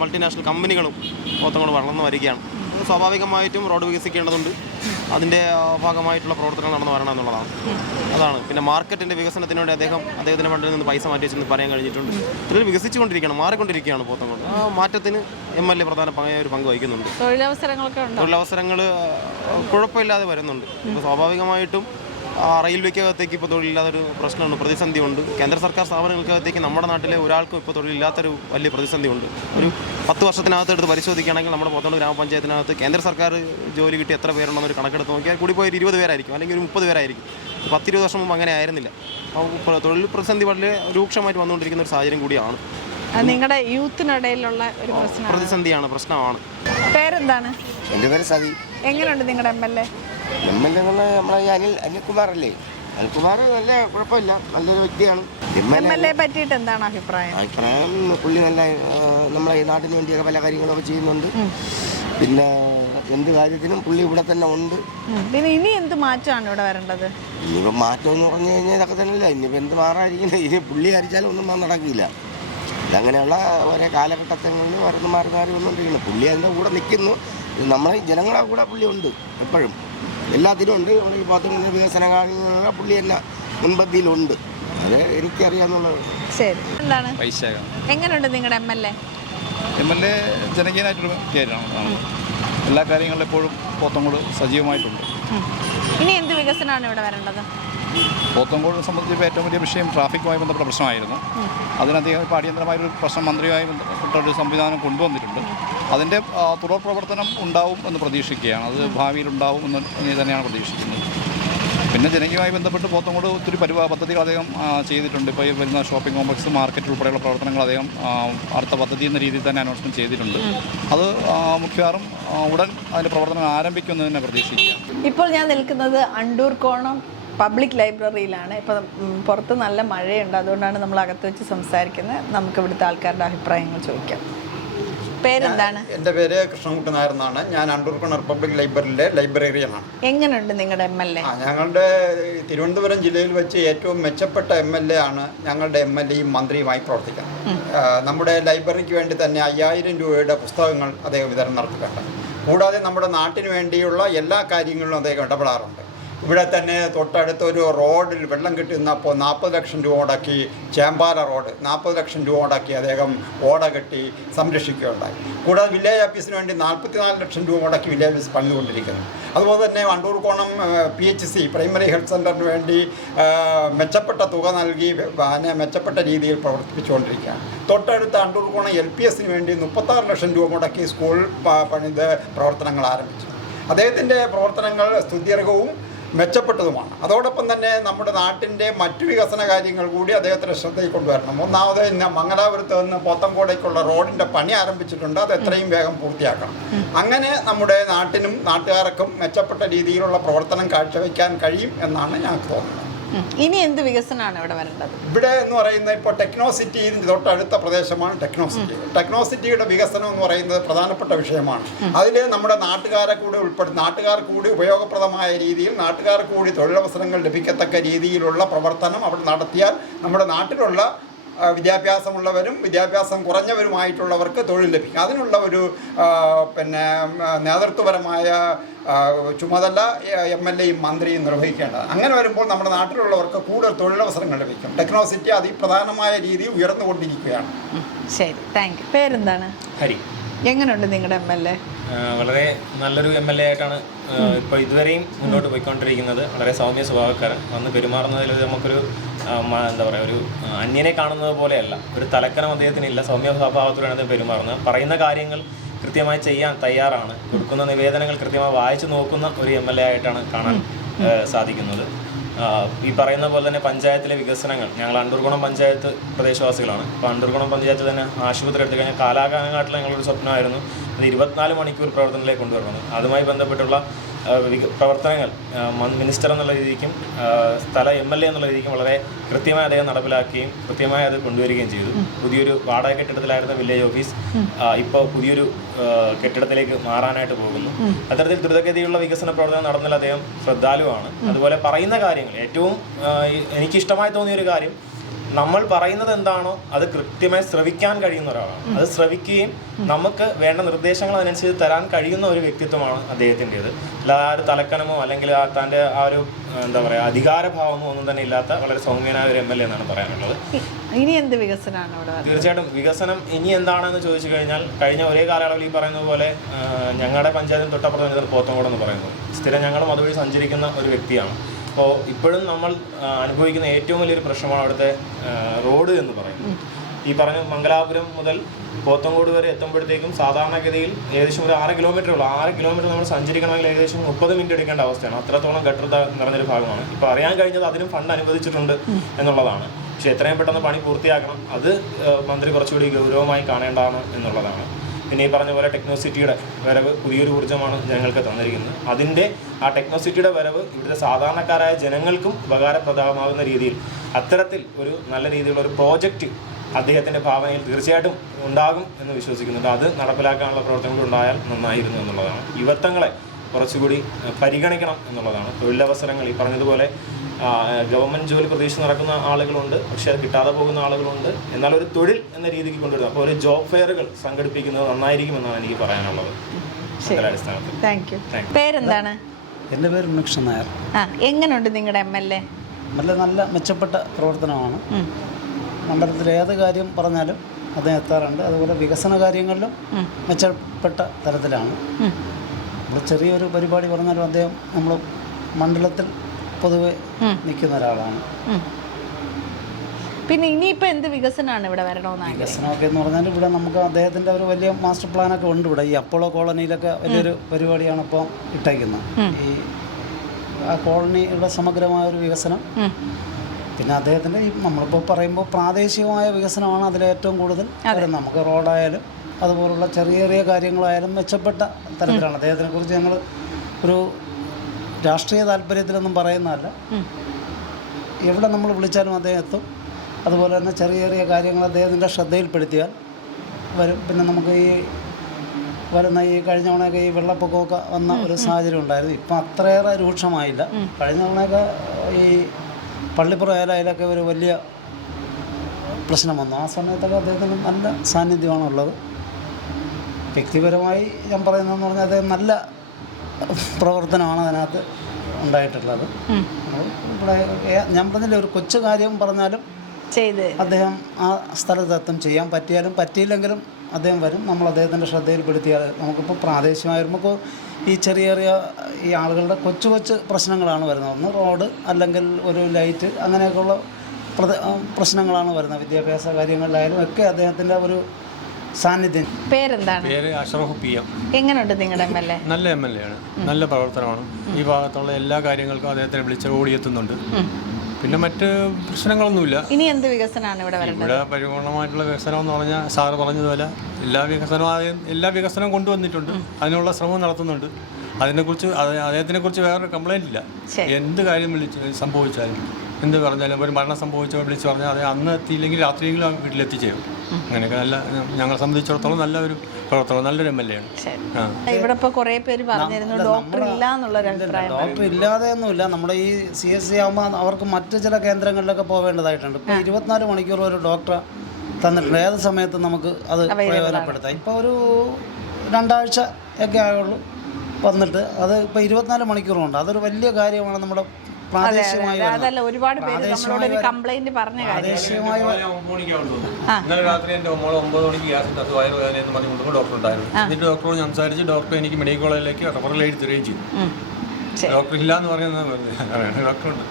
മൾട്ടിനാഷണൽ കമ്പനികളും പോത്തങ്കോട് വളർന്നു വരികയാണ്. സ്വാഭാവികമായിട്ടും റോഡ് വികസിക്കേണ്ടതുണ്ട്. അതിൻ്റെ ഭാഗമായിട്ടുള്ള പ്രവർത്തനങ്ങൾ നടന്നു വരണം എന്നുള്ളതാണ്. അതാണ്. പിന്നെ മാർക്കറ്റിൻ്റെ വികസനത്തിന് വേണ്ടി അദ്ദേഹത്തിൻ്റെ ഫണ്ടിൽ നിന്ന് പൈസ മാറ്റി വെച്ചെന്ന് പറയാൻ കഴിഞ്ഞിട്ടുണ്ട്. ഇതിൽ വികസിച്ചുകൊണ്ടിരിക്കുകയാണ്, മാറിക്കൊണ്ടിരിക്കുകയാണ് പോത്തങ്കോട്. ആ മാറ്റത്തിന് MLA പ്രധാനമായ ഒരു പങ്ക് വഹിക്കുന്നുണ്ട്. തൊഴിലവസരങ്ങൾ കുഴപ്പമില്ലാതെ വരുന്നുണ്ട്. ഇപ്പോൾ സ്വാഭാവികമായിട്ടും റെയിൽവേക്കകത്തേക്ക് ഇപ്പോൾ തൊഴിലില്ലാത്തൊരു പ്രശ്നമുണ്ട്, പ്രതിസന്ധിയുണ്ട്. കേന്ദ്ര സർക്കാർ സ്ഥാപനങ്ങൾക്കകത്തേക്ക് നമ്മുടെ നാട്ടിലെ ഒരാൾക്കും ഇപ്പോൾ തൊഴിലില്ലാത്തൊരു വലിയ പ്രതിസന്ധിയുണ്ട്. ഒരു 10 വർഷത്തിനകത്ത് എടുത്ത് പരിശോധിക്കുകയാണെങ്കിൽ നമ്മുടെ പോത്തോട് ഗ്രാമപഞ്ചായത്തിനകത്ത് കേന്ദ്ര സർക്കാർ ജോലി കിട്ടി എത്ര പേരുണ്ടെന്നൊരു കണക്കെടുത്ത് നോക്കിയാൽ കൂടി പോയി 20 പേരായിരിക്കും, അല്ലെങ്കിൽ ഒരു 30 പേരായിരിക്കും. 10-20 വർഷം മുമ്പ് അങ്ങനെ ആയിരുന്നില്ല. തൊഴിൽ പ്രതിസന്ധി വളരെ രൂക്ഷമായിട്ട് വന്നുകൊണ്ടിരിക്കുന്ന ഒരു സാഹചര്യം കൂടിയാണ്. നിങ്ങളുടെ യൂത്തിനിടയിലുള്ള ഒരു പ്രതിസന്ധിയാണ്, പ്രശ്നമാണ്. പേരെന്താണ്? എൻ്റെ പേര് സതി. എങ്ങനെയുണ്ട് നിങ്ങളുടെ MLA? നമ്മളെ അനിൽകുമാർ അല്ലേ? അനിൽകുമാർ നല്ല കുഴപ്പമില്ല, നല്ലൊരു വ്യക്തിയാണ്. MLA പറ്റിയിട്ട് എന്താണ് അഭിപ്രായം? പുള്ളി നല്ല നമ്മളെ ഈ നാട്ടിന് വേണ്ടിയൊക്കെ പല കാര്യങ്ങളൊക്കെ ചെയ്യുന്നുണ്ട്. പിന്നെ എന്ത് കാര്യത്തിനും പുള്ളി ഇവിടെ തന്നെ ഉണ്ട്. പിന്നെ ഇനി എന്ത് മാറ്റമാണ് ഇവിടെ വരേണ്ടത്? ഇനിയിപ്പോൾ മാറ്റം എന്ന് പറഞ്ഞു കഴിഞ്ഞാൽ ഇതൊക്കെ തന്നെയല്ല. ഇനിയിപ്പോൾ എന്ത് മാറാതിരിക്കുന്നത്? ഇനി പുള്ളി അരിച്ചാലും ഒന്നും നടക്കില്ല. ഇതങ്ങനെയുള്ള ഓരോ കാലഘട്ടങ്ങളിൽ മാറി വന്നുകൊണ്ടിരിക്കുന്നു. പുള്ളി അതിൻ്റെ കൂടെ നിൽക്കുന്നു. നമ്മളെ ജനങ്ങളുടെ കൂടെ പുള്ളി ഉണ്ട്, എപ്പോഴും എല്ലാത്തിനും ഉണ്ട്. നമ്മൾ ഈ പാത്രങ്ങളുടെ വികസന കാര്യങ്ങളുള്ള പുള്ളി തന്നെ മുൻപന്തിയിലുണ്ട്. അത് എനിക്കറിയാമെന്നുള്ളത്. ശരി. എന്താണ് എങ്ങനെയുണ്ട് നിങ്ങളുടെ MLA? MLA ജനകീയനായിട്ടൊരു പേരാണ്. എല്ലാ കാര്യങ്ങളിലും എപ്പോഴും പോത്തങ്കോട് സജീവമായിട്ടുണ്ട്. ഇനി എന്ത് വികസനമാണ് ഇവിടെ വരേണ്ടത്? പോത്തങ്കോട് സംബന്ധിച്ച് ഏറ്റവും വലിയ വിഷയം ട്രാഫിക്കുമായി ബന്ധപ്പെട്ട പ്രശ്നമായിരുന്നു. അതിനധികം ഇപ്പോൾ അടിയന്തരമായൊരു പ്രശ്നം മന്ത്രിയുമായി ബന്ധപ്പെട്ട ഒരു സംവിധാനം കൊണ്ടുവന്നിട്ടുണ്ട്. അതിൻ്റെ തുടർ പ്രവർത്തനം ഉണ്ടാവും എന്ന് പ്രതീക്ഷിക്കുകയാണ്. അത് ഭാവിയിൽ ഉണ്ടാവും എന്ന് തന്നെയാണ് പ്രതീക്ഷിക്കുന്നത്. പിന്നെ ജനകീയമായി ബന്ധപ്പെട്ട് പോത്തങ്കോട് ഒത്തിരി പദ്ധതികൾ അദ്ദേഹം ചെയ്തിട്ടുണ്ട്. ഇപ്പോൾ ഈ വരുന്ന ഷോപ്പിംഗ് കോംപ്ലക്സ്, മാർക്കറ്റ് ഉൾപ്പെടെയുള്ള പ്രവർത്തനങ്ങൾ അദ്ദേഹം അടുത്ത പദ്ധതി എന്ന രീതിയിൽ തന്നെ അനൗൺസ്മെൻറ്റ് ചെയ്തിട്ടുണ്ട്. അത് മിക്കവാറും ഉടൻ അതിൻ്റെ പ്രവർത്തനം ആരംഭിക്കുമെന്ന് തന്നെ പ്രതീക്ഷിക്കുക. ഇപ്പോൾ ഞാൻ നിൽക്കുന്നത് അണ്ടൂർക്കോണം പബ്ലിക് ലൈബ്രറിയിലാണ്. ഇപ്പം പുറത്ത് നല്ല മഴയുണ്ട്, അതുകൊണ്ടാണ് നമ്മൾ അകത്ത് വെച്ച് സംസാരിക്കുന്നത്. നമുക്ക് ഇവിടുത്തെ ആൾക്കാരുടെ അഭിപ്രായങ്ങൾ ചോദിക്കാം. പേരെന്താണ്? എൻ്റെ പേര് കൃഷ്ണൻകുട്ടി നായർ എന്നാണ്. ഞാൻ അണ്ടൂർക്കോണം റിപ്പബ്ലിക് ലൈബ്രറിയിലെ ലൈബ്രറിയനാണ്. എങ്ങനെയുണ്ട് നിങ്ങളുടെ MLA? ഞങ്ങളുടെ തിരുവനന്തപുരം ജില്ലയിൽ വെച്ച് ഏറ്റവും മെച്ചപ്പെട്ട MLA ആണ് ഞങ്ങളുടെ MLAയും മന്ത്രിയുമായി പ്രവർത്തിക്കുന്നത്. നമ്മുടെ ലൈബ്രറിക്ക് വേണ്ടി തന്നെ 5000 രൂപയുടെ പുസ്തകങ്ങൾ അദ്ദേഹം വിതരണം നടത്തുന്നുണ്ട്. കൂടാതെ നമ്മുടെ നാട്ടിന് വേണ്ടിയുള്ള എല്ലാ കാര്യങ്ങളിലും അദ്ദേഹം ഇടപെടാറുണ്ട്. ഇവിടെ തന്നെ തൊട്ടടുത്തൊരു റോഡിൽ വെള്ളം കിട്ടുന്നപ്പോൾ 40 ലക്ഷം രൂപ മുടക്കി ചേമ്പാല റോഡ് 40 ലക്ഷം രൂപ മുടക്കി അദ്ദേഹം ഓട കെട്ടി സംരക്ഷിക്കുകയുണ്ടായി. കൂടാതെ വില്ലേജ് ഓഫീസിന് വേണ്ടി 44 ലക്ഷം രൂപ മുടക്കി വില്ലേജ് ഓഫീസ് പണിതുകൊണ്ടിരിക്കുന്നു. അതുപോലെ തന്നെ അണ്ടൂർക്കോണം PHC പ്രൈമറി ഹെൽത്ത് സെൻ്ററിന് വേണ്ടി മെച്ചപ്പെട്ട തുക നൽകി മെച്ചപ്പെട്ട രീതിയിൽ പ്രവർത്തിപ്പിച്ചുകൊണ്ടിരിക്കുകയാണ്. തൊട്ടടുത്ത അണ്ടൂർക്കോണം LPSന് വേണ്ടി 36 ലക്ഷം രൂപ മുടക്കി സ്കൂൾ പണിത് പ്രവർത്തനങ്ങൾ ആരംഭിച്ചു. അദ്ദേഹത്തിൻ്റെ പ്രവർത്തനങ്ങൾ സ്തുത്യർഹവും മെച്ചപ്പെട്ടതുമാണ്. അതോടൊപ്പം തന്നെ നമ്മുടെ നാട്ടിൻ്റെ മറ്റു വികസന കാര്യങ്ങൾ കൂടി അദ്ദേഹത്തിൻ്റെ ശ്രദ്ധയിൽ കൊണ്ടുവരണം. ഒന്നാമത് ഇന്ന് മംഗലാപുരത്ത് നിന്ന് പോത്തങ്കോടേക്കുള്ള റോഡിൻ്റെ പണി ആരംഭിച്ചിട്ടുണ്ട്. അത് എത്രയും വേഗം പൂർത്തിയാക്കണം. അങ്ങനെ നമ്മുടെ നാട്ടിനും നാട്ടുകാർക്കും മെച്ചപ്പെട്ട രീതിയിലുള്ള പ്രവർത്തനം കാഴ്ചവെക്കാൻ കഴിയും എന്നാണ് ഞങ്ങൾക്ക് തോന്നുന്നത്. ഇനി എന്ത് വികസനമാണ് ഇവിടെ വരേണ്ടത്? ഇവിടെ എന്ന് പറയുന്നത് ഇപ്പോൾ ടെക്നോസിറ്റി തൊട്ടടുത്ത പ്രദേശമാണ് ടെക്നോസിറ്റി. ടെക്നോസിറ്റിയുടെ വികസനം എന്ന് പറയുന്നത് പ്രധാനപ്പെട്ട വിഷയമാണ്. അതിൽ നമ്മുടെ നാട്ടുകാരെ കൂടി നാട്ടുകാർക്ക് കൂടി ഉപയോഗപ്രദമായ രീതിയിൽ നാട്ടുകാർക്ക് കൂടി തൊഴിലവസരങ്ങൾ ലഭിക്കത്തക്ക രീതിയിലുള്ള പ്രവർത്തനം അവിടെ നടത്തിയാൽ നമ്മുടെ നാട്ടിലുള്ള വിദ്യാഭ്യാസമുള്ളവരും വിദ്യാഭ്യാസം കുറഞ്ഞവരുമായിട്ടുള്ളവർക്ക് തൊഴിൽ ലഭിക്കും. അതിനുള്ള ഒരു നേതൃത്വപരമായ ചുമതല MLAയും മന്ത്രിയും നിർവഹിക്കേണ്ടത്. അങ്ങനെ വരുമ്പോൾ നമ്മുടെ നാട്ടിലുള്ളവർക്ക് കൂടുതൽ തൊഴിലവസരങ്ങൾ ലഭിക്കും. ടെക്നോസിറ്റി അതിപ്രധാനമായ രീതിയിൽ ഉയർന്നുകൊണ്ടിരിക്കുകയാണ്. ശരി, താങ്ക് യു. പേരെന്താണ്? ഹരി. എങ്ങനെയുണ്ട് നിങ്ങളുടെ MLA? വളരെ നല്ലൊരു MLA ആയിട്ടാണ് ഇപ്പോൾ ഇതുവരെയും മുന്നോട്ട് പോയിക്കൊണ്ടിരിക്കുന്നത്. വളരെ സൗമ്യ സ്വഭാവക്കാരൻ. വന്ന് പെരുമാറുന്നതിൽ നമുക്കൊരു എന്താ പറയുക, ഒരു അന്യനെ കാണുന്നത് പോലെയല്ല, ഒരു തലക്കനം അദ്ദേഹത്തിനില്ല. സൗമ്യ സ്വഭാവത്തോടെയാണ് അദ്ദേഹം പെരുമാറുന്നത്. പറയുന്ന കാര്യങ്ങൾ കൃത്യമായി ചെയ്യാൻ തയ്യാറാണ്. കൊടുക്കുന്ന നിവേദനങ്ങൾ കൃത്യമായി വായിച്ചു നോക്കുന്ന ഒരു MLA ആയിട്ടാണ് കാണാൻ സാധിക്കുന്നത്. ഈ പറയുന്ന പോലെ തന്നെ പഞ്ചായത്തിലെ വികസനങ്ങൾ, ഞങ്ങൾ അണ്ടൂർകുളം പഞ്ചായത്ത് പ്രദേശവാസികളാണ്. അപ്പോൾ അണ്ടൂർകുളം പഞ്ചായത്ത് തന്നെ ആശുപത്രി എടുത്തു കഴിഞ്ഞാൽ കാലാകാലഘട്ടത്തിൽ ഞങ്ങളൊരു സ്വപ്നമായിരുന്നു അത് 24 മണിക്കൂർ പ്രവർത്തനത്തിലേക്ക് കൊണ്ടുവരണം. അതുമായി ബന്ധപ്പെട്ടുള്ള പ്രവർത്തനങ്ങൾ മിനിസ്റ്റർ എന്നുള്ള രീതിക്കും സ്ഥല MLA എന്നുള്ള രീതിക്കും വളരെ കൃത്യമായി അദ്ദേഹം നടപ്പിലാക്കുകയും കൃത്യമായി അത് കൊണ്ടുവരികയും ചെയ്തു. പുതിയൊരു വാടക കെട്ടിടത്തിലായിരുന്ന വില്ലേജ് ഓഫീസ് ഇപ്പോൾ പുതിയൊരു കെട്ടിടത്തിലേക്ക് മാറാനായിട്ട് പോകുന്നു. അത്തരത്തിൽ ദ്രുതഗതിയുള്ള വികസന പ്രവർത്തനം നടന്നതിൽ അദ്ദേഹം ശ്രദ്ധാലുവാണ്. അതുപോലെ പറയുന്ന കാര്യങ്ങൾ ഏറ്റവും എനിക്കിഷ്ടമായി തോന്നിയൊരു കാര്യം, നമ്മൾ പറയുന്നത് എന്താണോ അത് കൃത്യമായി ശ്രവിക്കാൻ കഴിയുന്ന ഒരാളാണ്. അത് ശ്രവിക്കുകയും നമുക്ക് വേണ്ട നിർദ്ദേശങ്ങൾ അതിനനുസരിച്ച് തരാൻ കഴിയുന്ന ഒരു വ്യക്തിത്വമാണ് അദ്ദേഹത്തിൻ്റേത്. അല്ലാതെ ആ ഒരു തലക്കനമോ അല്ലെങ്കിൽ തൻ്റെ ആ ഒരു എന്താ പറയുക അധികാരഭാവമോ ഒന്നും തന്നെ ഇല്ലാത്ത വളരെ സൗമ്യനായ ഒരു MLA എന്നാണ് പറയാനുള്ളത്. ഇനി എന്ത് വികസനമാണ് ഇവിടെ? തീർച്ചയായിട്ടും വികസനം ഇനി എന്താണെന്ന് ചോദിച്ചു കഴിഞ്ഞാൽ കഴിഞ്ഞ ഒരേ കാലയളവിൽ ഈ പറയുന്നത് പോലെ ഞങ്ങളുടെ പഞ്ചായത്തിന് തൊട്ടപ്പുറത്ത് പോത്തങ്കോട് എന്ന് പറയുന്നത് സ്ഥിരം ഞങ്ങളും അതുവഴി സഞ്ചരിക്കുന്ന ഒരു വ്യക്തിയാണ്. അപ്പോൾ ഇപ്പോഴും നമ്മൾ അനുഭവിക്കുന്ന ഏറ്റവും വലിയൊരു പ്രശ്നമാണ് അവിടുത്തെ റോഡ് എന്ന് പറയുന്നത്. ഈ പറഞ്ഞ മംഗലാപുരം മുതൽ പോത്തങ്കോട് വരെ എത്തുമ്പോഴത്തേക്കും സാധാരണഗതിയിൽ ഏകദേശം ഒരു 6 കിലോമീറ്ററുള്ളൂ. 6 കിലോമീറ്റർ നമ്മൾ സഞ്ചരിക്കണമെങ്കിൽ ഏകദേശം 30 മിനിറ്റ് എടുക്കേണ്ട അവസ്ഥയാണ്. അത്രത്തോളം ഗട്ടർ നിറഞ്ഞൊരു ഭാഗമാണ്. ഇപ്പോൾ അറിയാൻ കഴിഞ്ഞത് അതിനും ഫണ്ട് അനുവദിച്ചിട്ടുണ്ട് എന്നുള്ളതാണ്. പക്ഷേ എത്രയും പെട്ടെന്ന് പണി പൂർത്തിയാക്കണം. അത് മന്ത്രി കുറച്ചുകൂടി ഗൗരവമായി കാണേണ്ടതാണ് എന്നുള്ളതാണ്. പിന്നെ ഈ പറഞ്ഞ പോലെ ടെക്നോസിറ്റിയുടെ വരവ് പുതിയൊരു ഊർജ്ജമാണ് ജനങ്ങൾക്ക് തന്നിരിക്കുന്നത്. അതിൻ്റെ ആ ടെക്നോസിറ്റിയുടെ വരവ് ഇവിടുത്തെ സാധാരണക്കാരായ ജനങ്ങൾക്കും ഉപകാരപ്രദമാകുന്ന രീതിയിൽ അത്തരത്തിൽ ഒരു നല്ല രീതിയിലുള്ള ഒരു പ്രോജക്റ്റ് അദ്ദേഹത്തിൻ്റെ ഭാവനയിൽ തീർച്ചയായിട്ടും ഉണ്ടാകും എന്ന് വിശ്വസിക്കുന്നുണ്ട്. അത് നടപ്പിലാക്കാനുള്ള പ്രവർത്തനങ്ങൾ ഉണ്ടായാൽ നന്നായിരുന്നു എന്നുള്ളതാണ്. യുവത്വങ്ങളെ കുറച്ചുകൂടി പരിഗണിക്കണം എന്നുള്ളതാണ്. തൊഴിലവസരങ്ങൾ ഈ പറഞ്ഞതുപോലെ ഗവൺമെൻറ് ജോലി പ്രതീക്ഷിച്ച് നടക്കുന്ന ആളുകളുണ്ട്, പക്ഷേ അത് കിട്ടാതെ പോകുന്ന ആളുകളുണ്ട്. എന്നാൽ ഒരു തൊഴിൽ എന്ന രീതിക്ക് കൊണ്ടുവരുന്നത്, അപ്പോൾ ഒരു ജോബ് ഫെയറുകൾ സംഘടിപ്പിക്കുന്നത് നന്നായിരിക്കുമെന്നാണ് എനിക്ക് പറയാനുള്ളത്. അടിസ്ഥാനത്തിൽ പേരെന്താണ്? എൻ്റെ പേര് ഉണ്ണികൃഷ്ണൻ നായർ. എങ്ങനെയുണ്ട് നിങ്ങളുടെ MLA? നല്ല മെച്ചപ്പെട്ട പ്രവർത്തനമാണ്. മണ്ഡലത്തിൽ ഏത് കാര്യം പറഞ്ഞാലും അദ്ദേഹം എത്താറുണ്ട്. അതുപോലെ വികസന കാര്യങ്ങളിലും മെച്ചപ്പെട്ട തരത്തിലാണ്. നമ്മൾ ചെറിയൊരു പരിപാടി പറഞ്ഞാലും അദ്ദേഹം നമ്മൾ മണ്ഡലത്തിൽ പൊതുവെ നിൽക്കുന്ന ഒരാളാണ്. പിന്നെ ഇനിയിപ്പോൾ എന്ത് വികസനമാണ് ഇവിടെ വരണമെന്നാണ്? വികസനമൊക്കെ എന്ന് പറഞ്ഞാൽ ഇവിടെ നമുക്ക് അദ്ദേഹത്തിൻ്റെ ഒരു വലിയ മാസ്റ്റർ പ്ലാനൊക്കെ ഉണ്ട്. ഇവിടെ ഈ അപ്പോളോ കോളനിയിലൊക്കെ വലിയൊരു പരിപാടിയാണ് ഇപ്പോൾ ഇട്ടേക്കുന്നത്. ഈ ആ കോളനിയുടെ സമഗ്രമായ ഒരു വികസനം. പിന്നെ അദ്ദേഹത്തിൻ്റെ ഈ നമ്മളിപ്പോൾ പറയുമ്പോൾ പ്രാദേശികമായ വികസനമാണ് അതിലേറ്റവും കൂടുതൽ. നമുക്ക് റോഡായാലും അതുപോലുള്ള ചെറിയ ചെറിയ കാര്യങ്ങളായാലും മെച്ചപ്പെട്ട തരത്തിലാണ്. അദ്ദേഹത്തിനെക്കുറിച്ച് ഞങ്ങൾ ഒരു രാഷ്ട്രീയ താല്പര്യത്തിലൊന്നും പറയുന്നതല്ല. എവിടെ നമ്മൾ വിളിച്ചാലും അദ്ദേഹം എത്തും. അതുപോലെ തന്നെ ചെറിയ ചെറിയ കാര്യങ്ങൾ അദ്ദേഹത്തിൻ്റെ ശ്രദ്ധയിൽപ്പെടുത്തിയാൽ വരും. പിന്നെ നമുക്ക് ഈ വരുന്ന ഈ കഴിഞ്ഞ തവണയൊക്കെ ഈ വെള്ളപ്പൊക്കമൊക്കെ വന്ന ഒരു സാഹചര്യം ഉണ്ടായിരുന്നു. ഇപ്പം അത്രയേറെ രൂക്ഷമായില്ല. കഴിഞ്ഞ തവണയൊക്കെ ഈ പള്ളിപ്പുറം അതിലൊക്കെ ഒരു വലിയ പ്രശ്നം വന്നു. ആ സമയത്തൊക്കെ അദ്ദേഹത്തിന് നല്ല സാന്നിധ്യമാണുള്ളത്. വ്യക്തിപരമായി ഞാൻ പറയുന്നതെന്ന് പറഞ്ഞാൽ അദ്ദേഹം നല്ല പ്രവർത്തനമാണ് അതിനകത്ത് ഉണ്ടായിട്ടുള്ളത്. ഇവിടെ ഞാൻ പറഞ്ഞില്ല, ഒരു കൊച്ചു കാര്യം പറഞ്ഞാലും ചെയ്ത് അദ്ദേഹം ആ സ്ഥലത്തെത്തും. ചെയ്യാൻ പറ്റിയാലും പറ്റിയില്ലെങ്കിലും അദ്ദേഹം വരും. നമ്മൾ അദ്ദേഹത്തിൻ്റെ ശ്രദ്ധയിൽപ്പെടുത്തിയാൽ നമുക്കിപ്പോൾ പ്രാദേശികമായി നമുക്ക് ഈ ചെറിയ ചെറിയ ഈ ആളുകളുടെ കൊച്ചു കൊച്ചു പ്രശ്നങ്ങളാണ് വരുന്നത്. ഒന്ന് റോഡ്, അല്ലെങ്കിൽ ഒരു ലൈറ്റ്, അങ്ങനെയൊക്കെയുള്ള പ്രശ്നങ്ങളാണ് വരുന്നത്. വിദ്യാഭ്യാസ കാര്യങ്ങളിലായാലും ഒക്കെ അദ്ദേഹത്തിൻ്റെ ഒരു സാന്നിധ്യം. പേരെന്താണ്? പേര് അഷ്റഫ് PM. എങ്ങനെയുണ്ട് നിങ്ങളുടെ MLA? നല്ല MLA ആണ്. നല്ല പ്രവർത്തനമാണ്. ഈ ഭാഗത്തുള്ള എല്ലാ കാര്യങ്ങൾക്കും അദ്ദേഹത്തിനെ വിളിച്ച് ഓടിയെത്തുന്നുണ്ട്. പിന്നെ മറ്റ് പ്രശ്നങ്ങളൊന്നുമില്ല. ഇനി എന്ത് വികസനമാണ് ഇവിടെ വരുന്നത്? ഇവിടെ പരിപൂർണമായിട്ടുള്ള വികസനം എന്ന് പറഞ്ഞാൽ സാറ് പറഞ്ഞതുപോലെ എല്ലാ വികസനവും കൊണ്ടുവന്നിട്ടുണ്ട്. അതിനുള്ള ശ്രമം നടത്തുന്നുണ്ട്. അതിനെക്കുറിച്ച് അദ്ദേഹത്തിനെക്കുറിച്ച് വേറൊരു കംപ്ലൈൻറ്റ് ഇല്ല. എന്ത് കാര്യം സംഭവിച്ചാലും എന്ത് പറഞ്ഞാലും ഒരു മരണം സംഭവിച്ചോ വിളിച്ച് പറഞ്ഞാൽ അത് അന്ന് എത്തിയില്ലെങ്കിൽ രാത്രിയെങ്കിലും വീട്ടിലെത്തിച്ചേരും. അങ്ങനെയൊക്കെ നല്ല ഞങ്ങളെ സംബന്ധിച്ചിടത്തോളം നല്ലൊരു പ്രവർത്തനം, നല്ലൊരു MLA ആണ്. ഇവിടെ ഇപ്പോൾ കുറേ പേര് പറഞ്ഞിരുന്നു ഡോക്ടർ ഇല്ല എന്നുള്ളൊരു അഭിപ്രായം. ഡോക്ടർ ഇല്ലാതെ ഒന്നുമില്ല. നമ്മുടെ ഈ CSC ആകുമ്പോൾ അവർക്ക് മറ്റ് ചില കേന്ദ്രങ്ങളിലൊക്കെ പോവേണ്ടതായിട്ടുണ്ട്. ഇപ്പോൾ 24 മണിക്കൂർ ഒരു ഡോക്ടറെ തന്നിട്ടുണ്ട്. ഏത് സമയത്തും നമുക്ക് അത് പ്രയോജനപ്പെടുത്താം. ഇപ്പോൾ ഒരു 2 ആഴ്ച ഒക്കെ ആയുള്ളൂ വന്നിട്ട്. അത് ഇപ്പോൾ 24 മണിക്കൂറുണ്ട്. അതൊരു വലിയ കാര്യമാണ്. നമ്മുടെ അതല്ല, ഒരുപാട് പേര് നമ്മളോട് ഒരു കംപ്ലൈന്റ് പറഞ്ഞ കാര്യം. ഇന്നലെ രാത്രി എൻ്റെ 9 മണിക്ക് ഗ്യാസ് വയറുവേദന എന്ന് പറഞ്ഞുകൊണ്ട് ഡോക്ടർ ഉണ്ടായിരുന്നു. എന്നിട്ട് ഡോക്ടറോട് സംസാരിച്ച് ഡോക്ടർ എനിക്ക് മെഡിക്കൽ കോളേജിലേക്ക് റെഫറൽ എഴുതി തരികയും ചെയ്തു. ഡോക്ടർ ഇല്ല എന്ന് പറയുന്നത് ഡോക്ടറുണ്ട്.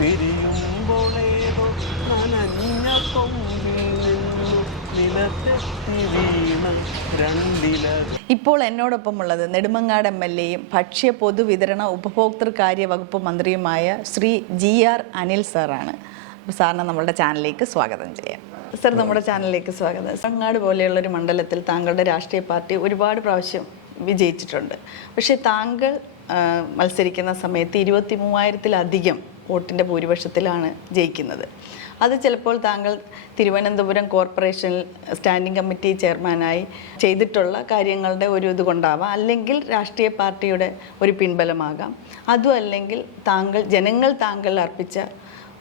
പിരിയുമ്പോളേതോ നനഞ്ഞ കൊമ്പിൽ നിന്നു ഇപ്പോൾ എന്നോടൊപ്പമുള്ളത് നെടുമങ്ങാട് MLA-യും ഭക്ഷ്യ പൊതുവിതരണ ഉപഭോക്തൃകാര്യ വകുപ്പ് മന്ത്രിയുമായ ശ്രീ GR അനിൽ സാറാണ്. അപ്പോൾ സാറിനെ നമ്മുടെ ചാനലിലേക്ക് സ്വാഗതം ചെയ്യാം. സർ, നമ്മുടെ ചാനലിലേക്ക് സ്വാഗതം. നെടുമങ്ങാട് പോലെയുള്ളൊരു മണ്ഡലത്തിൽ താങ്കളുടെ രാഷ്ട്രീയ പാർട്ടി ഒരുപാട് പ്രാവശ്യം വിജയിച്ചിട്ടുണ്ട്. പക്ഷേ താങ്കൾ മത്സരിക്കുന്ന സമയത്ത് 23,000-ലധികം വോട്ടിൻ്റെ ഭൂരിപക്ഷത്തിലാണ് ജയിക്കുന്നത്. അത് ചിലപ്പോൾ താങ്കൾ തിരുവനന്തപുരം കോർപ്പറേഷനിൽ സ്റ്റാൻഡിംഗ് കമ്മിറ്റി ചെയർമാനായി ചെയ്തിട്ടുള്ള കാര്യങ്ങളുടെ ഒരു ഇത് കൊണ്ടാവാം, അല്ലെങ്കിൽ രാഷ്ട്രീയ പാർട്ടിയുടെ ഒരു പിൻബലമാകാം, അതും അല്ലെങ്കിൽ ജനങ്ങൾ താങ്കൾ അർപ്പിച്ച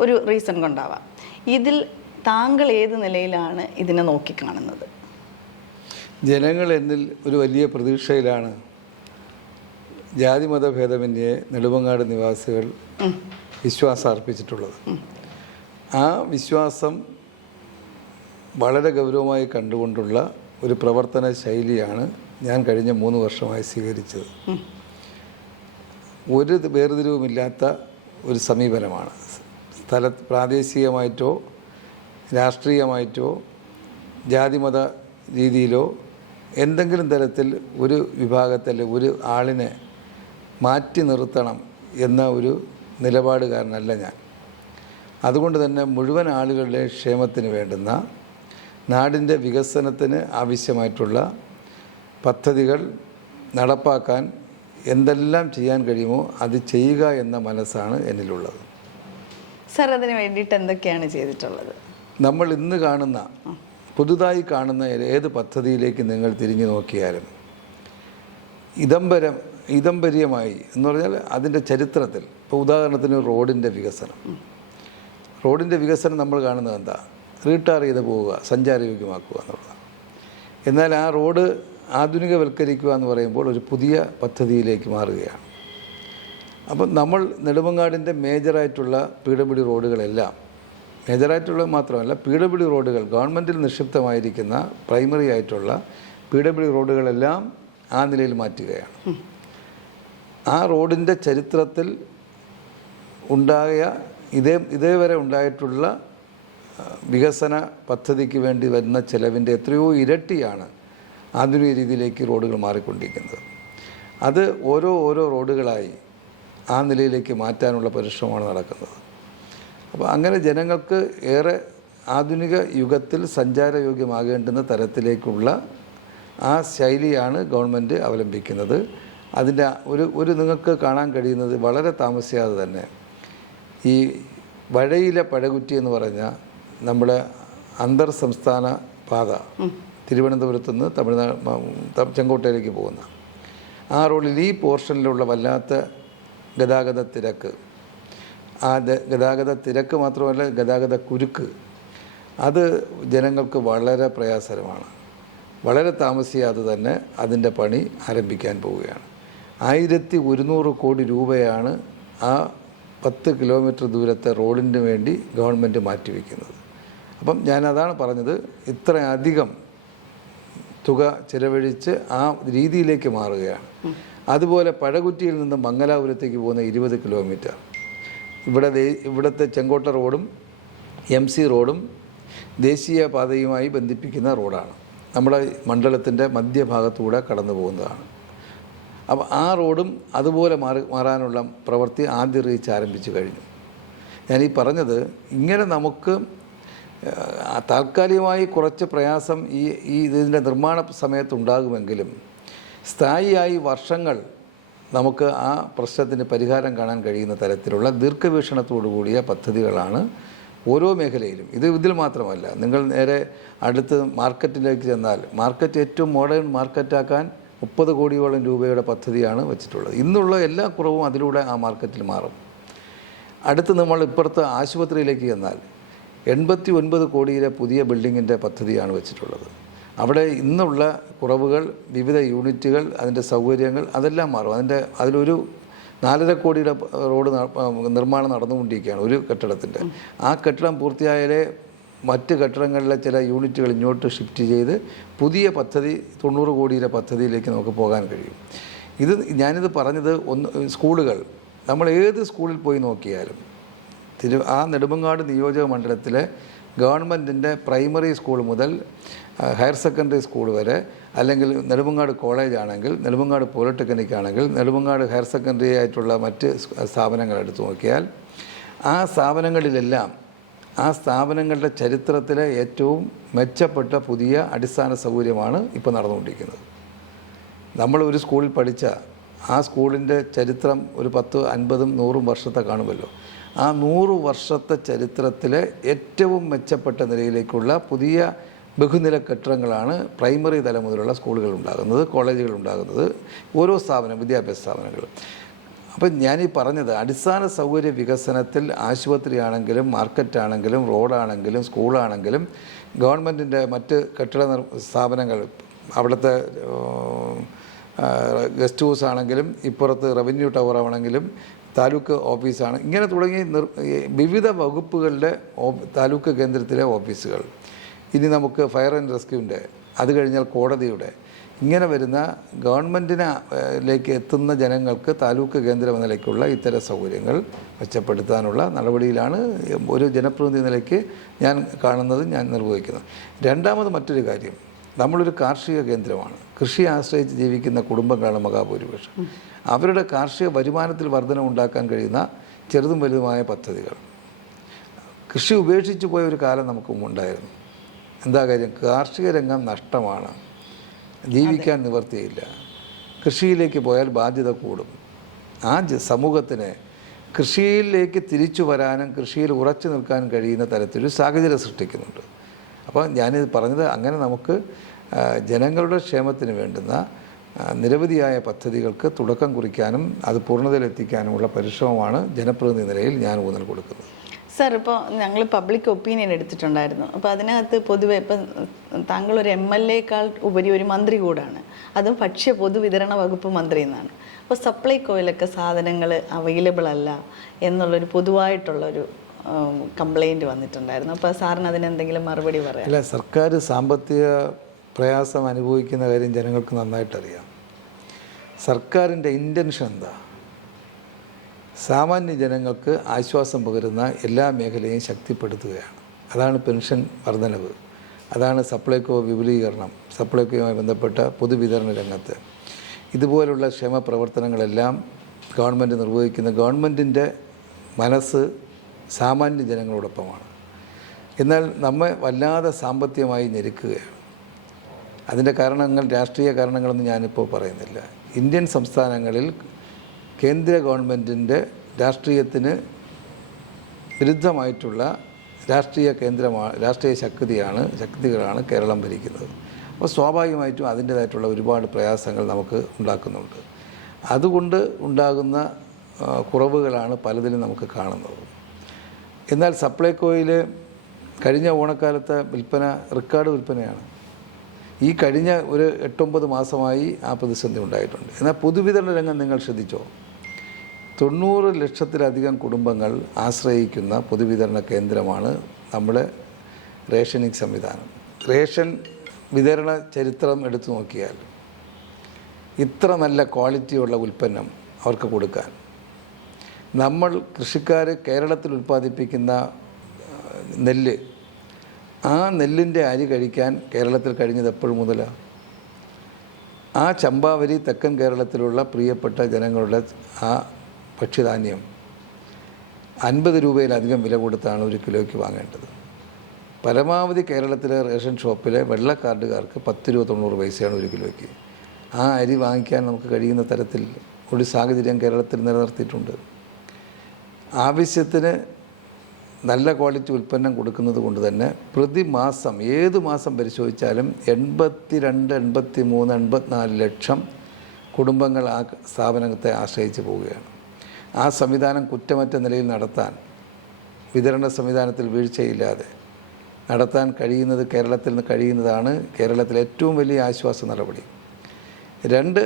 ഒരു റീസൺ കൊണ്ടാവാം. ഇതിൽ താങ്കൾ ഏത് നിലയിലാണ് ഇതിനെ നോക്കിക്കാണുന്നത്? ജനങ്ങൾ എന്നിൽ ഒരു വലിയ പ്രതീക്ഷയിലാണ് ജാതിമത ഭേദമന്യേ നെടുമങ്ങാട് നിവാസികൾ വിശ്വാസം അർപ്പിച്ചിട്ടുള്ളത്. ആ വിശ്വാസം വളരെ ഗൗരവമായി കണ്ടുകൊണ്ടുള്ള ഒരു പ്രവർത്തന ശൈലിയാണ് ഞാൻ കഴിഞ്ഞ 3 വർഷമായി സ്വീകരിച്ചത്. ഒരു വേർതിരിവുമില്ലാത്ത ഒരു സമീപനമാണ്. പ്രാദേശികമായിട്ടോ രാഷ്ട്രീയമായിട്ടോ ജാതിമത രീതിയിലോ എന്തെങ്കിലും തരത്തിൽ ഒരു വിഭാഗത്തിൽ ഒരു ആളിനെ മാറ്റി നിർത്തണം എന്ന ഒരു നിലപാടുകാരനല്ല ഞാൻ. അതുകൊണ്ട് തന്നെ മുഴുവൻ ആളുകളുടെ ക്ഷേമത്തിന് വേണ്ടുന്ന, നാടിൻ്റെ വികസനത്തിന് ആവശ്യമായിട്ടുള്ള പദ്ധതികൾ നടപ്പാക്കാൻ എന്തെല്ലാം ചെയ്യാൻ കഴിയുമോ അത് ചെയ്യുക എന്ന മനസ്സാണ് എന്നിലുള്ളത്. സർ, അതിന് വേണ്ടിയിട്ട് എന്തൊക്കെയാണ് ചെയ്തിട്ടുള്ളത്? നമ്മൾ ഇന്ന് കാണുന്ന, പുതുതായി കാണുന്ന ഏത് പദ്ധതിയിലേക്ക് നിങ്ങൾ തിരിഞ്ഞു നോക്കിയാലും ഇദംബര്യമായി എന്ന് പറഞ്ഞാൽ അതിൻ്റെ ചരിത്രത്തിൽ, ഇപ്പോൾ ഉദാഹരണത്തിന് റോഡിൻ്റെ വികസനം നമ്മൾ കാണുന്നത് എന്താ? റീടാർ ചെയ്ത് പോവുക, സഞ്ചാരയോഗ്യമാക്കുക എന്നുള്ളതാണ്. എന്നാൽ ആ റോഡ് ആധുനികവൽക്കരിക്കുക എന്ന് പറയുമ്പോൾ ഒരു പുതിയ പദ്ധതിയിലേക്ക് മാറുകയാണ്. അപ്പം നമ്മൾ നെടുമങ്ങാടിൻ്റെ മേജറായിട്ടുള്ള PWD റോഡുകളെല്ലാം, മേജറായിട്ടുള്ളത് മാത്രമല്ല, PWD റോഡുകൾ, ഗവൺമെൻറ്റിൽ നിക്ഷിപ്തമായിരിക്കുന്ന പ്രൈമറി ആയിട്ടുള്ള PWD റോഡുകളെല്ലാം ആ നിലയിൽ മാറ്റുകയാണ്. ആ റോഡിൻ്റെ ചരിത്രത്തിൽ ഉണ്ടായ ഇതേവരെ ഉണ്ടായിട്ടുള്ള വികസന പദ്ധതിക്ക് വേണ്ടി വരുന്ന ചെലവിൻ്റെ എത്രയോ ഇരട്ടിയാണ് ആധുനിക രീതിയിലേക്ക് റോഡുകൾ മാറിക്കൊണ്ടിരിക്കുന്നത്. അത് ഓരോ റോഡുകളായി ആ നിലയിലേക്ക് മാറ്റാനുള്ള പരിശ്രമമാണ് നടക്കുന്നത്. അപ്പോൾ അങ്ങനെ ജനങ്ങൾക്ക് ഏറെ ആധുനിക യുഗത്തിൽ സഞ്ചാരയോഗ്യമാകേണ്ടുന്ന തരത്തിലേക്കുള്ള ആ ശൈലിയാണ് ഗവൺമെൻറ് അവലംബിക്കുന്നത്. അതിൻ്റെ ഒരു നിങ്ങൾക്ക് കാണാൻ കഴിയുന്നത് വളരെ താമസിയാതെ തന്നെ ഈ വഴയിലെ പഴകുറ്റി എന്ന് പറഞ്ഞ നമ്മുടെ അന്തർ സംസ്ഥാന പാത, തിരുവനന്തപുരത്ത് നിന്ന് ചെങ്കോട്ടയിലേക്ക് പോകുന്ന ആ റോഡിൽ ഈ പോർഷനിലുള്ള വല്ലാത്ത ഗതാഗത തിരക്ക്, ഗതാഗത തിരക്ക് മാത്രമല്ല ഗതാഗത കുരുക്ക്, അത് ജനങ്ങൾക്ക് വളരെ പ്രയാസകരമാണ്. വളരെ താമസിയാതെ തന്നെ അതിൻ്റെ പണി ആരംഭിക്കാൻ പോവുകയാണ്. 1100 കോടി രൂപയാണ് ആ 10 കിലോമീറ്റർ ദൂരത്തെ റോഡിന് വേണ്ടി ഗവൺമെൻറ് മാറ്റിവെക്കുന്നത്. അപ്പം ഞാനതാണ് പറഞ്ഞത്, ഇത്രയധികം തുക ചിലവഴിച്ച് ആ രീതിയിലേക്ക് മാറുകയാണ്. അതുപോലെ പഴകുറ്റിയിൽ നിന്ന് മംഗലാപുരത്തേക്ക് പോകുന്ന 20 കിലോമീറ്റർ ഇവിടുത്തെ ചെങ്കോട്ട റോഡും MC റോഡും ദേശീയ പാതയുമായി ബന്ധിപ്പിക്കുന്ന റോഡാണ്. നമ്മുടെ മണ്ഡലത്തിൻ്റെ മധ്യഭാഗത്തൂടെ കടന്നു പോകുന്നതാണ്. അപ്പോൾ ആ റോഡും അതുപോലെ മാറാനുള്ള പ്രവൃത്തി ആദ്യ റീച്ച് ആരംഭിച്ചു കഴിഞ്ഞു. ഞാനീ പറഞ്ഞത്, ഇങ്ങനെ നമുക്ക് താൽക്കാലികമായി കുറച്ച് പ്രയാസം ഇതിൻ്റെ നിർമ്മാണ സമയത്തുണ്ടാകുമെങ്കിലും സ്ഥായിയായി വർഷങ്ങൾ നമുക്ക് ആ പ്രശ്നത്തിന് പരിഹാരം കാണാൻ കഴിയുന്ന തരത്തിലുള്ള ദീർഘവീക്ഷണത്തോടു കൂടിയ പദ്ധതികളാണ് ഓരോ മേഖലയിലും. ഇതിൽ മാത്രമല്ല, നിങ്ങൾ നേരെ അടുത്ത് മാർക്കറ്റിലേക്ക് ചെന്നാൽ മാർക്കറ്റ് ഏറ്റവും മോഡേൺ മാർക്കറ്റാക്കാൻ 30 കോടിയോളം രൂപയുടെ പദ്ധതിയാണ് വെച്ചിട്ടുള്ളത്. ഇന്നുള്ള എല്ലാ കുറവും അതിലൂടെ ആ മാർക്കറ്റിൽ മാറും. അടുത്ത് നമ്മൾ ഇപ്പുറത്ത് ആശുപത്രിയിലേക്ക് ചെന്നാൽ 89 കോടിയിലെ പുതിയ ബിൽഡിങ്ങിൻ്റെ പദ്ധതിയാണ് വെച്ചിട്ടുള്ളത്. അവിടെ ഇന്നുള്ള കുറവുകൾ, വിവിധ യൂണിറ്റുകൾ, അതിൻ്റെ സൗകര്യങ്ങൾ അതെല്ലാം മാറും. അതിലൊരു 4.5 കോടിയുടെ റോഡ് നിർമ്മാണം നടന്നുകൊണ്ടിരിക്കുകയാണ് ഒരു കെട്ടിടത്തിൻ്റെ. ആ കെട്ടിടം പൂർത്തിയായാലേ മറ്റ് കെട്ടിടങ്ങളിലെ ചില യൂണിറ്റുകൾ ഇങ്ങോട്ട് ഷിഫ്റ്റ് ചെയ്ത് പുതിയ പദ്ധതി 90 കോടിയുടെ പദ്ധതിയിലേക്ക് നമുക്ക് പോകാൻ കഴിയും. ഞാനിത് പറഞ്ഞത് സ്കൂളുകൾ, നമ്മൾ ഏത് സ്കൂളിൽ പോയി നോക്കിയാലും ആ നെടുമങ്ങാട് നിയോജക മണ്ഡലത്തിലെ ഗവൺമെൻറ്റിൻ്റെ പ്രൈമറി സ്കൂൾ മുതൽ ഹയർ സെക്കൻഡറി സ്കൂൾ വരെ, അല്ലെങ്കിൽ നെടുമങ്ങാട് കോളേജ് ആണെങ്കിൽ, നെടുമങ്ങാട് പോളിടെക്നിക് ആണെങ്കിൽ, നെടുമങ്ങാട് ഹയർ സെക്കൻഡറി ആയിട്ടുള്ള മറ്റ് സ്ഥാപനങ്ങൾ എടുത്തു നോക്കിയാൽ ആ സ്ഥാപനങ്ങളിലെല്ലാം ആ സ്ഥാപനങ്ങളുടെ ചരിത്രത്തിലെ ഏറ്റവും മെച്ചപ്പെട്ട പുതിയ അടിസ്ഥാന സൗകര്യമാണ് ഇപ്പോൾ നടന്നുകൊണ്ടിരിക്കുന്നത്. നമ്മൾ ഒരു സ്കൂളിൽ പഠിച്ച ആ സ്കൂളിൻ്റെ ചരിത്രം ഒരു 10, 50, 100 വർഷത്തെ കാണുമല്ലോ. ആ 100 വർഷത്തെ ചരിത്രത്തിലെ ഏറ്റവും മെച്ചപ്പെട്ട നിലയിലേക്കുള്ള പുതിയ ബഹുനില കെട്ടിടങ്ങളാണ് പ്രൈമറി തലം മുതലുള്ള സ്കൂളുകൾ ഉണ്ടാകുന്നത്, കോളേജുകൾ ഉണ്ടാകുന്നത്, ഓരോ വിദ്യാഭ്യാസ സ്ഥാപനങ്ങൾ. അപ്പം ഞാനീ പറഞ്ഞത് അടിസ്ഥാന സൗകര്യ വികസനത്തിൽ ആശുപത്രിയാണെങ്കിലും മാർക്കറ്റാണെങ്കിലും റോഡാണെങ്കിലും സ്കൂളാണെങ്കിലും ഗവൺമെൻറ്റിൻ്റെ മറ്റ് കെട്ടിട സ്ഥാപനങ്ങൾ, അവിടുത്തെ ഗസ്റ്റ് ഹൗസ് ആണെങ്കിലും ഇപ്പുറത്ത് റവന്യൂ ടവർ ആണെങ്കിലും താലൂക്ക് ഓഫീസാണ്, ഇങ്ങനെ തുടങ്ങി വിവിധ വകുപ്പുകളുടെ താലൂക്ക് കേന്ദ്രത്തിലെ ഓഫീസുകൾ, ഇനി നമുക്ക് ഫയർ ആൻഡ് റെസ്ക്യൂവിൻ്റെ, അത് കഴിഞ്ഞാൽ കോടതിയുടെ, ഇങ്ങനെ വരുന്ന ഗവൺമെൻറ്റിലേക്ക് എത്തുന്ന ജനങ്ങൾക്ക് താലൂക്ക് കേന്ദ്രം എന്ന നിലയ്ക്കുള്ള ഇത്തരം സൗകര്യങ്ങൾ മെച്ചപ്പെടുത്താനുള്ള നടപടിയിലാണ് ഒരു ജനപ്രതിനിധി നിലയ്ക്ക് ഞാൻ കാണുന്നത്, ഞാൻ നിർവഹിക്കുന്നത്. രണ്ടാമത് മറ്റൊരു കാര്യം, നമ്മളൊരു കാർഷിക കേന്ദ്രമാണ്. കൃഷിയെ ആശ്രയിച്ച് ജീവിക്കുന്ന കുടുംബങ്ങളാണ് മഹാഭൂരിപക്ഷം. അവരുടെ കാർഷിക വരുമാനത്തിൽ വർധന ഉണ്ടാക്കാൻ കഴിയുന്ന ചെറുതും വലുതുമായ പദ്ധതികൾ. കൃഷി ഉപേക്ഷിച്ചു പോയ ഒരു കാലം നമുക്ക് ഉണ്ടായിരുന്നു. എന്താ കാര്യം? കാർഷിക രംഗം നഷ്ടമാണ്, ജീവിക്കാൻ നിവർത്തിയില്ല. കൃഷിയിലേക്ക് പോയാൽ ബാധ്യത കൂടും. ആ സമൂഹത്തിന് കൃഷിയിലേക്ക് തിരിച്ചു വരാനും കൃഷിയിൽ ഉറച്ചു നിൽക്കാനും കഴിയുന്ന തരത്തിലൊരു സാഹചര്യം സൃഷ്ടിക്കുന്നുണ്ട്. അപ്പോൾ ഞാനിത് പറഞ്ഞത്, അങ്ങനെ നമുക്ക് ജനങ്ങളുടെ ക്ഷേമത്തിന് വേണ്ടുന്ന നിരവധിയായ പദ്ധതികൾക്ക് തുടക്കം കുറിക്കാനും അത് പൂർണ്ണതയിലെത്തിക്കാനുമുള്ള പരിശ്രമമാണ് ജനപ്രതിനിധി നിലയിൽ ഞാൻ ഊന്നൽ കൊടുക്കുന്നത്. സർ, ഇപ്പോൾ ഞങ്ങൾ പബ്ലിക് ഒപ്പീനിയൻ എടുത്തിട്ടുണ്ടായിരുന്നു. അപ്പോൾ അതിനകത്ത് പൊതുവെ ഇപ്പം താങ്കളൊരു MLA-യേക്കാൾ ഉപരി ഒരു മന്ത്രി കൂടാണ്, അതും ഭക്ഷ്യ പൊതുവിതരണ വകുപ്പ് മന്ത്രി എന്നാണ്. അപ്പോൾ സപ്ലൈകോയിലൊക്കെ സാധനങ്ങൾ അവൈലബിൾ അല്ല എന്നുള്ളൊരു പൊതുവായിട്ടുള്ളൊരു കംപ്ലൈൻറ്റ് വന്നിട്ടുണ്ടായിരുന്നു. അപ്പോൾ സാറിന് അതിനെന്തെങ്കിലും മറുപടി പറയാം? അല്ല, സർക്കാർ സാമ്പത്തിക പ്രയാസം അനുഭവിക്കുന്ന കാര്യം ജനങ്ങൾക്ക് നന്നായിട്ടറിയാം. സർക്കാരിൻ്റെ ഇൻറ്റൻഷൻ എന്താ? സാമാന്യ ജനങ്ങൾക്ക് ആശ്വാസം പകരുന്ന എല്ലാ മേഖലയും ശക്തിപ്പെടുത്തുകയാണ്. അതാണ് പെൻഷൻ വർധനവ്, അതാണ് സപ്ലൈകോ വിപുലീകരണം, സപ്ലൈകോയുമായി ബന്ധപ്പെട്ട പൊതുവിതരണ രംഗത്ത് ഇതുപോലുള്ള ക്ഷേമ പ്രവർത്തനങ്ങളെല്ലാം ഗവൺമെൻറ് നിർവഹിക്കുന്ന. ഗവൺമെൻറ്റിൻ്റെ മനസ്സ് സാമാന്യ ജനങ്ങളോടൊപ്പമാണ്. എന്നാൽ നമ്മെ വല്ലാതെ സാമ്പത്തികമായി ഞെരുക്കുകയാണ്. അതിൻ്റെ കാരണങ്ങൾ രാഷ്ട്രീയ കാരണങ്ങളൊന്നും ഞാനിപ്പോൾ പറയുന്നില്ല. ഇന്ത്യൻ സംസ്ഥാനങ്ങളിൽ കേന്ദ്ര ഗവൺമെൻറ്റിൻ്റെ രാഷ്ട്രീയത്തിന് വിരുദ്ധമായിട്ടുള്ള രാഷ്ട്രീയ ശക്തികളാണ് കേരളം ഭരിക്കുന്നത്. അപ്പോൾ സ്വാഭാവികമായിട്ടും അതിൻ്റേതായിട്ടുള്ള ഒരുപാട് പ്രയാസങ്ങൾ നമുക്ക് ഉണ്ടാക്കുന്നുണ്ട്. അതുകൊണ്ട് ഉണ്ടാകുന്ന കുറവുകളാണ് പലതിലും നമുക്ക് കാണുന്നത്. എന്നാൽ സപ്ലൈകോയിൽ കഴിഞ്ഞ ഓണക്കാലത്തെ വിൽപ്പന റെക്കോർഡ് വിൽപ്പനയാണ്. ഈ കഴിഞ്ഞ ഒരു 8-9 മാസമായി ആ പ്രതിസന്ധി ഉണ്ടായിട്ടുണ്ട്. എന്നാൽ പൊതുവിതരണ രംഗം നിങ്ങൾ ശ്രദ്ധിച്ചോ? 90 ലക്ഷത്തിലധികം കുടുംബങ്ങൾ ആശ്രയിക്കുന്ന പൊതുവിതരണ കേന്ദ്രമാണ് നമ്മുടെ റേഷനിങ് സംവിധാനം. റേഷൻ വിതരണ ചരിത്രം എടുത്തു നോക്കിയാൽ ഇത്ര നല്ല ക്വാളിറ്റിയുള്ള ഉൽപ്പന്നം അവർക്ക് കൊടുക്കാൻ നമ്മൾ കൃഷിക്കാർ കേരളത്തിൽ ഉൽപ്പാദിപ്പിക്കുന്ന നെല്ല്, ആ നെല്ലിൻ്റെ അരി കഴിക്കാൻ കേരളത്തിൽ കഴിഞ്ഞത് എപ്പോഴും മുതലാണ്? ആ ചമ്പാവരി തെക്കൻ കേരളത്തിലുള്ള പ്രിയപ്പെട്ട ജനങ്ങളുടെ ആ ഭക്ഷ്യധാന്യം 50 രൂപയിലധികം വില കൊടുത്താണ് ഒരു കിലോയ്ക്ക് വാങ്ങേണ്ടത്. പരമാവധി കേരളത്തിലെ റേഷൻ ഷോപ്പിലെ വെള്ള കാർഡുകാർക്ക് 10 രൂപ 90 പൈസയാണ് ഒരു കിലോയ്ക്ക്. ആ അരി വാങ്ങിക്കാൻ നമുക്ക് കഴിയുന്ന തരത്തിൽ ഒരു സാഹചര്യം കേരളത്തിൽ നിലനിർത്തിയിട്ടുണ്ട്. ആവശ്യത്തിന് നല്ല ക്വാളിറ്റി ഉൽപ്പന്നം കൊടുക്കുന്നത് കൊണ്ട് തന്നെ പ്രതിമാസം ഏത് മാസം പരിശോധിച്ചാലും 82, 83, 84 ലക്ഷം കുടുംബങ്ങൾ ആ സ്ഥാപനത്തെ ആശ്രയിച്ച് പോവുകയാണ്. ആ സംവിധാനം കുറ്റമറ്റ നിലയിൽ നടത്താൻ, വിതരണ സംവിധാനത്തിൽ വീഴ്ചയില്ലാതെ നടത്താൻ കേരളത്തിൽ നിന്ന് കഴിയുന്നതാണ് കേരളത്തിലെ ഏറ്റവും വലിയ ആശ്വാസ നടപടി. 2,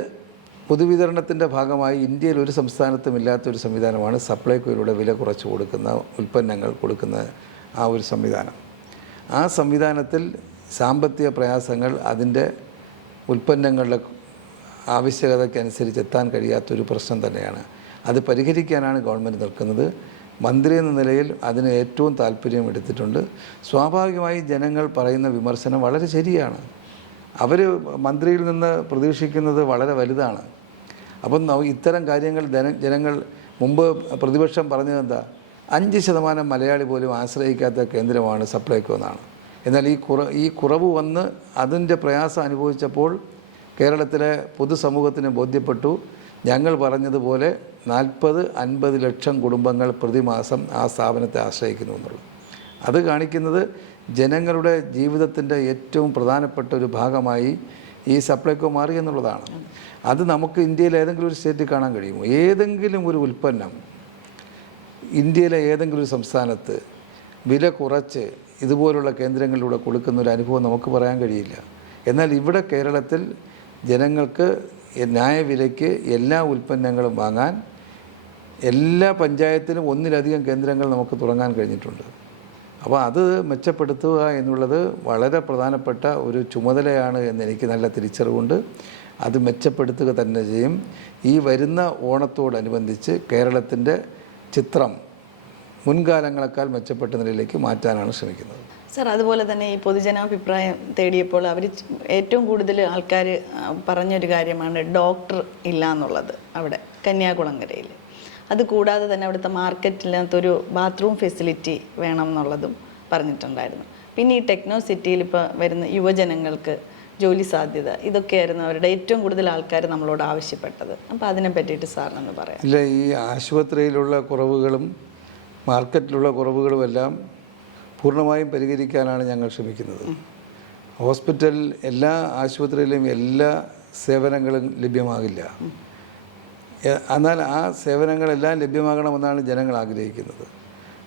പൊതുവിതരണത്തിൻ്റെ ഭാഗമായി ഇന്ത്യയിൽ ഒരു സംസ്ഥാനത്തും ഇല്ലാത്തൊരു സംവിധാനമാണ് സപ്ലൈകോയിലൂടെ വില കുറച്ച് കൊടുക്കുന്ന ഉൽപ്പന്നങ്ങൾ കൊടുക്കുന്ന ആ ഒരു സംവിധാനം. ആ സംവിധാനത്തിൽ സാമ്പത്തിക പ്രയാസങ്ങൾ അതിൻ്റെ ഉൽപ്പന്നങ്ങളുടെ ആവശ്യകതയ്ക്കനുസരിച്ച് എത്താൻ കഴിയാത്തൊരു പ്രശ്നം തന്നെയാണ്. അത് പരിഹരിക്കാനാണ് ഗവൺമെൻറ് നിൽക്കുന്നത്. മന്ത്രി എന്ന നിലയിൽ അതിന് ഏറ്റവും താല്പര്യം എടുത്തിട്ടുണ്ട്. സ്വാഭാവികമായി ജനങ്ങൾ പറയുന്ന വിമർശനം വളരെ ശരിയാണ്. അവർ മന്ത്രിയിൽ നിന്ന് പ്രതീക്ഷിക്കുന്നത് വളരെ വലുതാണ്. അപ്പം ഇത്തരം കാര്യങ്ങൾ ജനങ്ങൾ മുമ്പ് പ്രതിപക്ഷം പറഞ്ഞത് എന്താ, 5% മലയാളി പോലും ആശ്രയിക്കാത്ത കേന്ദ്രമാണ് സപ്ലൈകോ എന്നാണ്. എന്നാൽ ഈ കുറവ് വന്ന് അതിൻ്റെ പ്രയാസം അനുഭവിച്ചപ്പോൾ കേരളത്തിലെ പൊതുസമൂഹത്തിന് ബോധ്യപ്പെട്ടു, ഞങ്ങൾ പറഞ്ഞതുപോലെ 40-50 ലക്ഷം കുടുംബങ്ങൾ പ്രതിമാസം ആ സ്ഥാപനത്തെ ആശ്രയിക്കുന്നു എന്നുള്ളത്. അത് കാണിക്കുന്നത് ജനങ്ങളുടെ ജീവിതത്തിൻ്റെ ഏറ്റവും പ്രധാനപ്പെട്ട ഒരു ഭാഗമായി ഈ സപ്ലൈകോ മാറി എന്നുള്ളതാണ്. അത് നമുക്ക് ഇന്ത്യയിലെ ഏതെങ്കിലും ഒരു സ്റ്റേറ്റിൽ കാണാൻ കഴിയുമോ? ഏതെങ്കിലും ഒരു ഉൽപ്പന്നം ഇന്ത്യയിലെ ഏതെങ്കിലും ഒരു സംസ്ഥാനത്ത് വില കുറച്ച് ഇതുപോലുള്ള കേന്ദ്രങ്ങളിലൂടെ കൊടുക്കുന്ന ഒരു അനുഭവം നമുക്ക് പറയാൻ കഴിയില്ല. എന്നാൽ ഇവിടെ കേരളത്തിൽ ജനങ്ങൾക്ക് ന്യായവിലയ്ക്ക് എല്ലാ ഉൽപ്പന്നങ്ങളും വാങ്ങാൻ എല്ലാ പഞ്ചായത്തിലും ഒന്നിലധികം കേന്ദ്രങ്ങൾ നമുക്ക് തുടങ്ങാൻ കഴിഞ്ഞിട്ടുണ്ട്. അപ്പോൾ അത് മെച്ചപ്പെടുത്തുക എന്നുള്ളത് വളരെ പ്രധാനപ്പെട്ട ഒരു ചുമതലയാണ് എന്ന് എനിക്ക് നല്ല തിരിച്ചറിവുണ്ട്. അത് മെച്ചപ്പെടുത്തുക തന്നെ ചെയ്യും. ഈ വരുന്ന ഓണത്തോടനുബന്ധിച്ച് കേരളത്തിൻ്റെ ചിത്രം മുൻകാലങ്ങളെക്കാൾ മെച്ചപ്പെട്ട നിലയിലേക്ക് മാറ്റാനാണ് ശ്രമിക്കുന്നത്. സർ, അതുപോലെ തന്നെ ഈ പൊതുജനാഭിപ്രായം തേടിയപ്പോൾ അവർ ഏറ്റവും കൂടുതൽ ആൾക്കാർ പറഞ്ഞൊരു കാര്യമാണ് ഡോക്ടർ ഇല്ല എന്നുള്ളത് അവിടെ കന്യാകുളങ്ങരയിൽ. അതുകൂടാതെ തന്നെ അവിടുത്തെ മാർക്കറ്റിനകത്തൊരു ബാത്റൂം ഫെസിലിറ്റി വേണം എന്നുള്ളതും പറഞ്ഞിട്ടുണ്ടായിരുന്നു. പിന്നെ ഈ ടെക്നോ സിറ്റിയിൽ ഇപ്പോൾ വരുന്ന യുവജനങ്ങൾക്ക് ജോലി സാധ്യത, ഇതൊക്കെയായിരുന്നു അവരുടെ ഏറ്റവും കൂടുതൽ ആൾക്കാർ നമ്മളോട് ആവശ്യപ്പെട്ടത്. അപ്പോൾ അതിനെ പറ്റിയിട്ട് സാറിനൊന്ന് പറയാം. ഇല്ല, ഈ ആശുപത്രിയിലുള്ള കുറവുകളും മാർക്കറ്റിലുള്ള കുറവുകളുമെല്ലാം പൂർണ്ണമായും പരിഹരിക്കാനാണ് ഞങ്ങൾ ശ്രമിക്കുന്നത്. എല്ലാ ആശുപത്രിയിലും എല്ലാ സേവനങ്ങളും ലഭ്യമാകില്ല. എന്നാൽ ആ സേവനങ്ങളെല്ലാം ലഭ്യമാകണമെന്നാണ് ജനങ്ങൾ ആഗ്രഹിക്കുന്നത്.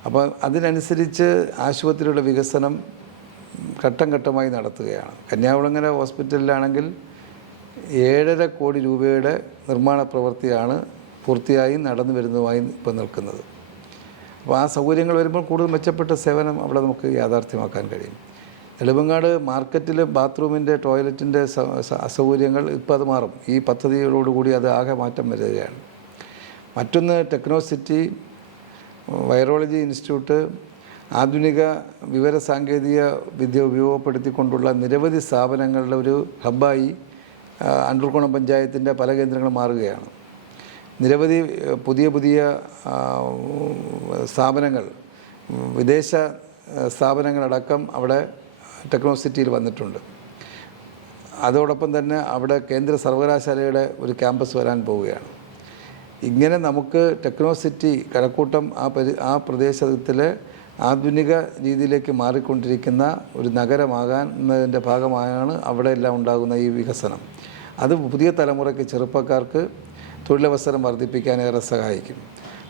അപ്പോൾ അതിനനുസരിച്ച് ആശുപത്രിയുടെ വികസനം ഘട്ടം ഘട്ടമായി നടത്തുകയാണ്. കന്യാകുളങ്ങര ഹോസ്പിറ്റലിലാണെങ്കിൽ 7.5 കോടി രൂപയുടെ നിർമ്മാണ പ്രവൃത്തിയാണ് പൂർത്തിയായി നടന്നു വരുന്നതുമായി ഇപ്പോൾ നിൽക്കുന്നത്. അപ്പോൾ ആ സൗകര്യങ്ങൾ വരുമ്പോൾ കൂടുതൽ മെച്ചപ്പെട്ട സേവനം അവിടെ നമുക്ക് യാഥാർത്ഥ്യമാക്കാൻ കഴിയും. നെടുമങ്ങാട് മാർക്കറ്റിൽ ബാത്റൂമിൻ്റെ ടോയ്ലറ്റിൻ്റെ അസൗകര്യങ്ങൾ ഇപ്പോൾ അത് മാറും. ഈ പദ്ധതികളോടുകൂടി അത് ആകെ മാറ്റം വരികയാണ്. മറ്റൊന്ന് ടെക്നോ സിറ്റി, വൈറോളജി ഇൻസ്റ്റിറ്റ്യൂട്ട്, ആധുനിക വിവരസാങ്കേതിക വിദ്യ ഉപയോഗപ്പെടുത്തിക്കൊണ്ടുള്ള നിരവധി സ്ഥാപനങ്ങളുടെ ഒരു ഹബ്ബായി അണ്ടൂർക്കോണം പഞ്ചായത്തിൻ്റെ പല കേന്ദ്രങ്ങളും മാറുകയാണ്. നിരവധി പുതിയ സ്ഥാപനങ്ങൾ, വിദേശ സ്ഥാപനങ്ങളടക്കം അവിടെ ടെക്നോ സിറ്റിയിൽ വന്നിട്ടുണ്ട്. അതോടൊപ്പം തന്നെ അവിടെ കേന്ദ്ര സർവകലാശാലയുടെ ഒരു ക്യാമ്പസ് വരാൻ പോവുകയാണ്. ഇങ്ങനെ നമുക്ക് ടെക്നോ സിറ്റി കഴക്കൂട്ടം ആ പ്രദേശത്തിലെ ആധുനിക രീതിയിലേക്ക് മാറിക്കൊണ്ടിരിക്കുന്ന ഒരു നഗരമാകാന്നതിൻ്റെ ഭാഗമായാണ് അവിടെ എല്ലാം ഉണ്ടാകുന്ന ഈ വികസനം. അത് പുതിയ തലമുറയ്ക്ക്, ചെറുപ്പക്കാർക്ക് തൊഴിലവസരം വർദ്ധിപ്പിക്കാൻ ഏറെ സഹായിക്കും.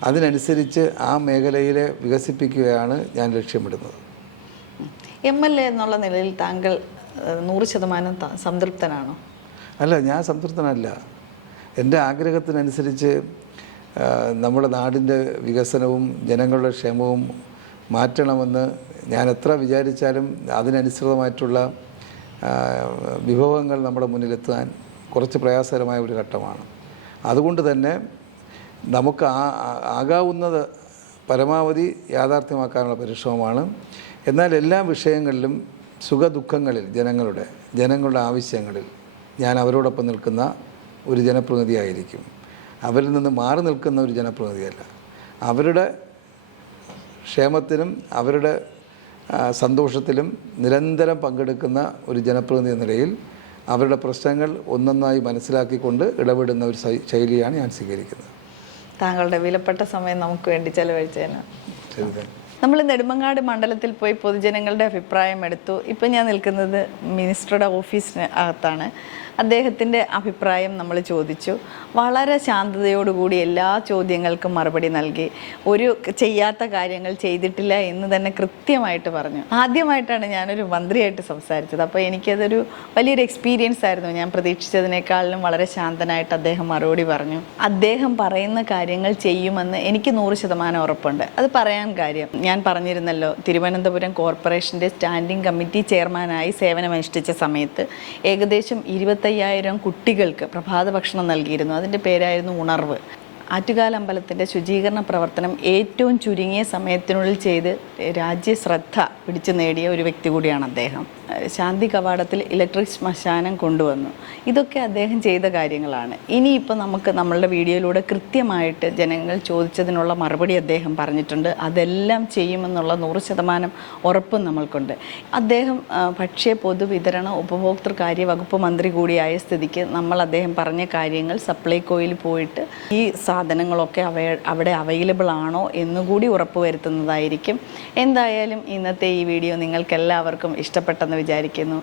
അതിനനുസരിച്ച് ആ മേഖലയിലെ വികസിപ്പിക്കുകയാണ് ഞാൻ ലക്ഷ്യമിടുന്നത്. MLA എന്നുള്ള നിലയിൽ താങ്കൾ 100% സംതൃപ്തനാണോ? അല്ല, ഞാൻ സംതൃപ്തനല്ല. എൻ്റെ ആഗ്രഹത്തിനനുസരിച്ച് നമ്മുടെ നാടിൻ്റെ വികസനവും ജനങ്ങളുടെ ക്ഷേമവും മാറ്റണമെന്ന് ഞാൻ എത്ര വിചാരിച്ചാലും അതിനനുസൃതമായിട്ടുള്ള വിഭവങ്ങൾ നമ്മുടെ മുന്നിലെത്താൻ കുറച്ച് പ്രയാസകരമായ ഒരു ഘട്ടമാണ്. അതുകൊണ്ട് തന്നെ നമുക്ക് ആകാവുന്നത് പരമാവധി യാഥാർത്ഥ്യമാക്കാനുള്ള പരിശ്രമമാണ്. എന്നാൽ എല്ലാ വിഷയങ്ങളിലും സുഖദുഃഖങ്ങളിൽ ജനങ്ങളുടെ ആവശ്യങ്ങളിൽ ഞാൻ അവരോടൊപ്പം നിൽക്കുന്ന ഒരു ജനപ്രതിനിധിയായിരിക്കും. അവരിൽ നിന്ന് മാറി നിൽക്കുന്ന ഒരു ജനപ്രതിനിധിയല്ല. അവരുടെ ക്ഷേമത്തിനും അവരുടെ സന്തോഷത്തിലും നിരന്തരം പങ്കെടുക്കുന്ന ഒരു ജനപ്രതിനിധി എന്ന നിലയിൽ അവരുടെ പ്രശ്നങ്ങൾ ഒന്നൊന്നായി മനസ്സിലാക്കിക്കൊണ്ട് ഇടപെടുന്ന ഒരു ശൈലിയാണ് ഞാൻ സ്വീകരിക്കുന്നത്. താങ്കളുടെ വിലപ്പെട്ട സമയം നമുക്ക് വേണ്ടി ചെലവഴിച്ചതിന് നമ്മൾ നെടുമങ്ങാട് മണ്ഡലത്തിൽ പോയി പൊതുജനങ്ങളുടെ അഭിപ്രായം എടുത്തു. ഇപ്പം ഞാൻ നിൽക്കുന്നത് മിനിസ്റ്ററുടെ ഓഫീസിന് അകത്താണ്. അദ്ദേഹത്തിൻ്റെ അഭിപ്രായം നമ്മൾ ചോദിച്ചു. വളരെ ശാന്തതയോടുകൂടി എല്ലാ ചോദ്യങ്ങൾക്കും മറുപടി നൽകി. ഒരു ചെയ്യാത്ത കാര്യങ്ങൾ ചെയ്തിട്ടില്ല എന്ന് തന്നെ കൃത്യമായിട്ട് പറഞ്ഞു. ആദ്യമായിട്ടാണ് ഞാനൊരു മന്ത്രിയായിട്ട് സംസാരിച്ചത്. അപ്പോൾ എനിക്കതൊരു വലിയൊരു എക്സ്പീരിയൻസ് ആയിരുന്നു. ഞാൻ പ്രതീക്ഷിച്ചതിനേക്കാളും വളരെ ശാന്തനായിട്ട് അദ്ദേഹം മറുപടി പറഞ്ഞു. അദ്ദേഹം പറയുന്ന കാര്യങ്ങൾ ചെയ്യുമെന്ന് എനിക്ക് 100% ഉറപ്പുണ്ട്. അത് പറയാൻ കാര്യം, ഞാൻ പറഞ്ഞിരുന്നല്ലോ, തിരുവനന്തപുരം കോർപ്പറേഷൻ്റെ സ്റ്റാൻഡിംഗ് കമ്മിറ്റി ചെയർമാനായി സേവനമനുഷ്ഠിച്ച സമയത്ത് ഏകദേശം 25,000 കുട്ടികൾക്ക് പ്രഭാത ഭക്ഷണം നൽകിയിരുന്നു. അതിൻ്റെ പേരായിരുന്നു ഉണർവ്. ആറ്റുകാൽ അമ്പലത്തിൻ്റെ ശുചീകരണ പ്രവർത്തനം ഏറ്റവും ചുരുങ്ങിയ സമയത്തിനുള്ളിൽ ചെയ്ത് രാജ്യശ്രദ്ധ പിടിച്ചു നേടിയ ഒരു വ്യക്തി കൂടിയാണ് അദ്ദേഹം. ശാന്തി കവാടത്തിൽ ഇലക്ട്രിക് ശ്മശാനം കൊണ്ടുവന്നു. ഇതൊക്കെ അദ്ദേഹം ചെയ്ത കാര്യങ്ങളാണ്. ഇനിയിപ്പോൾ നമുക്ക് നമ്മളുടെ വീഡിയോയിലൂടെ കൃത്യമായിട്ട് ജനങ്ങൾ ചോദിച്ചതിനുള്ള മറുപടി അദ്ദേഹം പറഞ്ഞിട്ടുണ്ട്. അതെല്ലാം ചെയ്യുമെന്നുള്ള 100% ഉറപ്പും നമ്മൾക്കുണ്ട്. അദ്ദേഹം ഭക്ഷ്യ പൊതുവിതരണ ഉപഭോക്തൃകാര്യ വകുപ്പ് മന്ത്രി കൂടിയായ സ്ഥിതിക്ക് നമ്മൾ അദ്ദേഹം പറഞ്ഞ കാര്യങ്ങൾ സപ്ലൈകോയിൽ പോയിട്ട് ഈ സാധനങ്ങളൊക്കെ അവിടെ അവൈലബിൾ ആണോ എന്നുകൂടി ഉറപ്പുവരുത്തുന്നതായിരിക്കും. എന്തായാലും ഇന്നത്തെ ഈ വീഡിയോ നിങ്ങൾക്ക് എല്ലാവർക്കും ഇഷ്ടപ്പെട്ടെന്ന് വിചാരിക്കുന്നു.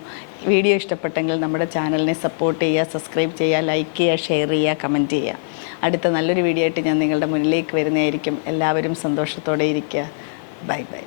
വീഡിയോ ഇഷ്ടപ്പെട്ടെങ്കിൽ നമ്മുടെ ചാനലിനെ സപ്പോർട്ട് ചെയ്യുക, സബ്സ്ക്രൈബ് ചെയ്യുക, ലൈക്ക് ചെയ്യുക, ഷെയർ ചെയ്യുക, കമൻറ്റ് ചെയ്യുക. അടുത്ത നല്ലൊരു വീഡിയോ ആയിട്ട് ഞാൻ നിങ്ങളുടെ മുന്നിലേക്ക് വരുന്നതായിരിക്കും. എല്ലാവരും സന്തോഷത്തോടെ ഇരിക്കുക. Bye bye.